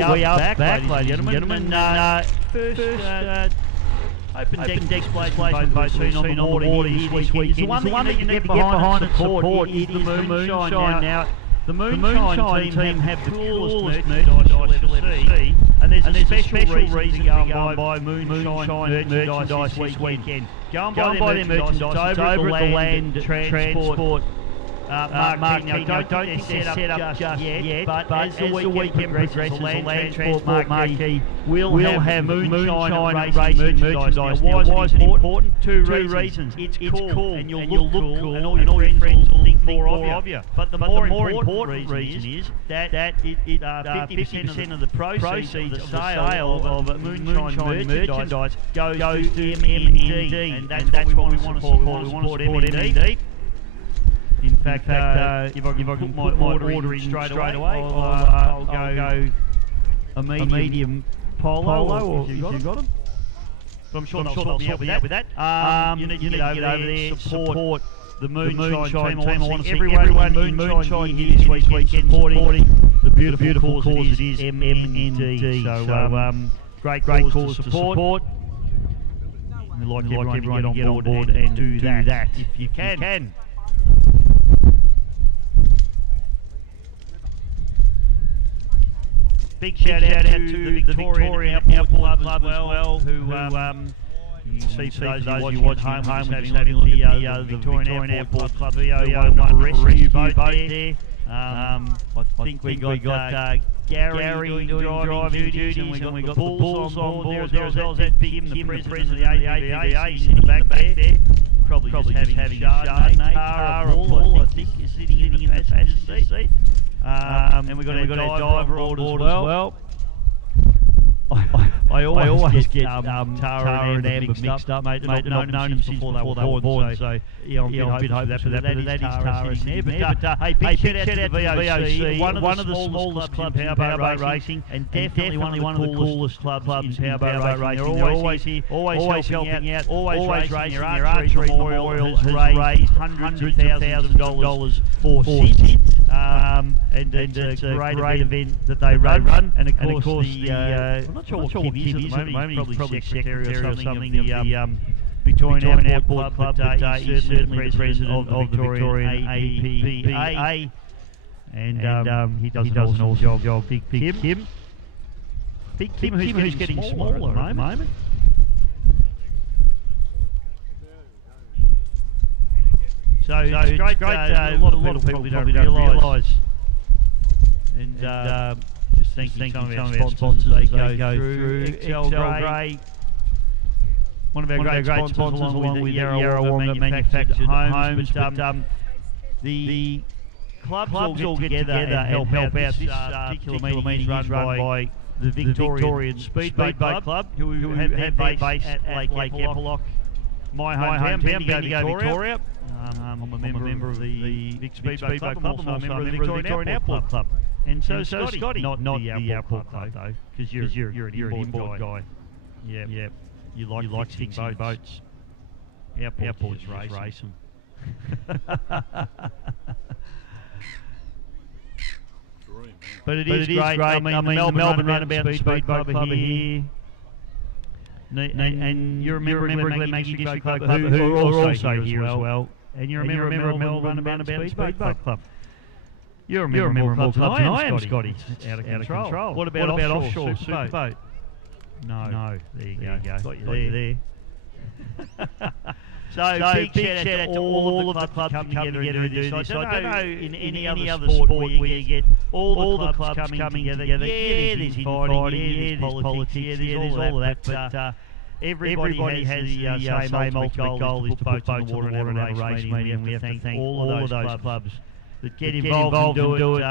back, ladies and gentlemen. First open deck displacement boat seen on the water here this weekend. The one that you need to get behind and support is the Moonshine. Now, the Moonshine team have the coolest merchandise you'll ever see, and there's a special reason to go by Moonshine merchandise this weekend. Go and buy their merchandise. It's over at the Land Transport marquee. Now, don't think they're set up just yet, but as the weekend progresses, the Land Transport marquee will have Moonshine racing merchandise. Now, why is it important? Two reasons. It's cool, and you'll look cool, and all your friends will think more of you. But the more important reason is that 50% of the proceeds of the sale of Moonshine merchandise goes to MND, and that's what we want to support. We want to support MND. In fact, if I can put my order in straight away, I'll go a medium polo, if you've got them. But I'm sure they'll help me out with that. You need to get over there, support the Moonshine team. I want to see everyone in Moonshine here this weekend supporting the beautiful cause it is MND. So great cause to support. We'd like everyone to get on board and do that if you can. Big shout out to the Victorian Airport Club as well, who you see for those of you watching home, having a look at the Victorian Airport Club VO1 rescue boat there. I think we got Gary doing driving duties, and we got the Bulls on board there as well. That's Kim, the president of the APVA, sitting back there. Probably just having a Chardonnay. Paul, I think, is sitting in the passenger seat. And we've got a diver on board as well. I always get Tara and Amber mixed up, mate. I've known them since before they were born, so yeah, I'm a bit hopeful for that. That is Tara sitting there. But hey, big shout out to the VOC, one of the smallest clubs in powerboat racing, and definitely one of the coolest clubs in powerboat racing. They're always here, always helping out, always racing. Their archery memorial has raised hundreds of thousands of dollars for SIDS. And it's a great event that they run. And of course, I'm not sure what Kim is at the moment. He's probably secretary or something. The Victorian Airport Club that is certainly the president of the Victorian APPA. And he does an awesome job. Big Kim. Big Kim, who's getting smaller at the moment. So it's great. A lot of people probably don't realise. And just thanking some of our sponsors. They go through XL Grey, one of our great sponsors, along with Yarrawonga Manufactured Homes. But the clubs all get together and help out. This particular meeting is run by the Victorian Speedboat Club, who have their base at Lake Epalock, my hometown, Bendigo, Victoria. I'm a member of the Vic Speedboat Club. I'm also a member of the Victorian Airport Club. And so Scotty, not the Airport Club though, because you're an inboard guy. Yeah. You like fixing boats. Airports race them. But it is great. I mean, the Melbourne Runabout Speedboat Club are here. And you remember the Maggie District Club, who are also here as well. And you remember Melbourne Runabout Speedboat Club. You're a member of clubs than I am, Scotty. Out of control. What about offshore superboat? No. There you go. Got you there. So big shout out to all of the clubs coming together to do this. I don't know in any other sport where you get all the clubs coming together. Yeah, there's infighting, there's politics, there's all of that. But everybody has the same ultimate goal, is to put boats on the water and have a race meeting. And we have to thank all of those clubs that get involved and do it.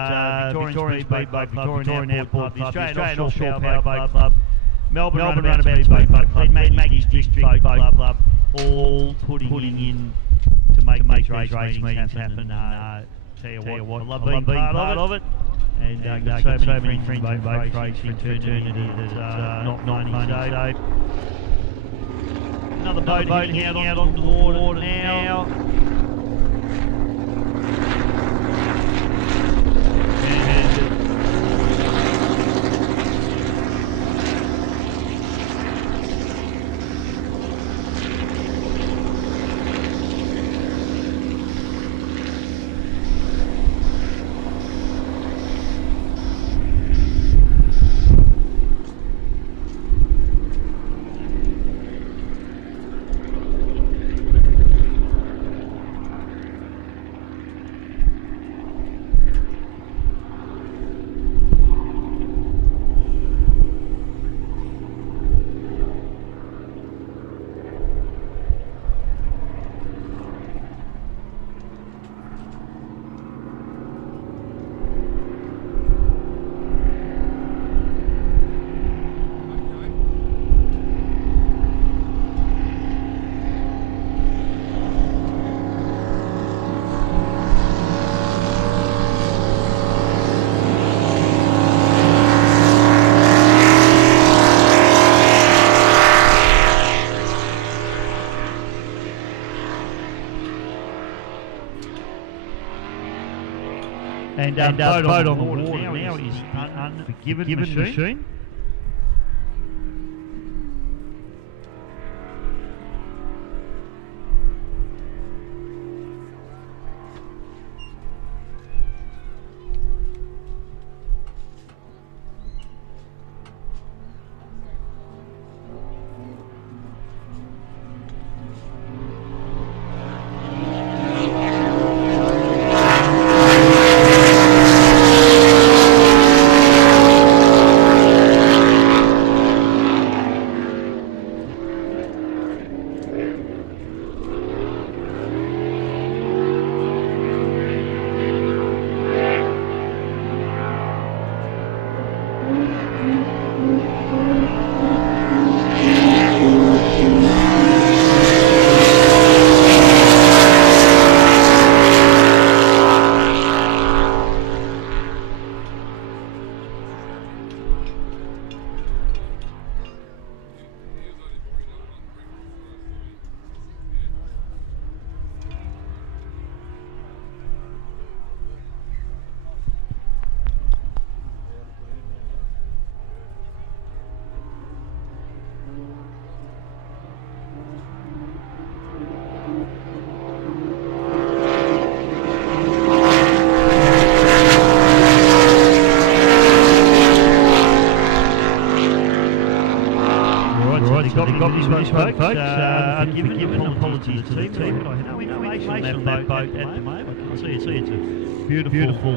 Victorian Speedboat Club, Victorian Airport Club, the Australian Offshore Powerboat Club, Melbourne Runabout Speedboat Club, Maggie's District Boat Club, all putting in to make these race meetings happen. Tell you what, I love being part of it. And got so many friends in boat racing fraternity that's not money. So another boat heading out onto the water now. And boat on the water now is Unforgiven Machine. Got this one, folks. Unforgiven, apologies to the team. I have no information on that boat at the moment. I can see it's a beautiful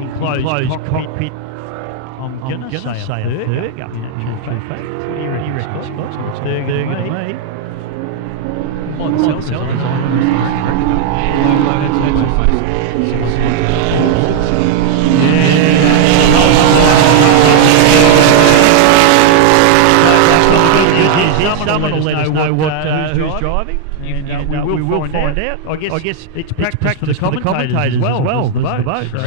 enclosed cockpit. I'm going to say a Thurger, in actual fact. What do you reckon, Scott? It's Thurger to me. Well, the cell design Someone will let us know who's driving, and we will find out. I guess it's practice for the commentators as well as the boat. So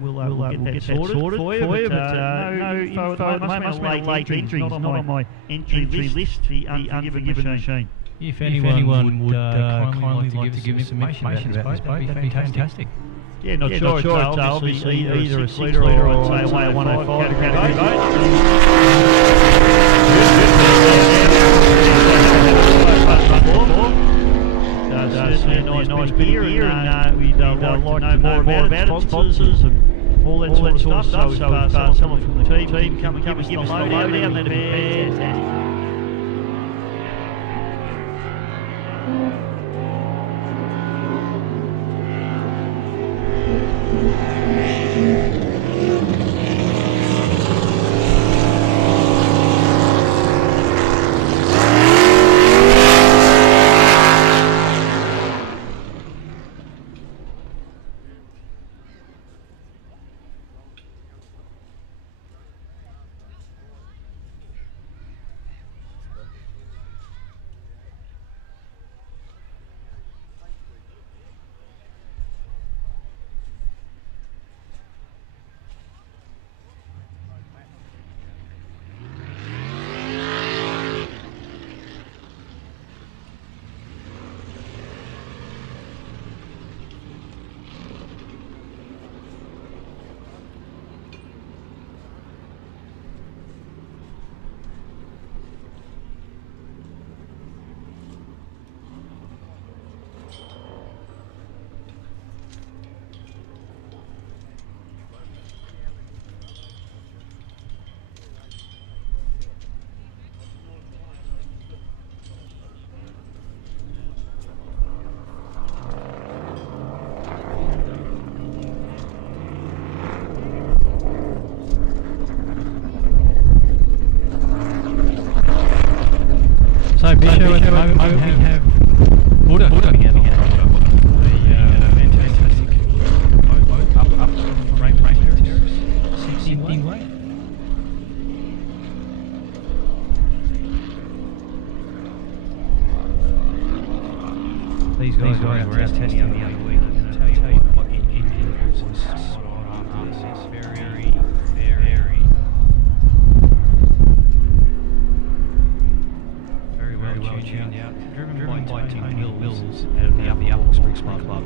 we'll get that sorted for you. But no info at the moment. Must be late entry, not on my entry list. The Unforgiven Machine. If anyone would kindly like to give us some information about this boat, that'd be fantastic. Yeah, not sure. It's obviously either a 6-litre or I'd say a 105 category boat. Certainly a nice beer, and we'd like to know more about it, sponsors and all that sort of stuff. So if someone from the team come and give us the lowdown, that'd be fantastic. So, Bisho, at the moment we have Buddha coming out again. A fantastic boat up from Rainbow Terrace, 16 way. These guys were out testing the other week. And I'll tell you what engine was spot on after this. It's very well tuned out, driven by Tim Wills out of the Upper Hawkesbury Club.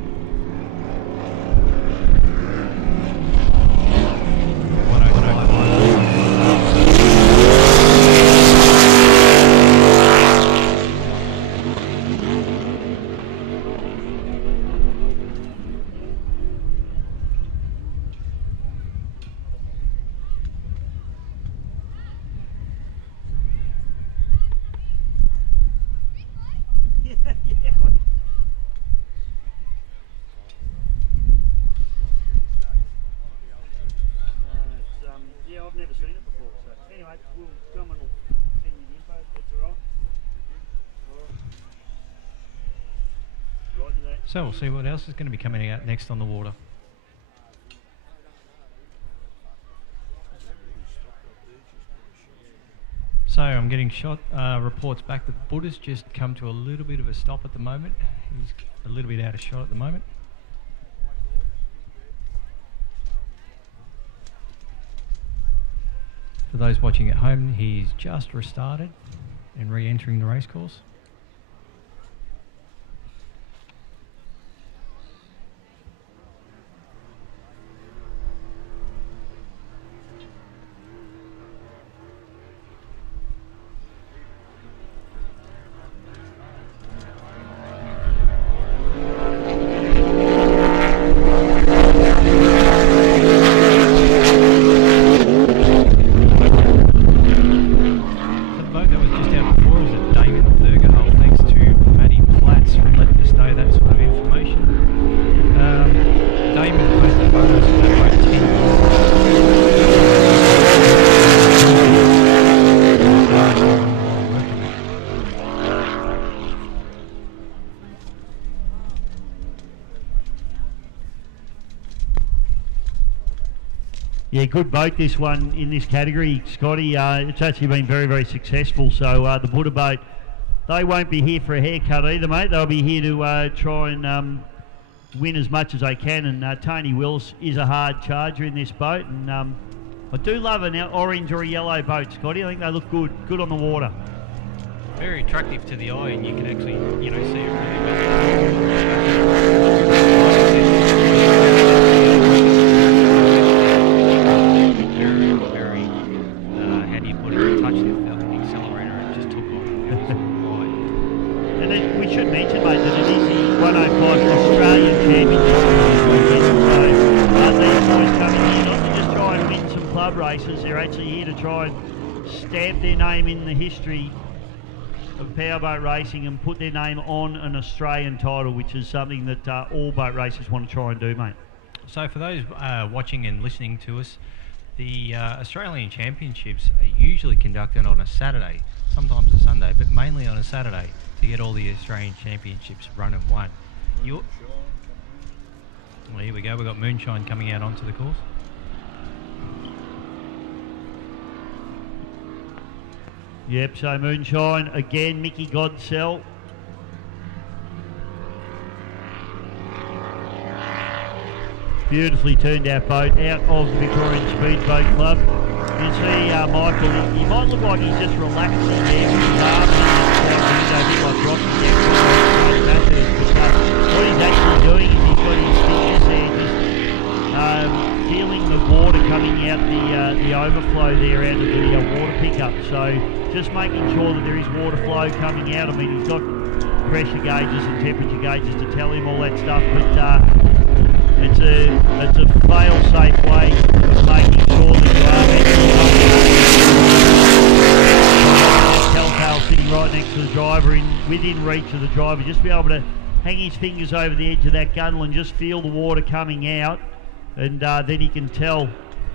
Yeah, I've never seen it before. So anyway, someone will send me the info. That's all right. Roger that. So we'll see what else is going to be coming out next on the water. So I'm getting reports back that Buddha's just come to a little bit of a stop at the moment. He's a little bit out of shot at the moment. For those watching at home, he's just restarted and re-entering the racecourse. Yeah, good boat this one in this category, Scotty. It's actually been very, very successful. So the Buddha boat, they won't be here for a haircut either, mate. They'll be here to try and win as much as they can. And Tony Willis is a hard charger in this boat. And I do love an orange or a yellow boat, Scotty. I think they look good on the water. Very attractive to the eye, and you can actually, see it really well. Very, how do you put it? Touch the accelerator and just took off. It was right. And then we should mention, mate, that it is the 105 Australian Championship weekend. So these boys coming here not to just try and win some club races, they're actually here to try and stamp their name in the history of powerboat racing and put their name on an Australian title, which is something that all boat racers want to try and do, mate. So for those watching and listening to us, the Australian Championships are usually conducted on a Saturday, sometimes a Sunday, but mainly on a Saturday to get all the Australian Championships run and won. Well, here we go, we've got Moonshine coming out onto the course. Yep, so Moonshine, again, Mickey Godsell. Beautifully turned our boat out of the Victorian Speedboat Club. You can see Michael, he might look like he's just relaxing there with his arms a bit like Rocky there. What he's actually doing is he's got his fingers there just feeling the water coming out the overflow there out of the water pickup. So just making sure that there is water flow coming out. I mean, he's got pressure gauges and temperature gauges to tell him all that stuff, but it's a fail-safe way of making sure that you are actually telltale sitting right next to the driver, within reach of the driver. Just be able to hang his fingers over the edge of that gunnel and just feel the water coming out, and then he can tell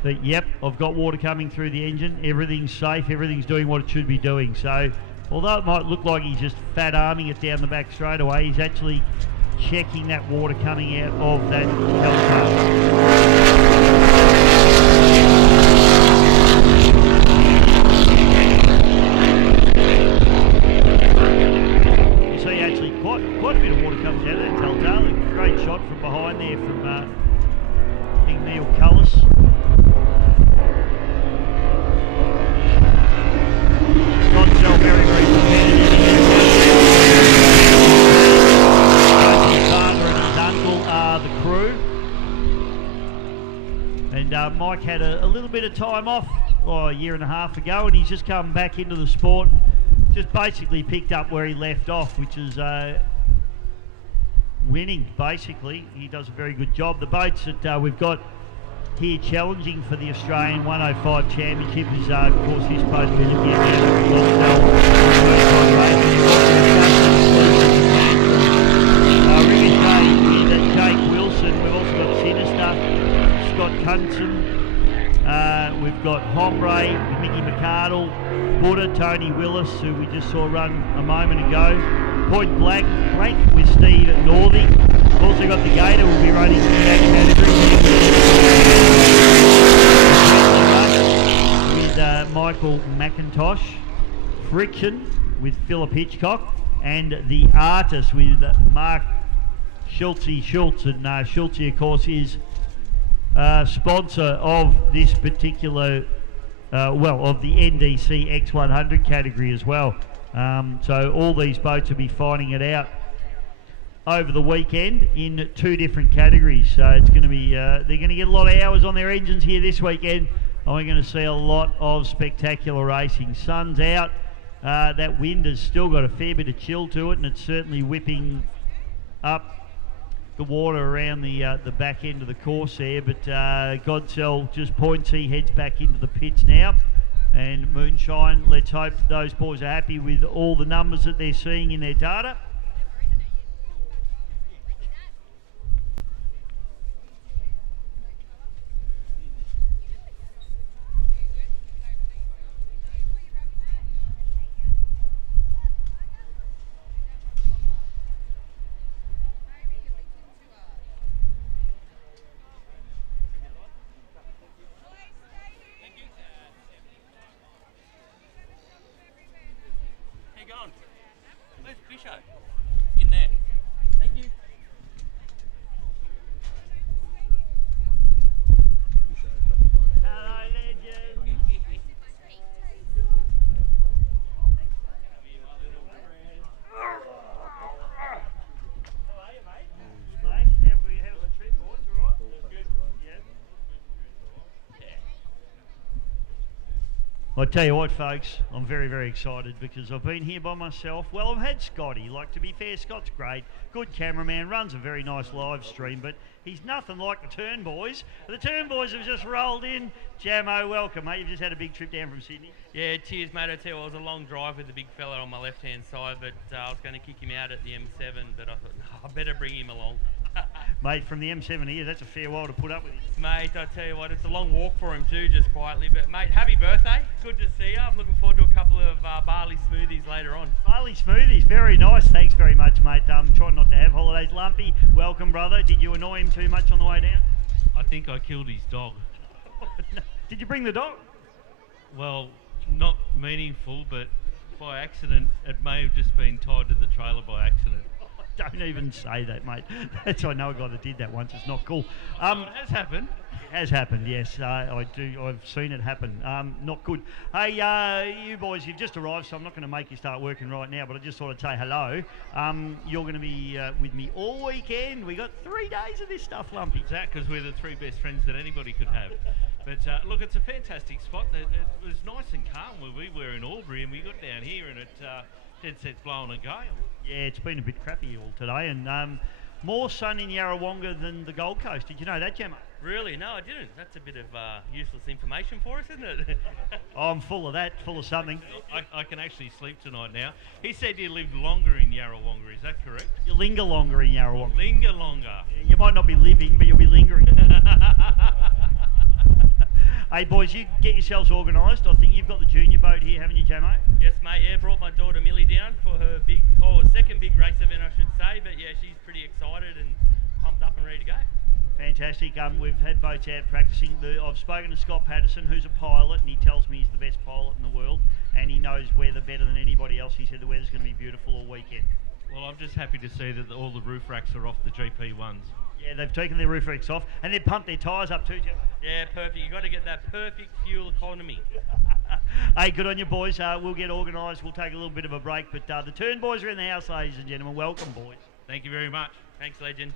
that, yep, I've got water coming through the engine, everything's safe, everything's doing what it should be doing. So although it might look like he's just fat arming it down the back straight away, he's actually checking that water coming out of that telltale. You see actually quite a bit of water comes out of that telltale. A great shot from behind there from Big Neil Cullis. Godsell very, very competitive. His father and his uncle are the crew. Mike had a little bit of time off a year and a half ago, and he's just come back into the sport and just basically picked up where he left off, which is winning, basically. He does a very good job. The boats that we've got here challenging for the Australian 105 Championship is, of course, he's supposed to be looking at Jake Wilson. We've also got Sinister, Scott Cunson. We've got Hombre, Mickey McArdle, Buddha, Tony Willis, who we just saw run a moment ago. Point Blank with Steve Northey. Also got the Gator, who will be running the category with Michael McIntosh. Friction with Philip Hitchcock. And the Artist with Mark Schultz. And Schultz, of course, is sponsor of this particular, of the NDC X100 category as well. So all these boats will be finding it out over the weekend in 2 different categories. So it's going to be, they're going to get a lot of hours on their engines here this weekend, and we're going to see a lot of spectacular racing. Sun's out. That wind has still got a fair bit of chill to it, and it's certainly whipping up the water around the back end of the course there. But Godsell just points, he heads back into the pits now. And Moonshine, let's hope those boys are happy with all the numbers that they're seeing in their data. In there. Thank you. Hello, legend. I tell you what, folks, I'm very, very excited because I've been here by myself. Well, I've had Scotty. Like, to be fair, Scott's great. Good cameraman, runs a very nice live stream, but he's nothing like the Turn Boys. The Turn Boys have just rolled in. Jamo, welcome, mate. You've just had a big trip down from Sydney. Yeah, cheers, mate. I tell you, it was a long drive with the big fella on my left-hand side, but I was going to kick him out at the M7, but I thought, no, I better bring him along. Mate, from the M7 here, that's a fair while to put up with him. Mate, I tell you what, it's a long walk for him too, just quietly. But mate, happy birthday. Good to see you. I'm looking forward to a couple of barley smoothies later on. Barley smoothies, very nice. Thanks very much, mate. Trying not to have holidays. Lumpy, welcome, brother. Did you annoy him too much on the way down? I think I killed his dog. Did you bring the dog? Well, not meaningful, but by accident. It may have just been tied to the trailer by accident. Don't even say that, mate. I know a guy that did that once. It's not cool. It has happened. It has happened, yes. I do. I've seen it happen. Not good. Hey, you boys, you've just arrived, so I'm not going to make you start working right now, but I just thought I'd say hello. You're going to be with me all weekend. We got 3 days of this stuff, Lumpy. Exactly, because we're the 3 best friends that anybody could have. But look, it's a fantastic spot. It was nice and calm where we were in Albury, and we got down here, and it dead set blowing a gale. Yeah, it's been a bit crappy all today, and more sun in Yarrawonga than the Gold Coast. Did you know that, Gemma? Really? No, I didn't. That's a bit of useless information for us, isn't it? Oh, I'm full of that, full of something. I can actually sleep tonight now. He said you lived longer in Yarrawonga, is that correct? You linger longer in Yarrawonga. Linger longer. You might not be living, but you'll be lingering. Hey, boys, you get yourselves organised. I think you've got the junior boat here, haven't you, Jamo? Yes, mate, yeah. Brought my daughter Millie down for her second big race event, I should say. But yeah, she's pretty excited and pumped up and ready to go. Fantastic. We've had boats out practising. I've spoken to Scott Patterson, who's a pilot, and he tells me he's the best pilot in the world, and he knows weather better than anybody else. He said the weather's going to be beautiful all weekend. Well, I'm just happy to see that all the roof racks are off the GP1s. Yeah, they've taken their roof racks off, and they've pumped their tyres up too, Jeff. Yeah, perfect. You've got to get that perfect fuel economy. Hey, good on you, boys. We'll get organised. We'll take a little bit of a break, but the Turn Boys are in the house, ladies and gentlemen. Welcome, boys. Thank you very much. Thanks, legend.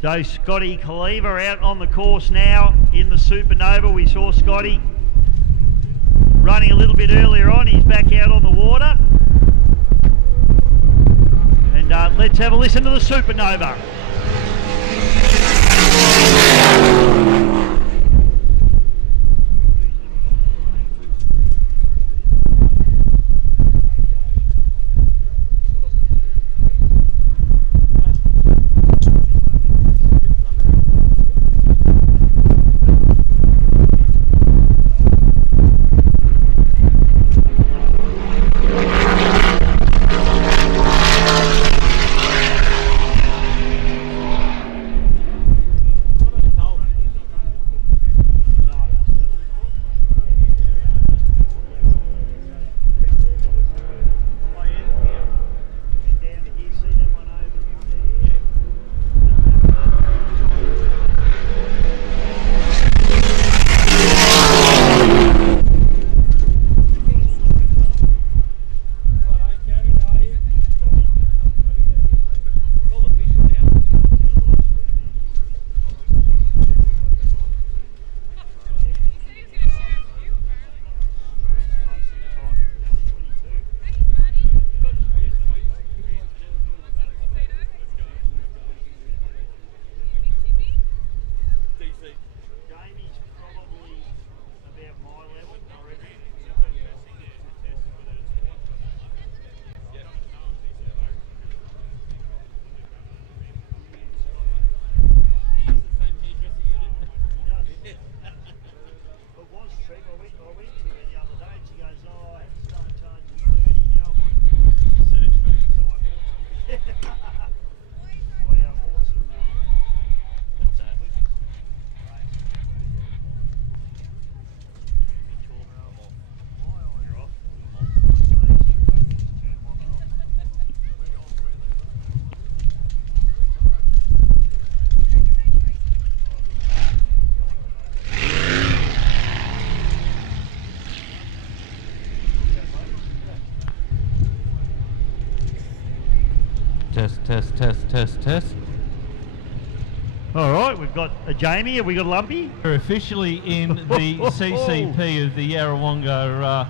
So Scotty Kaliva out on the course now in the Supernova. We saw Scotty running a little bit earlier on. He's back out on the water. And let's have a listen to the Supernova. Test. All right, we've got a Jamie. Have we got a Lumpy? We're officially in the CCP of the Yarrawonga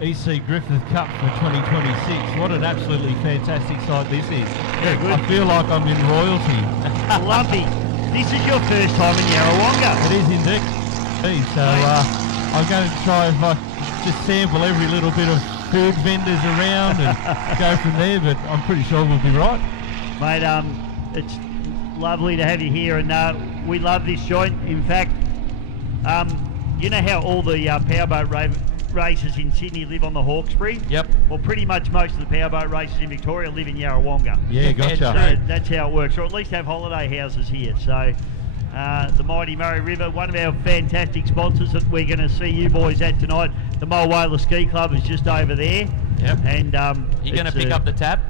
EC Griffith Cup for 2026. What an absolutely fantastic sight this is. Very good. I feel like I'm in royalty. Lumpy, this is your first time in Yarrawonga. It is indeed. So I'm going to try if I just sample every little bit of food vendors around and go from there, but I'm pretty sure we'll be right. Mate, it's lovely to have you here, and we love this joint. In fact, you know how all the powerboat races in Sydney live on the Hawkesbury? Yep. Well, pretty much most of the powerboat races in Victoria live in Yarrawonga. Yeah, gotcha. So that's how it works, or at least have holiday houses here. So the mighty Murray River, one of our fantastic sponsors that we're going to see you boys at tonight. The Mulwala Ski Club is just over there. Yep. And you're going to pick up the tab?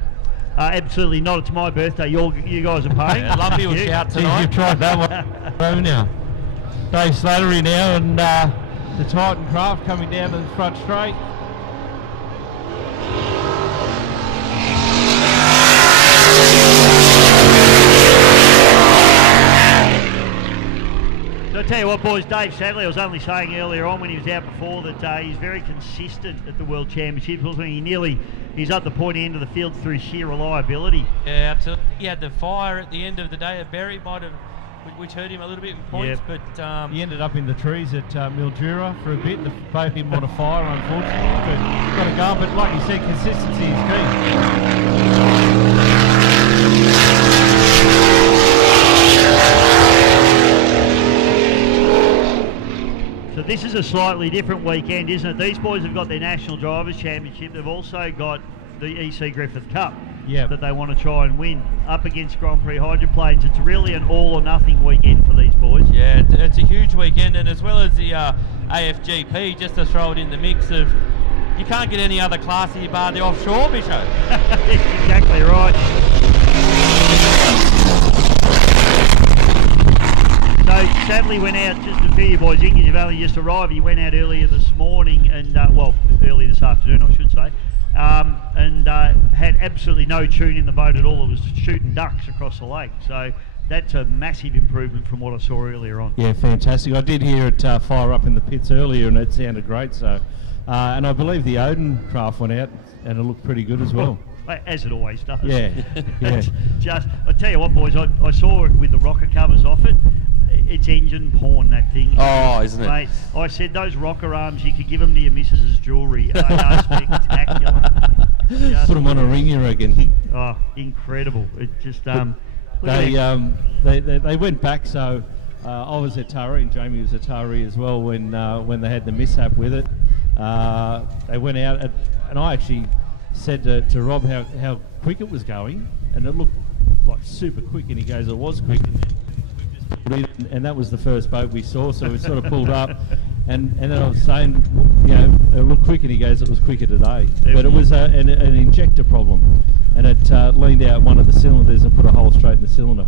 Absolutely not. It's my birthday. You guys are paying. Lumpy will shout tonight. You've tried that one over now. Dave Slattery now, and the Titan Craft coming down to the front straight. So I tell you what, boys, Dave Sadley, I was only saying earlier on when he was out before that he's very consistent at the World Championships. He's up the pointy end of the field through sheer reliability. Yeah, absolutely. He had the fire at the end of the day at Berry, which hurt him a little bit in points, Yep. but He ended up in the trees at Mildura for a bit. The boat him on a fire, unfortunately, but got to go. But like you said, consistency is So this is a slightly different weekend, isn't it? These boys have got their National Drivers' Championship. They've also got the EC Griffith Cup that they want to try and win up against Grand Prix Hydroplanes. It's really an all or nothing weekend for these boys. yeah, it's a huge weekend, and as well as the AFGP, just to throw it in the mix of, you can't get any other classy bar the offshore, Bisho. Exactly right. So Sadly went out, just to fill you boys in, you've only just arrived. He went out earlier this morning, and early this afternoon I should say, and had absolutely no tune in the boat at all. It was shooting ducks across the lake. So that's a massive improvement from what I saw earlier on. Yeah, fantastic. I did hear it fire up in the pits earlier, and it sounded great. So, and I believe the Odin craft went out, and it looked pretty good as well. As it always does. Yeah, yeah. Just, I tell you what, boys, I saw it with the rocker covers off it. It's engine porn, that thing. Oh, isn't it? Mate, I said those rocker arms, you could give them to your missus as jewellery. They are spectacular. Put them on a ring, you reckon? Oh, incredible. It just they went back. So I was at Taree, and Jamie was at Taree as well when they had the mishap with it. They went out, and I actually said to Rob how quick it was going, and it looked like super quick, and he goes, it was quick. And that was the first boat we saw, so we sort of pulled up, and then I was saying, you know, it looked quick, and he goes, it was quicker today. But it was an injector problem, and it leaned out one of the cylinders and put a hole straight in the cylinder.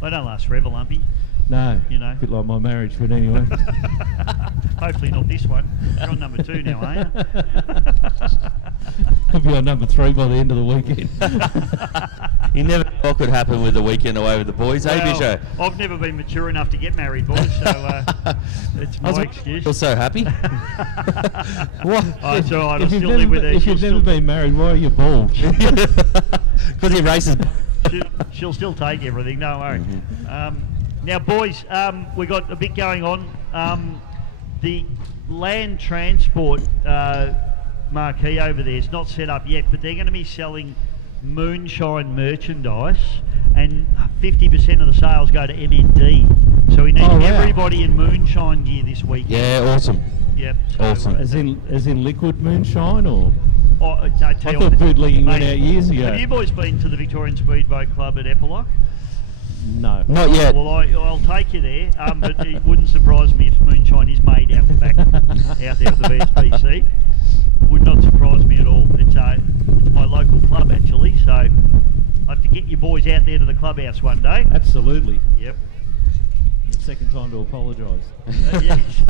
They don't last forever, Lumpy. No, you know, a bit like my marriage, but anyway. Hopefully not this one. You're on number 2 now, are you? I'll be on number 3 by the end of the weekend. You never know what could happen with the weekend away with the boys, eh, Bisho? I've never been mature enough to get married, boys, so it's my excuse. You're so happy. What? Oh, it's all right, I'll still live with her. If you've never been married, why are you bald? Because he races. She'll still take everything, don't worry. Now, boys, we've got a bit going on. The land transport marquee over there is not set up yet, but they're going to be selling moonshine merchandise, and 50% of the sales go to MND. So we need everybody in moonshine gear this weekend. Yeah, awesome. Yep. So, awesome. As in liquid moonshine, or? I thought bootlegging went out years ago. Have you boys been to the Victorian Speedboat Club at Eppalock? No. Not yet. Well, I'll take you there, but it wouldn't surprise me if moonshine is made out the back, out there at the VSPC. Would not surprise me at all. It's my local club, actually, so I have to get you boys out there to the clubhouse one day. Absolutely. Yep. The second time to apologise. Yes.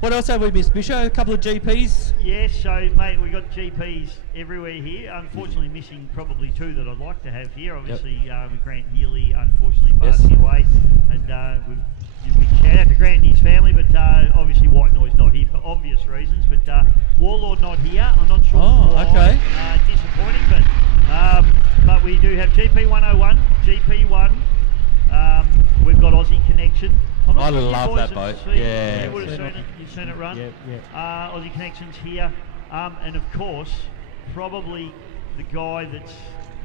What else have we missed, Bisho? A couple of GPs? Yes, so mate, we've got GPs everywhere here. Unfortunately missing probably 2 that I'd like to have here. Obviously Grant Healy unfortunately passing away, and we've big shout out to Grant and his family, but obviously White Noise not here for obvious reasons, but Warlord not here. I'm not sure why. Okay. Disappointing, but we do have GP 101, GP 1. We've got Aussie Connection. I love that boat. Yeah. You would have seen it. You've seen it run. Yeah. Aussie Connection's here, and of course, probably the guy that's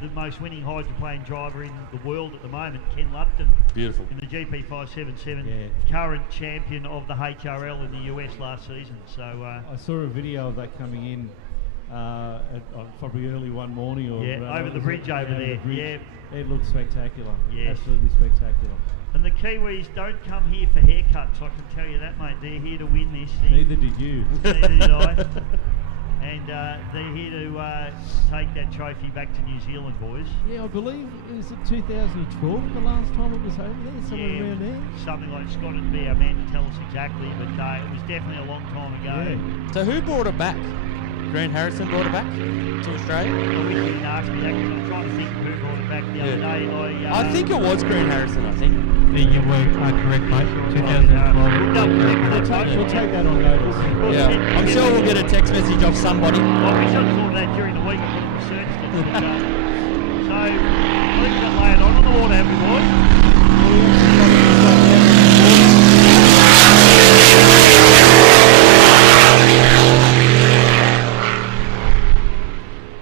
the most winning hydroplane driver in the world at the moment, Ken Lupton. Beautiful. In the GP 577, current champion of the HRL in the US last season. So I saw a video of that coming in probably early one morning, or over the bridge over there. Yeah, it looks spectacular. Yes. Absolutely spectacular. And the Kiwis don't come here for haircuts, I can tell you that, mate. They're here to win this thing. Neither did you. Neither did I. And they're here to take that trophy back to New Zealand, boys. Yeah, I believe, is it 2012 the last time it was over there? Somewhere around there? Something like Scott would be our man to tell us exactly, but it was definitely a long time ago. Yeah. So who brought it back? Grant Harrison brought it back to Australia? I wish you didn't ask me that, because I'm trying to think who brought it back the other day. I think it was Grant Harrison, I think. Yeah, you were correct, mate. 2012. We'll take that on notice. Yeah, I'm sure we'll get a text message off somebody. I wish I'd thought of that during the week. I could have researched it. So, let's get laid on the water, have we, boys?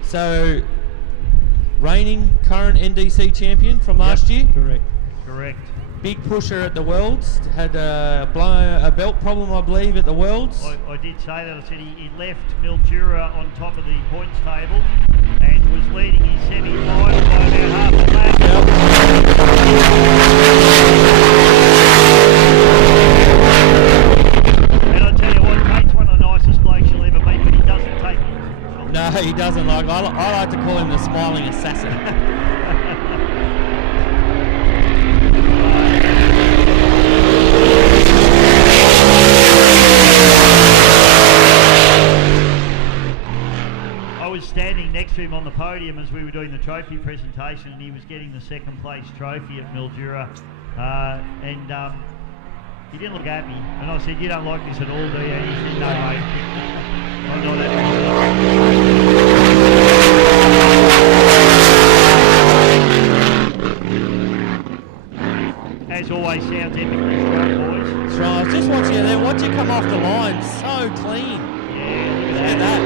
So, reigning current NDC champion from last year? Correct. Big pusher at the Worlds, had a belt problem, I believe, at the Worlds. I did say that. I said he left Mildura on top of the points table and was leading his semi-final by about half a lap. And I tell you what, Tate's one of the nicest blokes you'll ever meet, but he doesn't take it. No, he doesn't. I like to call him the smiling assassin. standing next to him on the podium as we were doing the trophy presentation, and he was getting the second place trophy at Mildura, and he didn't look happy. And I said, "You don't like this at all, do you?" He said, "No, mate, I'm not happy." As always, sounds epically strong, boys. That's right. I was just watching it then. Watch it come off the line. So clean. Yeah, look at that.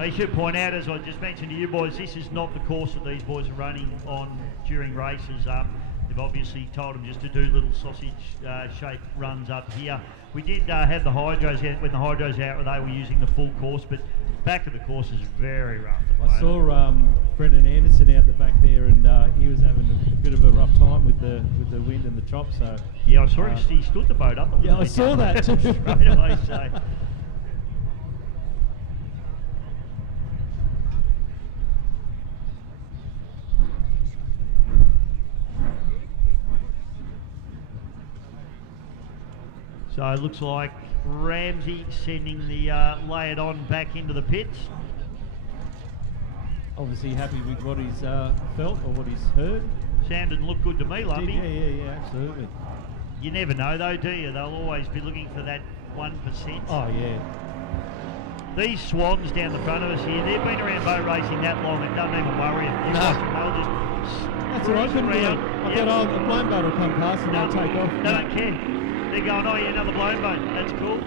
I should point out, as I just mentioned to you boys, this is not the course that these boys are running on during races. They've obviously told them just to do little sausage-shaped runs up here. We did have the hydros out. When the hydros out, they were using the full course, but back of the course is very rough. I saw Brendan Anderson out the back there, and he was having a bit of a rough time with the wind and the chop. So yeah, I saw him. He stood the boat up a little bit. I saw that too. Straight away. So. So it looks like Ramsey sending the lay it on back into the pits. Obviously happy with what he's felt or what he's heard. Sounded and looked good to me, Lumpy. Yeah, absolutely. You never know though, do you? They'll always be looking for that 1%. Oh yeah. These swans down the front of us here, they've been around boat racing that long, it doesn't even worry them. No. They'll just That's what I couldn't do. I thought, the blown boat will come past and they'll take off. They don't care. They're going, oh yeah, another blown boat. That's cool.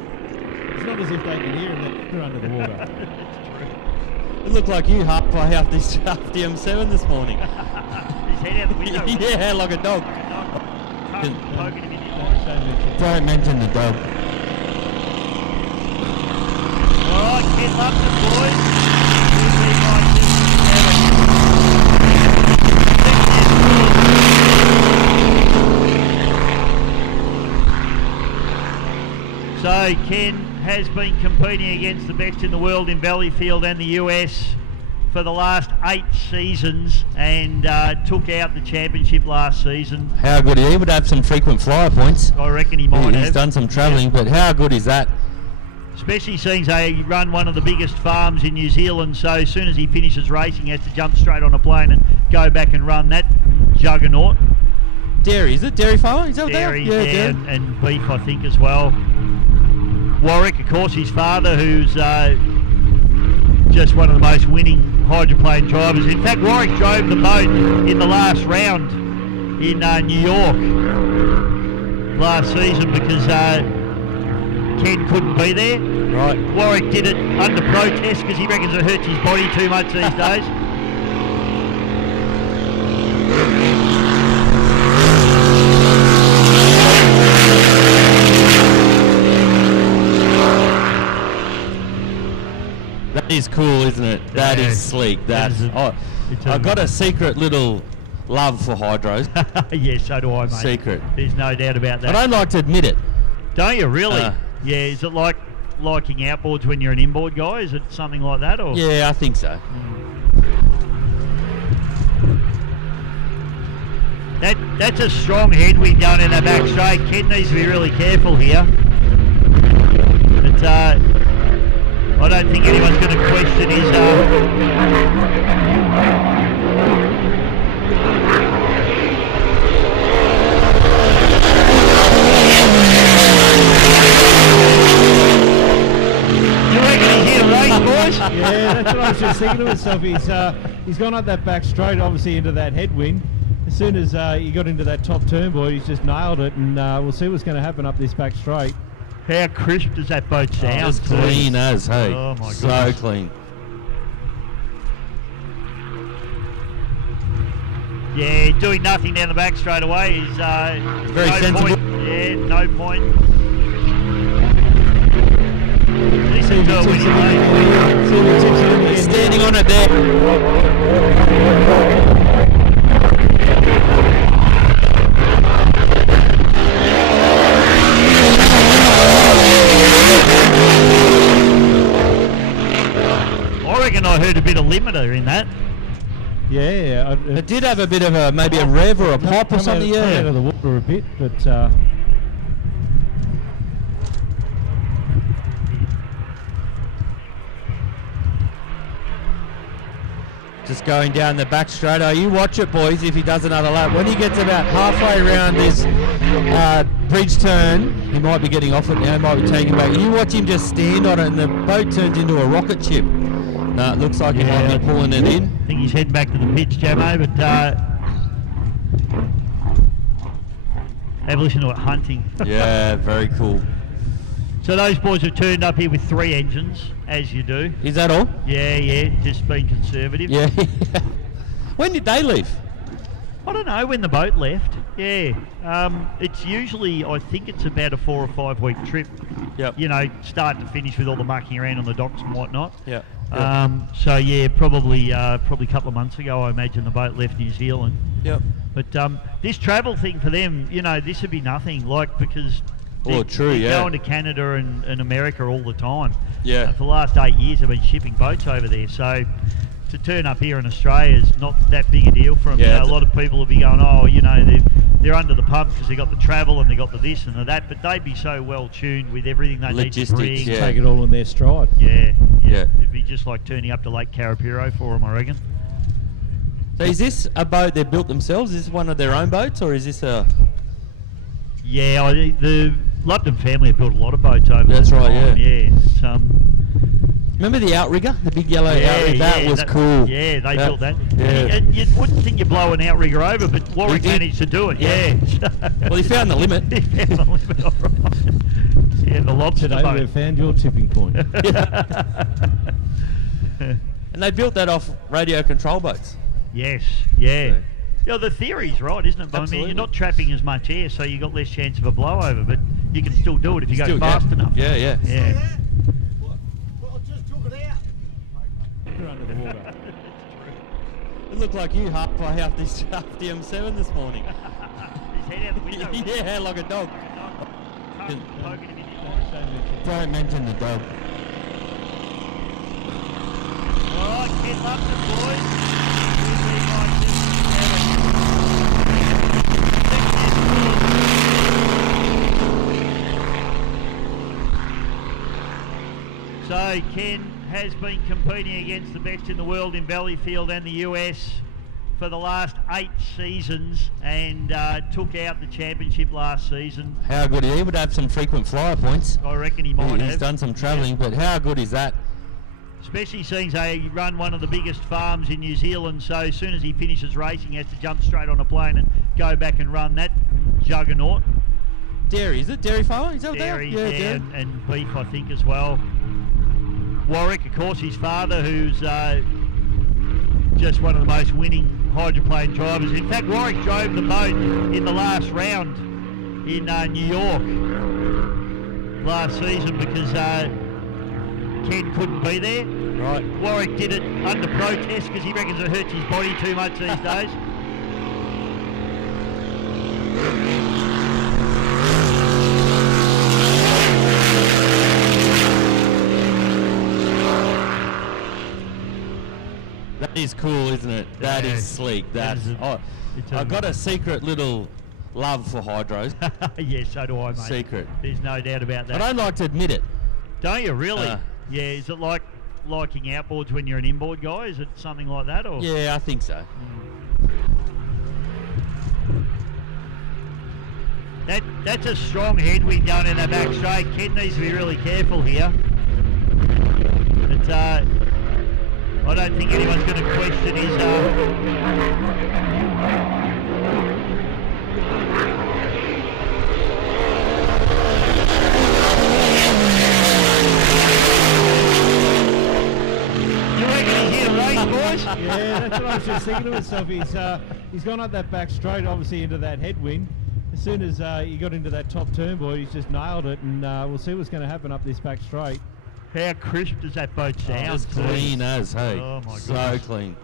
It's not as if they can hear them, they're under the water. That's true. It looked like you halfway out the M7 this morning. His head out the window. Yeah, like a dog. Poking him in the eye. Don't mention the dog. All right, Ken Lupton, boys. So Ken has been competing against the best in the world in Valleyfield and the US for the last 8 seasons, and took out the championship last season. How good he would have some frequent flyer points. I reckon he might have. He's done some travelling, but how good is that? Especially seeing they run one of the biggest farms in New Zealand, so as soon as he finishes racing, he has to jump straight on a plane and go back and run that juggernaut. Dairy, is it? Dairy farmer? Is that what Dairy, they are? Yeah, and beef, I think, as well. Warwick, of course, his father, who's just one of the most winning hydroplane drivers. In fact, Warwick drove the boat in the last round in New York last season because Ken couldn't be there. Right. Warwick did it under protest because he reckons it hurts his body too much these days. That is cool, isn't it? That is sleek. I've got a secret little love for hydros. Yes, so do I, mate. Secret. There's no doubt about that. I don't like to admit it. Don't you really? Yeah. Is it like liking outboards when you're an inboard guy? Is it something like that, or? Yeah, I think so. That's a strong headwind going in the back straight. Ken needs to be really careful here. But I don't think anyone's going to question his. You reckon he's here to race, boys? Yeah, that's what I was just thinking to myself. He's gone up that back straight, obviously into that headwind. As soon as he got into that top turn, boy, he's just nailed it, and we'll see what's going to happen up this back straight. How crisp does that boat sound? As clean as, hey. Oh my so goodness. clean. Yeah, doing nothing down the back straight away is Very no sensible. point. Yeah, no point. Decent to a winning lane. Standing on it there. I reckon I heard a bit of limiter in that. Yeah, It did have a bit of maybe a rev or a pop or something. Come out Yeah. of the water a bit, but just going down the back straight. You watch it, boys, if he does another lap. When he gets about halfway around this bridge turn, he might be getting off it now, he might be taking back. You watch him just stand on it and the boat turns into a rocket ship. No, it looks like he might be pulling it in. I think he's heading back to the pitch, Jamo, but have a listen to it hunting. Yeah, very cool. So those boys have turned up here with 3 engines, as you do. Is that all? Yeah, just being conservative. Yeah. When did they leave? I don't know when the boat left. Yeah. It's usually, I think it's about a 4 or 5 week trip. Yep. You know, start to finish with all the mucking around on the docks and whatnot. Yeah. So yeah, probably a couple of months ago, I imagine the boat left New Zealand. Yep. But this travel thing for them, you know, this would be nothing, like, because they're going to Canada and America all the time. Yeah. For the last 8 years, they've been shipping boats over there. So to turn up here in Australia is not that big a deal for them. Yeah, you know, a lot of people will be going, oh, you know, they're under the pump because they got the travel and they got the this and the that, but they'd be so well tuned with everything they need to bring. Yeah. Take it all in their stride. Yeah. It'd be just like turning up to Lake Carapiro for them, I reckon. So is this a boat they built themselves? Is this one of their own boats, or is this a... Yeah, the Lupton family have built a lot of boats over there. That's right, yeah. Yeah. It's, remember the outrigger? The big yellow outrigger? That was cool. Yeah, they built that. Yeah. And you wouldn't think you blow an outrigger over, but Warwick managed to do it, yeah. Well, he found the limit. He found the limit, all right. Yeah, the lobster Today boat. we've found your tipping point. And they built that off radio control boats. Yes, yeah. Yeah, the theory's right, isn't it? But I mean, you're not trapping as much air, so you've got less chance of a blowover, but you can still do it if you go fast enough. Yeah. Yeah. Well, I just took it out. You're under the water. It looked like you halfway up the M7 this morning. His head out the window. Yeah, like a dog. Poking him in the Don't mention the dog. All right, Ken Lupton, boys. So Ken has been competing against the best in the world in Valleyfield and the US for the last 8 seasons, and took out the championship last season. How good he would have some frequent flyer points. I reckon he might have. He's done some travelling, but how good is that? Especially seeing they run one of the biggest farms in New Zealand, so as soon as he finishes racing, he has to jump straight on a plane and go back and run that juggernaut. Dairy, is it? Dairy farmer? Is that Dairy, what they are? yeah, and beef, I think, as well. Warwick, of course, his father, who's just one of the most winning hydroplane drivers. In fact, Warwick drove the boat in the last round in New York last season because Ken couldn't be there. Right. Warwick did it under protest because he reckons it hurts his body too much these days. That is cool, isn't it? That is sleek. I've got a secret little love for hydros. Yeah, so do I, mate. Secret. There's no doubt about that. I don't like to admit it. Don't you really? Yeah, is it like liking outboards when you're an inboard guy? Is it something like that? Or? Yeah, I think so. That's a strong headwind going in that back straight. Ken needs to be really careful here. But I don't think anyone's going to question his... Yeah, that's what I was just thinking to myself. He's gone up that back straight, obviously into that headwind. As soon as he got into that top turn, boy, he's just nailed it, and we'll see what's going to happen up this back straight. How crisp does that boat sound? Just clean as, hey. Oh my so goodness. clean.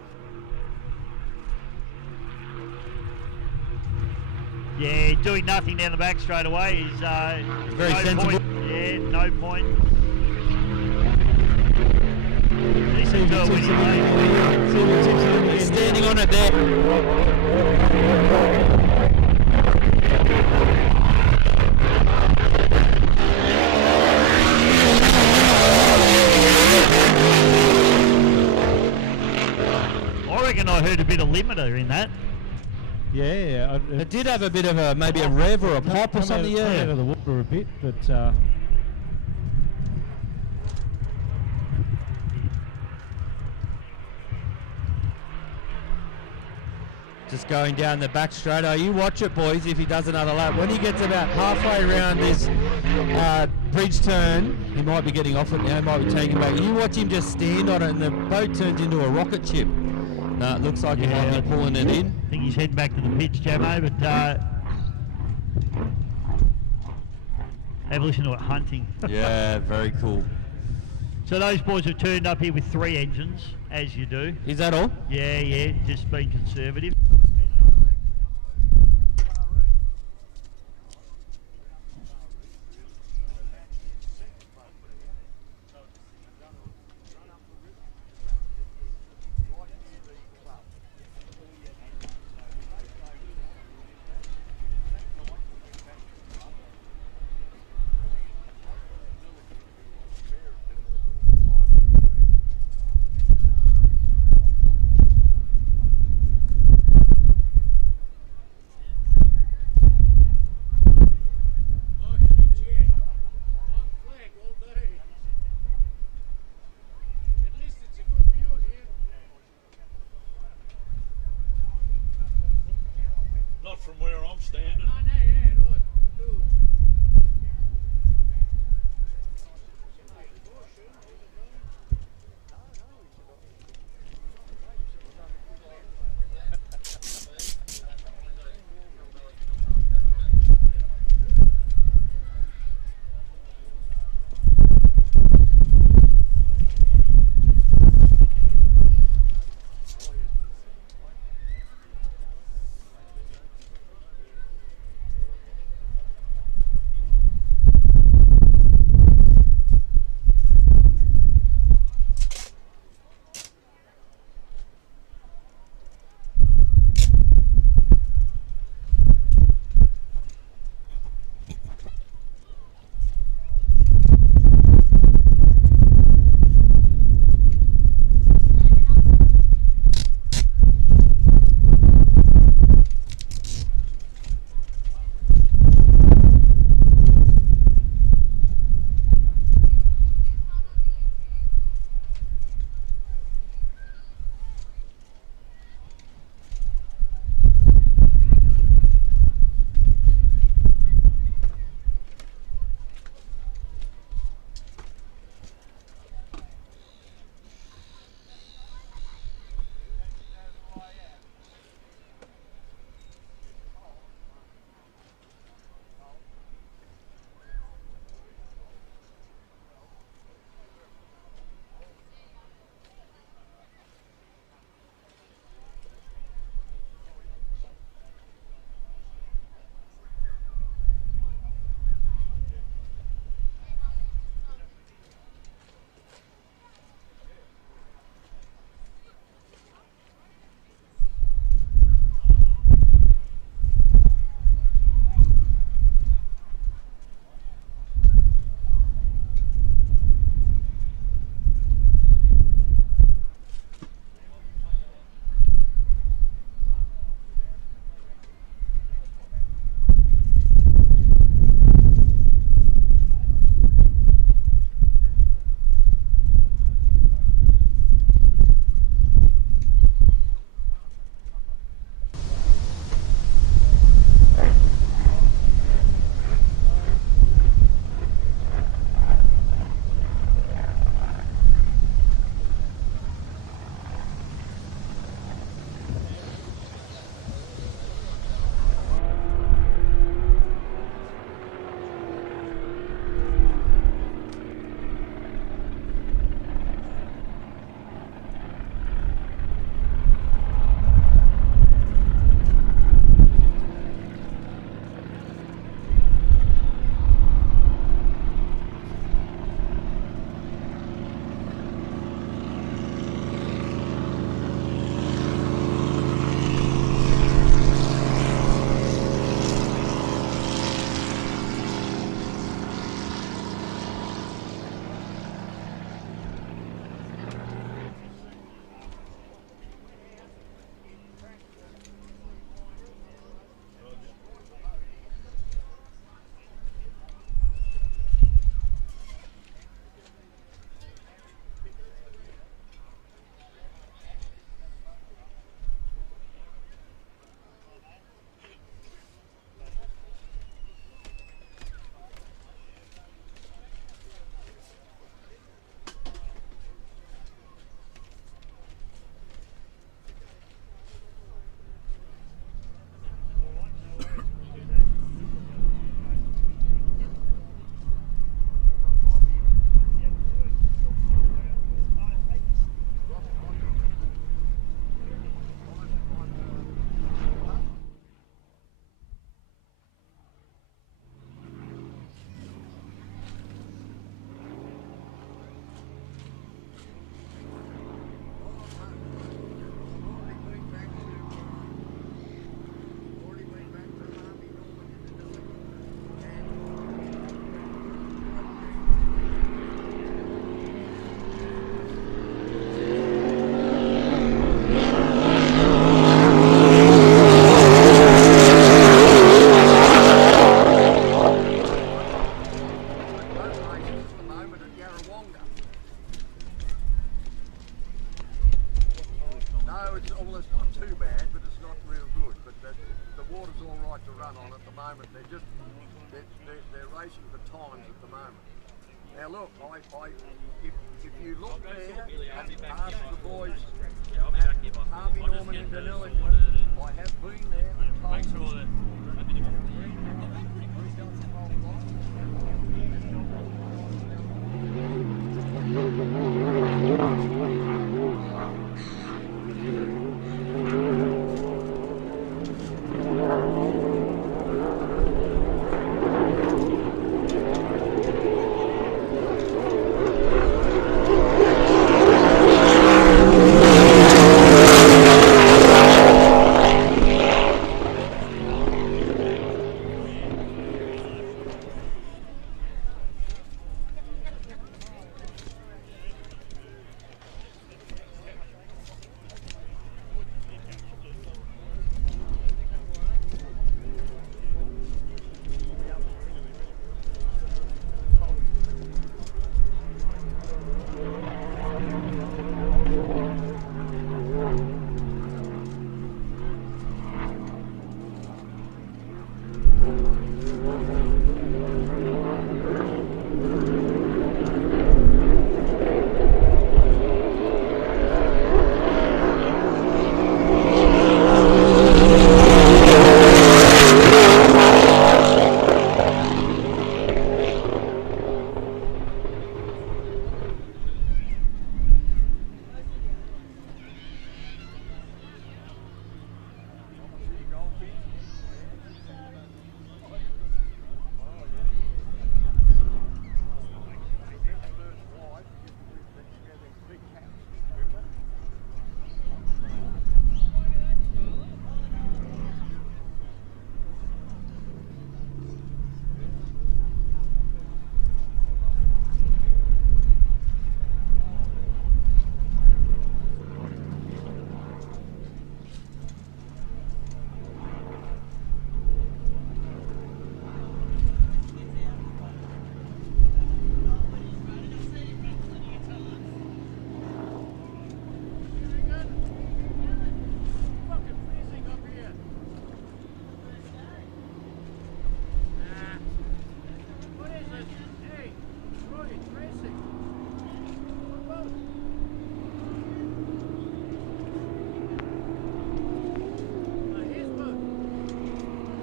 Yeah, doing nothing down the back straight away is very no sensible. Point. Yeah, no point. Decent to a winning lane. Standing on it there. I heard a bit of limiter in that. Yeah, it did have a bit of a maybe a rev or a pop or something. Come Yeah, out of the water a bit, but just going down the back straight. Oh, you watch it, boys, if he does another lap. When he gets about halfway around this bridge turn, he might be getting off it now, he might be taking back. You watch him just stand on it and the boat turns into a rocket ship. No, it looks like he might be pulling it in. I think he's heading back to the pitch, Jamo, but have a listen to it hunting. Yeah, very cool. So those boys have turned up here with 3 engines, as you do. Is that all? Yeah, just being conservative. From where I'm standing. they're racing for times at the moment. Now look, if you look there and ask the boys at Harvey Norman in Dunedin, I have been there and told them.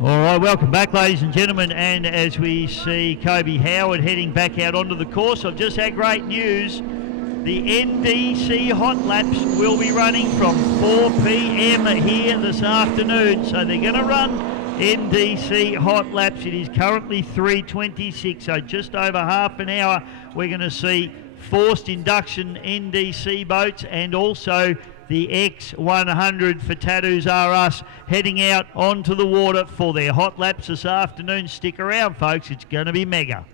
All right, welcome back, ladies and gentlemen. And as we see Kobe Howard heading back out onto the course, I've just had great news. The NDC hot laps will be running from 4 p.m. here this afternoon. So they're going to run NDC hot laps. It is currently 3:26, so just over half an hour. We're going to see forced induction NDC boats and also the X100 for Tattoos R Us heading out onto the water for their hot laps this afternoon. Stick around, folks. It's going to be mega.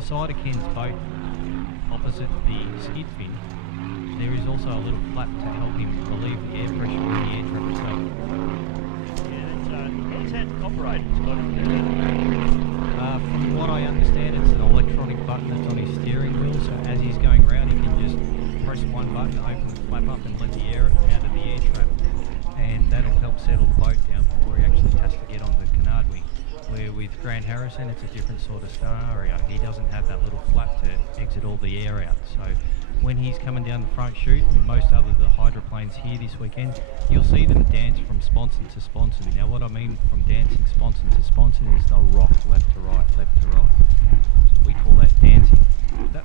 the side of Ken's boat, opposite the skid fin, there is also a little flap to help him relieve the air pressure in the air trap itself. Yeah, how's that operated, Scotty? From what I understand, it's an electronic button that's on his steering wheel, so as he's going round, he can just press one button, open the flap up and let the air out of the air trap, and that'll help settle the boat down before he actually has to get on the canard wing. Where with Grant Harrison, it's a different sort of scenario. He doesn't have that little flap to exit all the air out. So when he's coming down the front chute, and most other the hydroplanes here this weekend, you'll see them dance from sponson to sponson. Now what I mean from dancing sponson to sponson is they'll rock left to right, left to right. We call that dancing.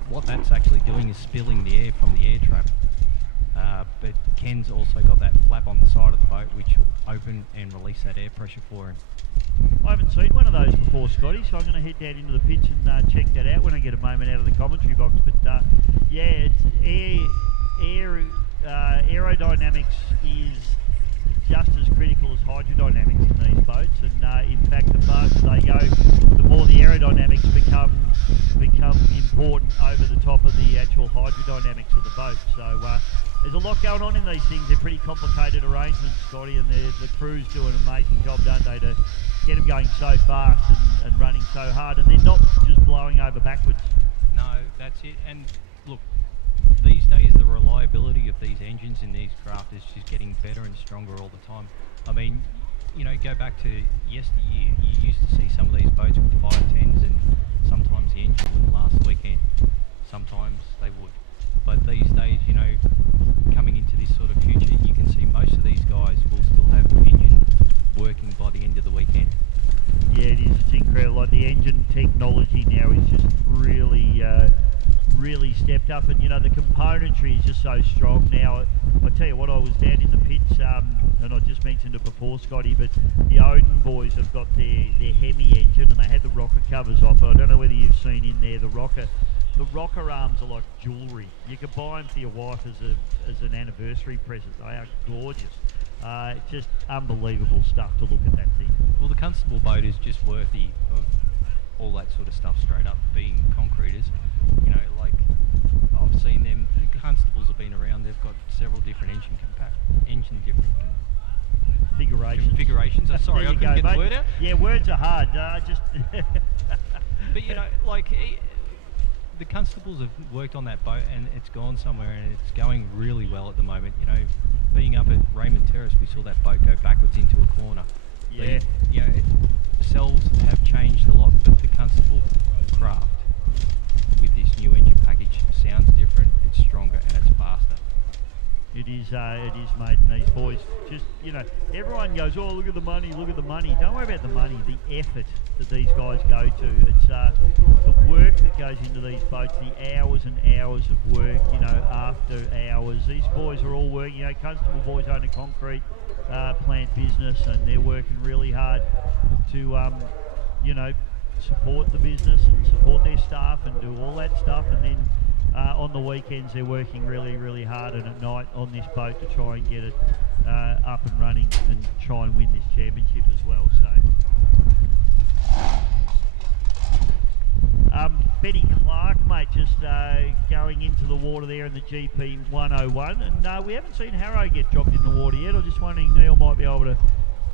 What that's actually doing is spilling the air from the air trap. But Ken's also got that flap on the side of the boat which will open and release that air pressure for him. I haven't seen one of those before, Scotty, so I'm going to head down into the pitch and check that out when I get a moment out of the commentary box. But yeah, it's aerodynamics is just as critical as hydrodynamics in these boats, and in fact the faster they go, the more the aerodynamics become important over the top of the actual hydrodynamics of the boat. So there's a lot going on in these things. They're pretty complicated arrangements, Scotty, and the crews do an amazing job, don't they, to get them going so fast and running so hard, and they're not just blowing over backwards. No, that's it. And look, these days the reliability of these engines in these craft is just getting better and stronger all the time. I mean, you know, go back to yesteryear, you used to see some of these boats with 510s and sometimes the engine wouldn't last the weekend. Sometimes they would. But these days, you know, coming into this sort of future, you can see most of these guys will still have engine working by the end of the weekend. Yeah, it is. It's incredible. Like the engine technology now is just really stepped up, and you know the componentry is just so strong now. I tell you what, I was down in the pits, and I just mentioned it before, Scotty, but the Odin boys have got their Hemi engine, and they had the rocker covers off. I don't know whether you've seen in there the rocker arms are like jewellery. You could buy them for your wife as an anniversary present. They are gorgeous. It's just unbelievable stuff to look at that thing. Well, the Constable boat is just worthy of all that sort of stuff straight up, being concreters. You know, like I've seen them, the Constables have been around, they've got several different configurations. Sorry, I couldn't get the word out. Yeah, words are hard. But you know, like the Constables have worked on that boat and it's gone somewhere and it's going really well at the moment. You know, being up at Raymond Terrace, we saw that boat go backwards into a corner. Yeah. You know, cells have changed a lot, but the Constable craft with this new engine package sounds different, it's stronger and it's faster. It is, mate, and these boys just, you know, everyone goes, oh, look at the money, look at the money. Don't worry about the money, the effort that these guys go to. It's the work that goes into these boats, the hours and hours of work, you know, after hours. These boys are all working, you know, Constable boys own a concrete plant business, and they're working really hard to, you know, support the business and support their staff and do all that stuff, and then on the weekends they're working really, really hard, and at night on this boat to try and get it up and running and try and win this championship as well. So Betty Clark, mate, just going into the water there in the GP 101, and we haven't seen Harrow get dropped in the water yet. I'm just wondering Neil might be able to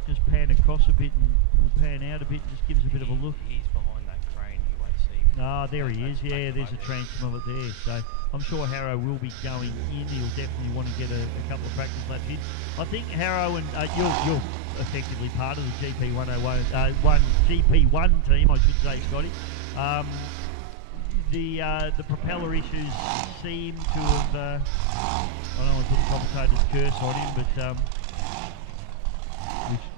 just pan across a bit and pan out a bit and just give us a bit of a look. He's behind that crane, you won't see him. Ah, there he is. Yeah, there's a transom of it there. So I'm sure Harrow will be going in. He'll definitely want to get a couple of practice laps in. I think Harrow and you're effectively part of the GP 101, GP1 team, I should say, Scotty. The propeller issues seem to have, I don't want to put the commentator's curse on him, but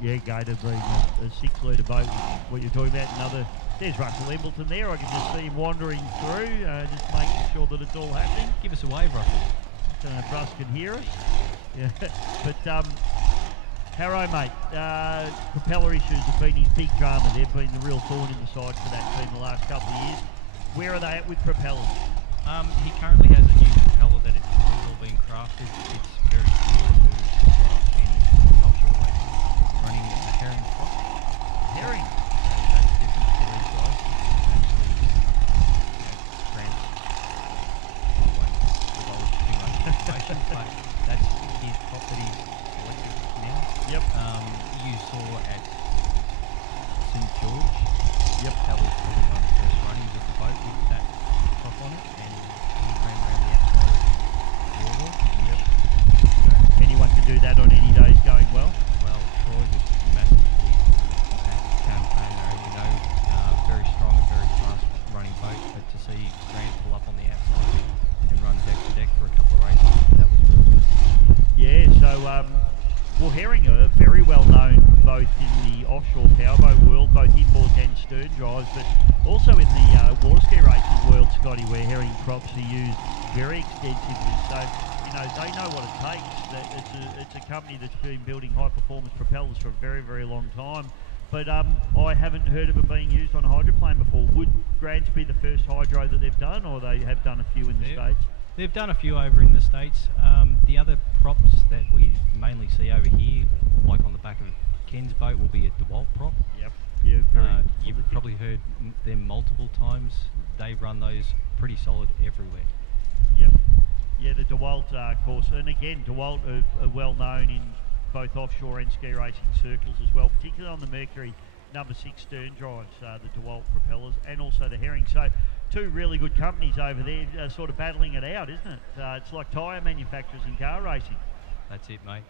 Gator being a 6-litre boat, what you're talking about. There's Russell Embleton there. I can just see him wandering through, just making sure that it's all happening. Give us a wave, Russell. I don't know if Russ can hear us. Yeah, but Harrow, mate, propeller issues have been his big drama. They've been the real thorn in the side for that team the last couple of years. Where are they at with propellers? He currently has a new propeller that it's all being crafted. It's very similar to what I've seen in the offshore way, running a herring prop. Herring? That's different to these guys. It's actually herring are very well known both in the offshore powerboat world, both inboards and stern drives, but also in the water ski racing world, Scotty, where herring props are used very extensively. So, you know, they know what it takes. It's a company that's been building high-performance propellers for a very, very long time. But I haven't heard of them being used on a hydroplane before. Would Grants be the first hydro that they've done, or they have done a few in the States? They've done a few over in the States. The other props that we mainly see over here, like on the back of Ken's boat, will be a DeWalt prop. Yep. Yeah, you've probably heard them multiple times. They run those pretty solid everywhere. Yep. Yeah, the DeWalt course. And again, DeWalt are well known in both offshore and ski racing circles as well, particularly on the Mercury number 6 stern drives, the DeWalt propellers, and also the herring. So two really good companies over there sort of battling it out, isn't it? It's like tyre manufacturers in car racing. That's it, mate.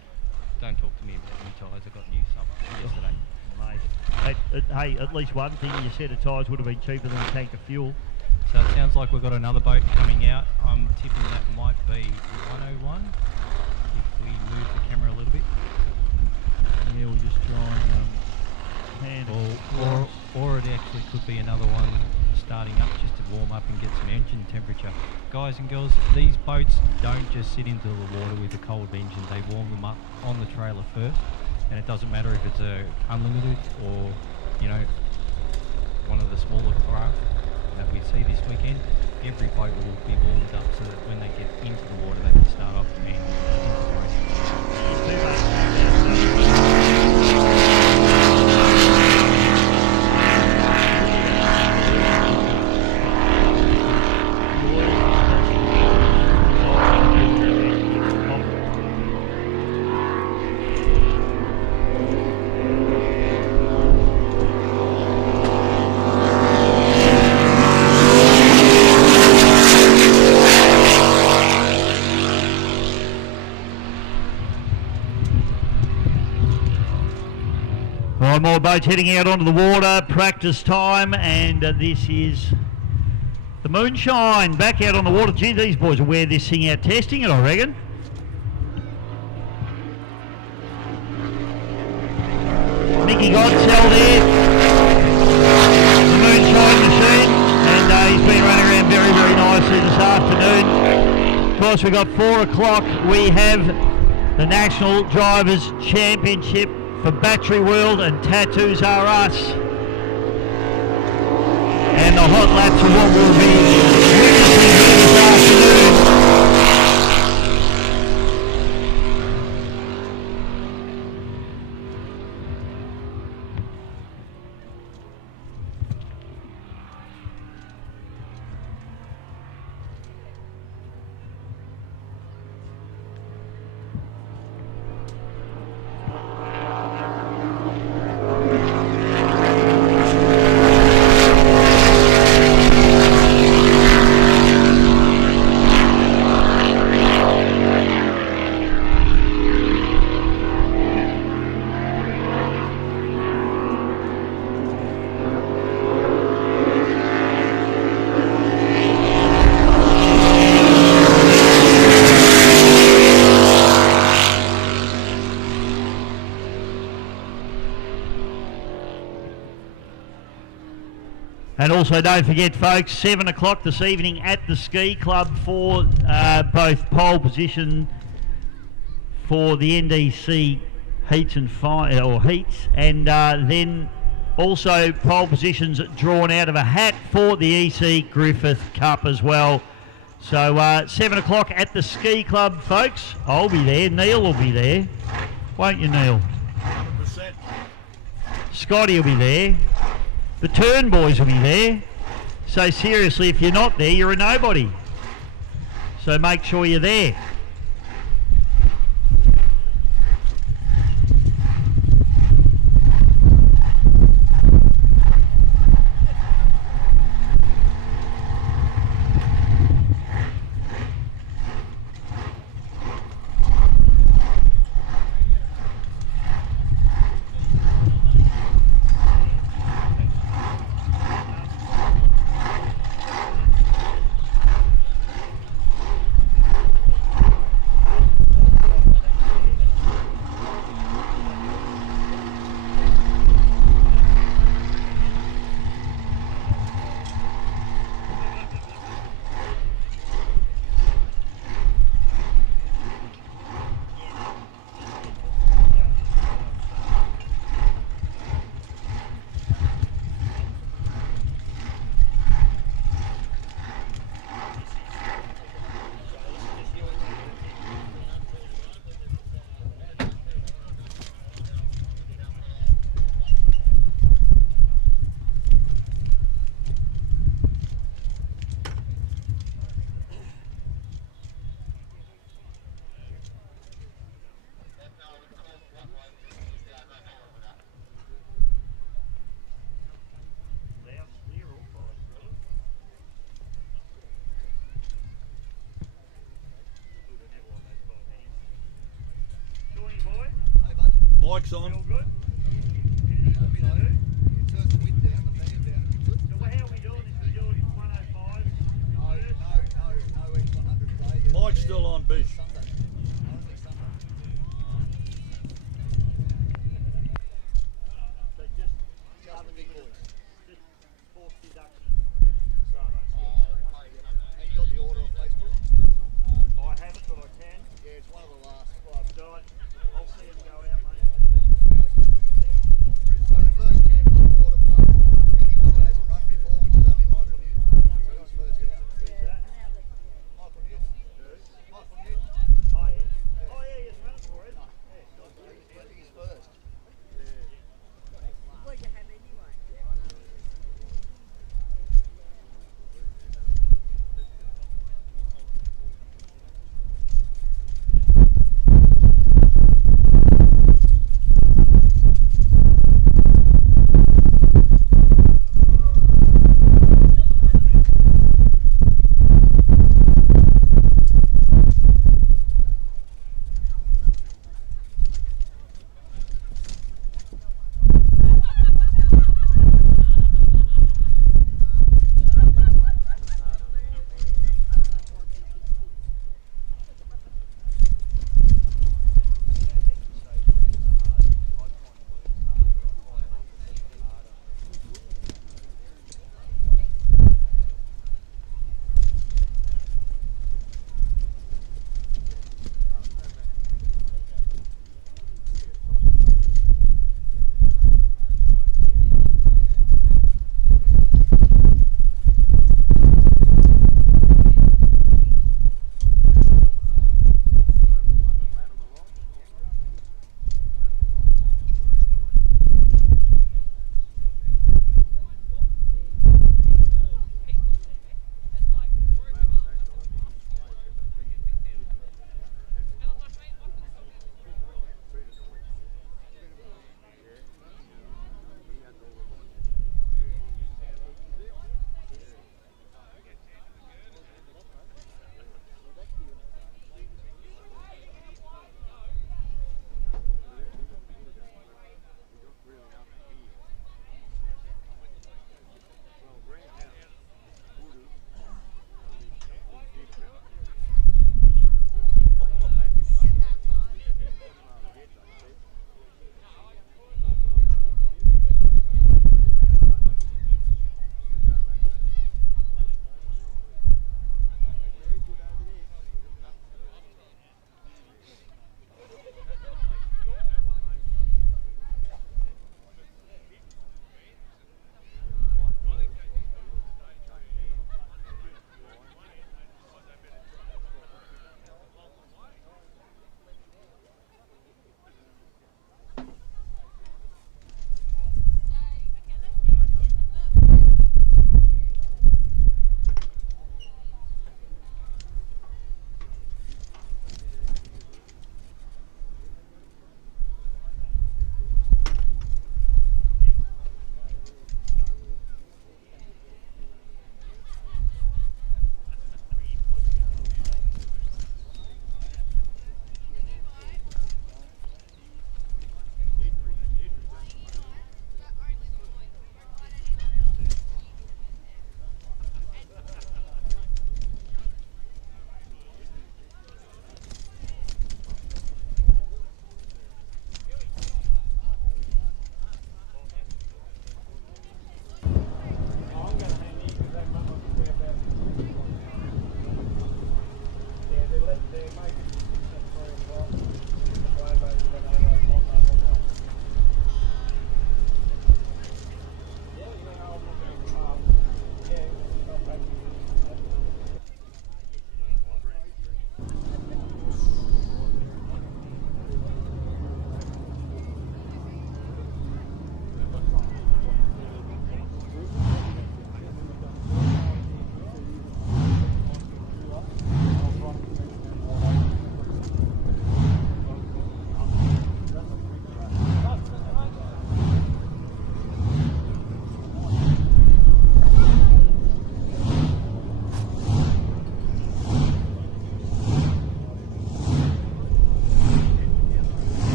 Don't talk to me about new tyres. I got new some yesterday. Mate, hey, at least one thing, your set of tyres would have been cheaper than a tank of fuel. So it sounds like we've got another boat coming out. I'm tipping that might be 101, if we move the camera a little bit. Yeah, we'll just try and pan it. Or it actually could be another one starting up just to warm up and get some engine temperature. Guys and girls, these boats don't just sit into the water with a cold engine. They warm them up on the trailer first, and it doesn't matter if it's a unlimited or, you know, one of the smaller craft that we see this weekend. Every boat will be warmed up so that when they get into the water they can start off and into the race. More boats heading out onto the water, practice time, and this is the Moonshine back out on the water. Gee, these boys will wear this thing out testing it, I reckon. Mickey Godsell there, the Moonshine machine, and he's been running around very, very nicely this afternoon. Of course, we've got 4 o'clock. We have the National Drivers' Championship for Battery World and Tattoos R Us, and the hot laps are what we'll be witnessing here this afternoon. And also don't forget folks, 7 o'clock this evening at the Ski Club for both pole position for the NDC heats and heats, and then also pole positions drawn out of a hat for the EC Griffith Cup as well. So 7 o'clock at the Ski Club, folks. I'll be there. Neil will be there. Won't you, Neil? 100%. Scotty will be there. The Turn Boys will be there. So seriously, if you're not there, you're a nobody. So make sure you're there. Mike's on. All good? Mike's still on, Bish.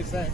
least that.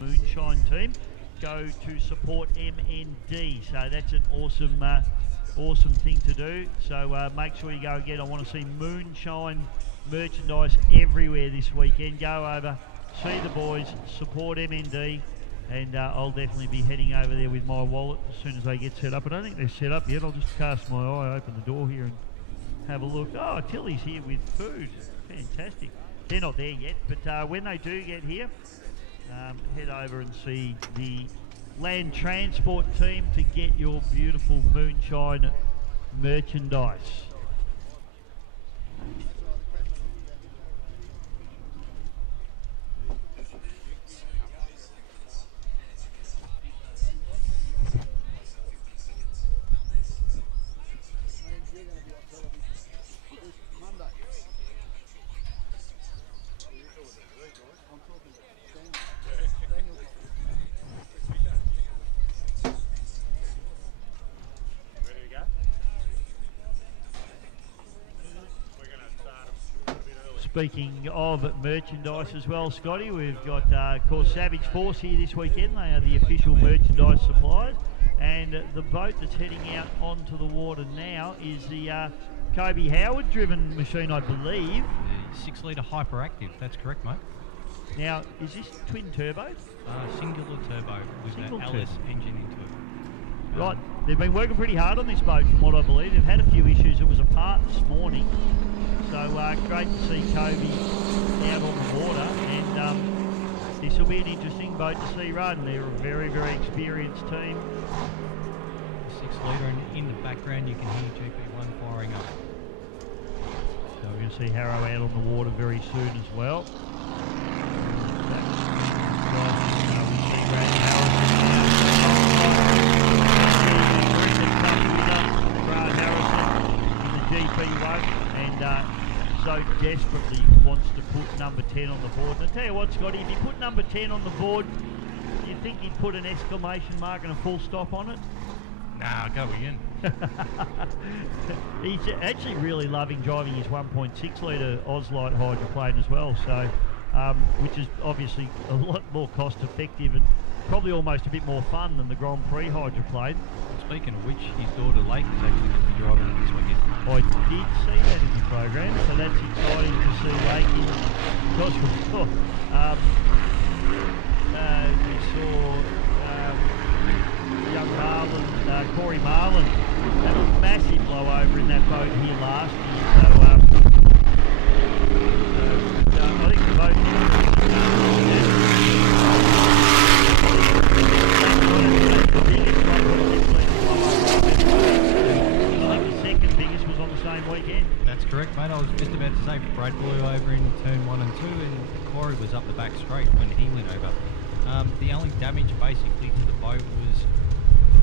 Moonshine team go to support MND, so that's an awesome awesome thing to do. So make sure you go again. I want to see Moonshine merchandise everywhere this weekend. Go over, see the boys, support MND, and I'll definitely be heading over there with my wallet as soon as they get set up. I don't think they're set up yet. I'll just cast my eye, open the door here and have a look. Oh, Tilly's here with food. Fantastic. They're not there yet, but when they do get here, head over and see the land transport team to get your beautiful Moonshine merchandise. Speaking of merchandise as well, Scotty, we've got, of course, Savage Force here this weekend. They are the official merchandise suppliers. And the boat that's heading out onto the water now is the Kobe Howard-driven machine, I believe. The 6-litre hyperactive, that's correct, mate. Now, is this twin turbo? Singular turbo with an LS engine into it. Right, they've been working pretty hard on this boat from what I believe. They've had a few issues. It was apart this morning. So great to see Kobe out on the water, and this will be an interesting boat to see run. They're a very, very experienced team. 6-litre, and in the background you can hear GP1 firing up. So we're going to see Harrow out on the water very soon as well. Grant Harrison in the GP1, and so desperately wants to put number 10 on the board. And I tell you what, Scotty, if he put number 10 on the board, do you think he'd put an exclamation mark and a full stop on it? Nah, go again. He's actually really loving driving his 1.6 litre Ozlite hydroplane as well, so which is obviously a lot more cost effective and probably almost a bit more fun than the Grand Prix hydroplane. Speaking of which, his daughter Lake is actually going to be driving it this weekend. I did see that in the program, so that's exciting to see Lake in. Because we saw young Marlon, Corey Marlon, had a massive blowover in that boat here last year. So I think the boat. Weekend. That's correct, mate. I was just about to say Brad blew over in turn 1 and 2, and Corey was up the back straight when he went over. The only damage basically to the boat was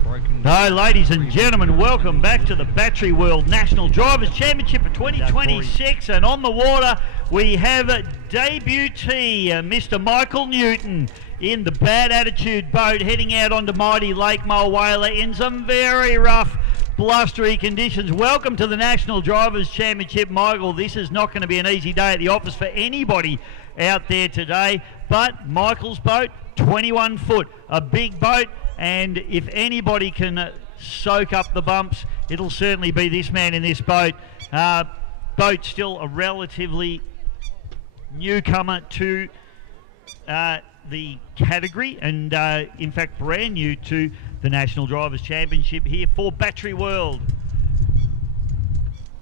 broken. No, ladies and gentlemen, welcome back to the Battery World National Drivers Championship of 2026, and on the water we have debutee Mr. Michael Newton in the Bad Attitude boat heading out onto mighty Lake Mulwala in some very rough blustery conditions. Welcome to the National Drivers Championship, Michael. This is not going to be an easy day at the office for anybody out there today, but Michael's boat, 21 foot, a big boat, and if anybody can soak up the bumps, it'll certainly be this man in this boat. Boat still a relatively newcomer to the category, and in fact brand new to the National Drivers' Championship here for Battery World.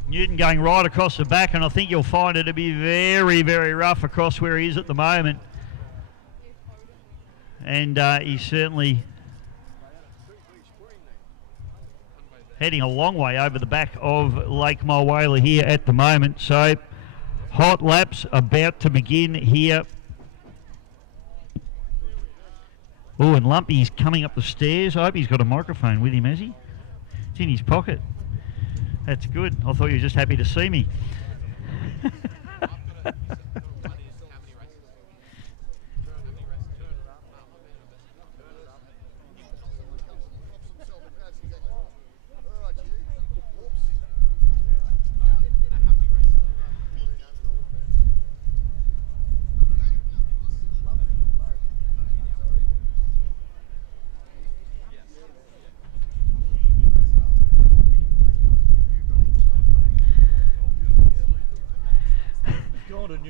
Newton going right across the back, and I think you'll find it to be very, very rough across where he is at the moment. And he's certainly heading a long way over the back of Lake Mulwala here at the moment. So hot laps about to begin here. Oh, and Lumpy's coming up the stairs. I hope he's got a microphone with him, has he? It's in his pocket. That's good. I thought you were just happy to see me.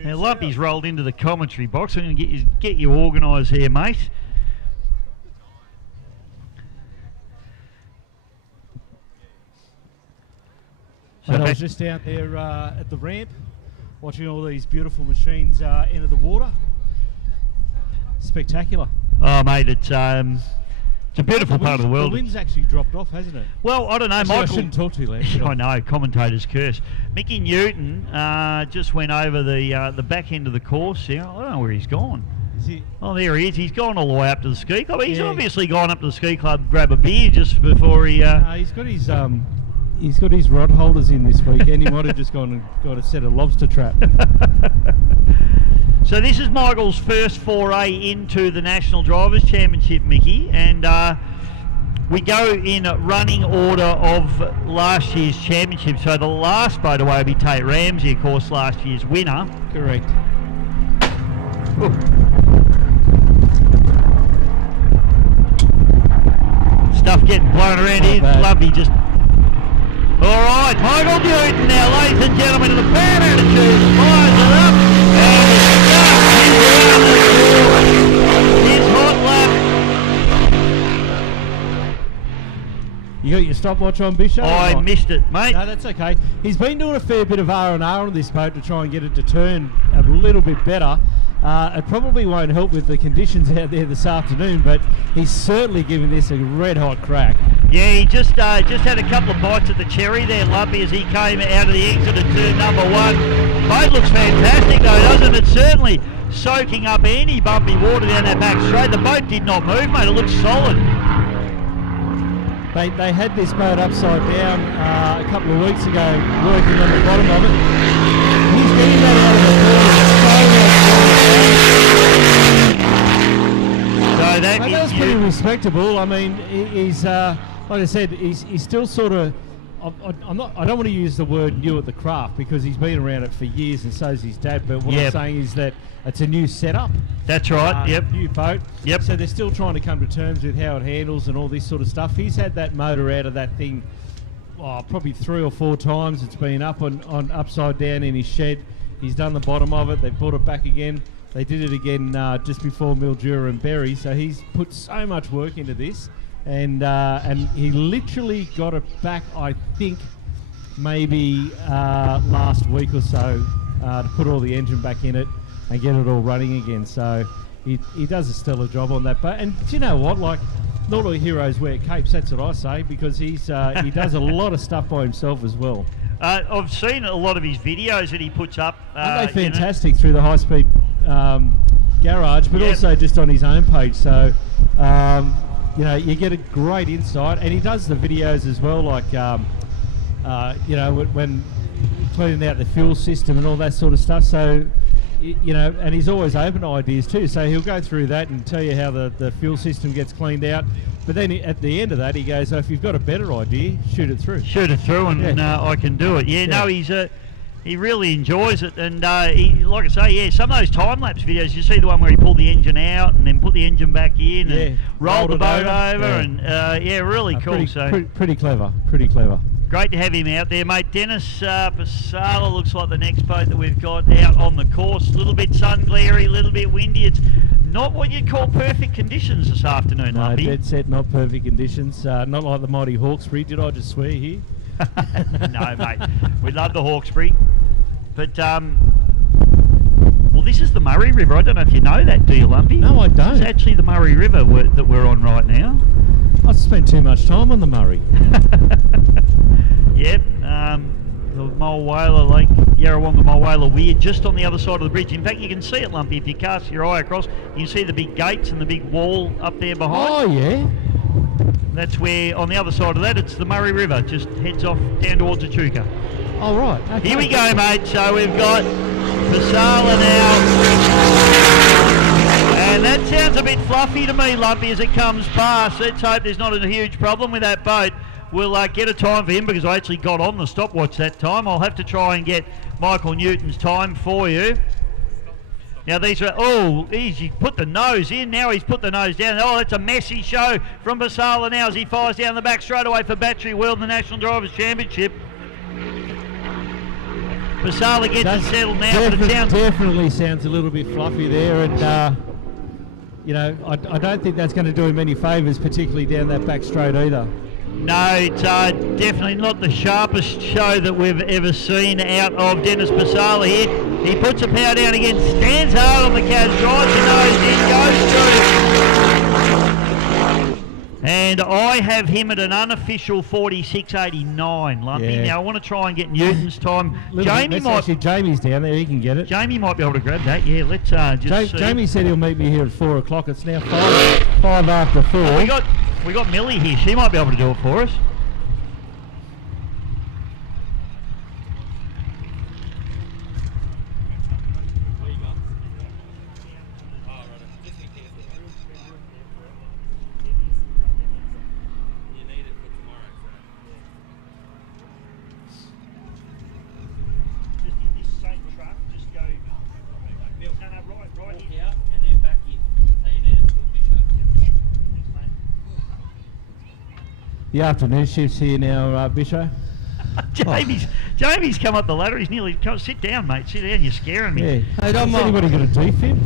Now Lumpy's rolled into the commentary box. I'm going to get you organised here, mate. I was just out there at the ramp watching all these beautiful machines enter the water. Spectacular. Oh, mate, it's a beautiful part of the world. The wind's actually dropped off, hasn't it? Well, I don't know, Actually, Michael. I shouldn't talk too loud. I know, commentator's curse. Mickey Newton just went over the back end of the course here. I don't know where he's gone. Is he? Oh, there he is. He's gone all the way up to the ski club. He's obviously gone up to the ski club, grab a beer just before he... He's got his rod holders in this weekend. He might have just gone and got a set of lobster trap. So this is Michael's first foray into the National Drivers' Championship, Mickey, and we go in running order of last year's championship. So the last boat away will be Tate Ramsey, of course, last year's winner. Correct. Ooh. Stuff getting blown around here. Lovely, just... All right, Michael Newton now, ladies and gentlemen, in the bad attitude, fires it up, and his hot lap. You got your stopwatch on, Bishop? I missed it, mate. No, that's okay. He's been doing a fair bit of R&R on this boat to try and get it to turn a little bit better. It probably won't help with the conditions out there this afternoon, but he's certainly giving this a red-hot crack. Yeah, he just had a couple of bites at the cherry there, Lumpy, as he came out of the exit at turn number 1. Boat looks fantastic though, doesn't it? Certainly soaking up any bumpy water down that back straight. The boat did not move, mate. It looks solid. They had this boat upside down a couple of weeks ago, working on the bottom of it. He's getting that out of the corner. That was pretty respectable. I mean, he's like I said, he's still sort of. I don't want to use the word new at the craft because he's been around it for years, and so's his dad. But what I'm saying is that it's a new setup. That's right. New boat. Yep. So they're still trying to come to terms with how it handles and all this sort of stuff. He's had that motor out of that thing, probably 3 or 4 times. It's been up on upside down in his shed. He's done the bottom of it. They've brought it back again. They did it again just before Mildura and Berry. So he's put so much work into this. And he literally got it back, I think, maybe last week or so to put all the engine back in it and get it all running again. So he does a stellar job on that boat. And do you know what? Like, not all heroes wear capes, that's what I say, because he does a lot of stuff by himself as well. I've seen a lot of his videos that he puts up. Aren't they fantastic through the high-speed garage, but also just on his own page. So... you get a great insight, and he does the videos as well, like, when cleaning out the fuel system and all that sort of stuff. So, and he's always open to ideas too. So he'll go through that and tell you how the fuel system gets cleaned out. But then at the end of that, he goes, "So if you've got a better idea, shoot it through." Shoot it through, and I can do it. No, he really enjoys it, and he, like I say, some of those time-lapse videos, you see the one where he pulled the engine out and then put the engine back in and rolled the boat over, and really cool. Pretty clever, pretty clever. Great to have him out there, mate. Dennis Pasala looks like the next boat that we've got out on the course. A little bit sun glary, a little bit windy. It's Not what you'd call perfect conditions this afternoon, No, Lumpy. dead set, not perfect conditions. Not like the mighty Hawkesbury. Did I just swear here? No, mate. We love the Hawkesbury. But, well, this is the Murray River. I don't know if you know that, do you, Lumpy? No, I don't. It's actually the Murray River that we're on right now. I've spent too much time on the Murray. Yep. The Mulwala Lake, Yarrawonga Mulwala Weir, just on the other side of the bridge. In fact, you can see it, Lumpy, if you cast your eye across. You can see the big gates and the big wall up there behind. Oh, yeah. That's where, on the other side of that, it's the Murray River. Just heads off down towards Echuca. Oh, right. Okay. Here we go, mate. So we've got Fasala now. And that sounds a bit fluffy to me, Lumpy, as it comes past. Let's hope there's not a huge problem with that boat. We'll get a time for him because I actually got on the stopwatch that time. I'll have to try and get Michael Newton's time for you. Now these are, he put the nose in, now he's put the nose down. Oh, that's a messy show from Basala now as he fires down the back straight away for Battery World in the National Drivers' Championship. Basala gets it settled now, but it sounds... Definitely sounds a little bit fluffy there, and you know, I don't think that's going to do him any favours, particularly down that back straight either. No, it's definitely not the sharpest show that we've ever seen out of Dennis Basala here. He puts a power down again, stands hard on the Cas, drives the nose in, goes through. And I have him at an unofficial 46.89, Lumpy. Yeah. Now I want to try and get Newton's time. Jamie's down there, he can get it. Jamie might be able to grab that, yeah. Let's just see. Jamie said he'll meet me here at 4 o'clock. It's now 5 after 4. Oh, we got Millie here. She might be able to do it for us. The afternoon shift's here now, Bisho. Jamie's come up the ladder. He's nearly sit down, mate. Sit down. You're scaring me. Yeah. Hey, Has anybody got a defib?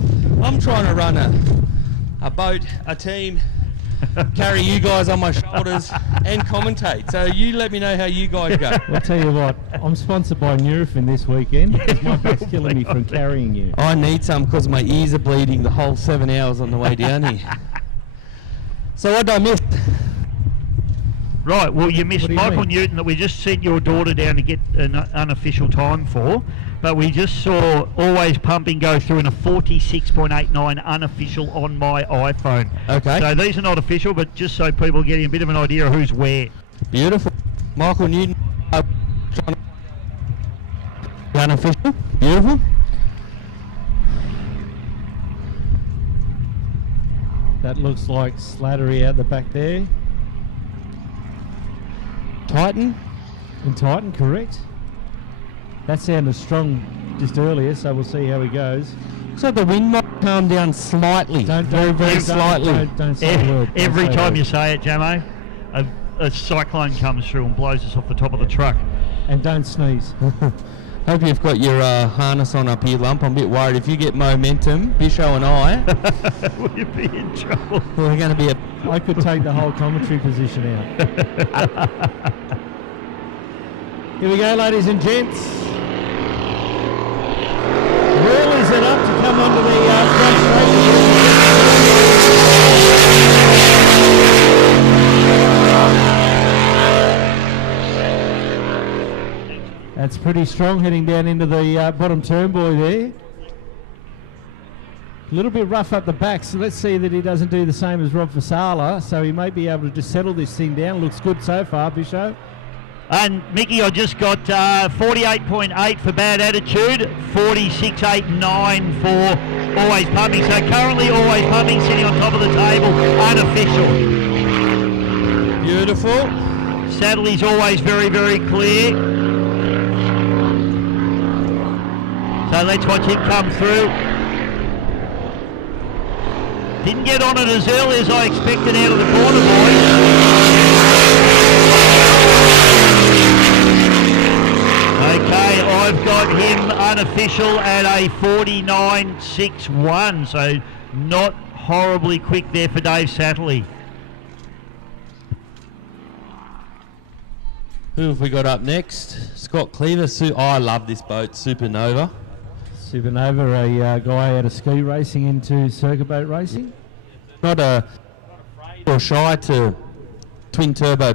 I'm trying to run a boat, a team, carry you guys on my shoulders and commentate. So you let me know how you guys go. I'll tell you what, I'm sponsored by Nurofen this weekend because my back's killing me from carrying you. I need some because my ears are bleeding the whole 7 hours on the way down here. So what did I miss? Right, well, you missed Michael Newton that we just sent your daughter down to get an unofficial time for, but we just saw Always Pumping go through in a 46.89 unofficial on my iPhone. Okay. So these are not official, but just so people are getting a bit of an idea of who's where. Beautiful. Michael Newton, unofficial. Beautiful. That looks like Slattery out the back there. Titan? In Titan, correct. That sounded strong just earlier, so we'll see how he goes. So the wind might calm down slightly. Very slightly. Don't say the word. Every time you say it, Jamo, a cyclone comes through and blows us off the top of the truck. And don't sneeze. Hope you've got your harness on up here, Lump. I'm a bit worried. If you get momentum, Bisho and I... we'll be in trouble. We're going to be I could take the whole commentary position out. Here we go, ladies and gents. Rollers it up to come onto the front straight. That's pretty strong heading down into the bottom turn buoy there. A little bit rough up the back, so let's see that he doesn't do the same as Rob Fasala, so he may be able to just settle this thing down. Looks good so far, Bisho. And Mickey, I just got 48.8 for Bad Attitude, 46.89 for Always Pumping. So currently Always Pumping sitting on top of the table, unofficial. Beautiful. Saddley's always very, very clear. So let's watch him come through. Didn't get on it as early as I expected out of the corner, boys. Okay, I've got him unofficial at a 49.61, so Not horribly quick there for Dave Satterley. Who have we got up next? Scott Cleaver. I love this boat, Supernova. Supernova, a guy out of ski racing into circuit boat racing. Not afraid or shy to twin turbo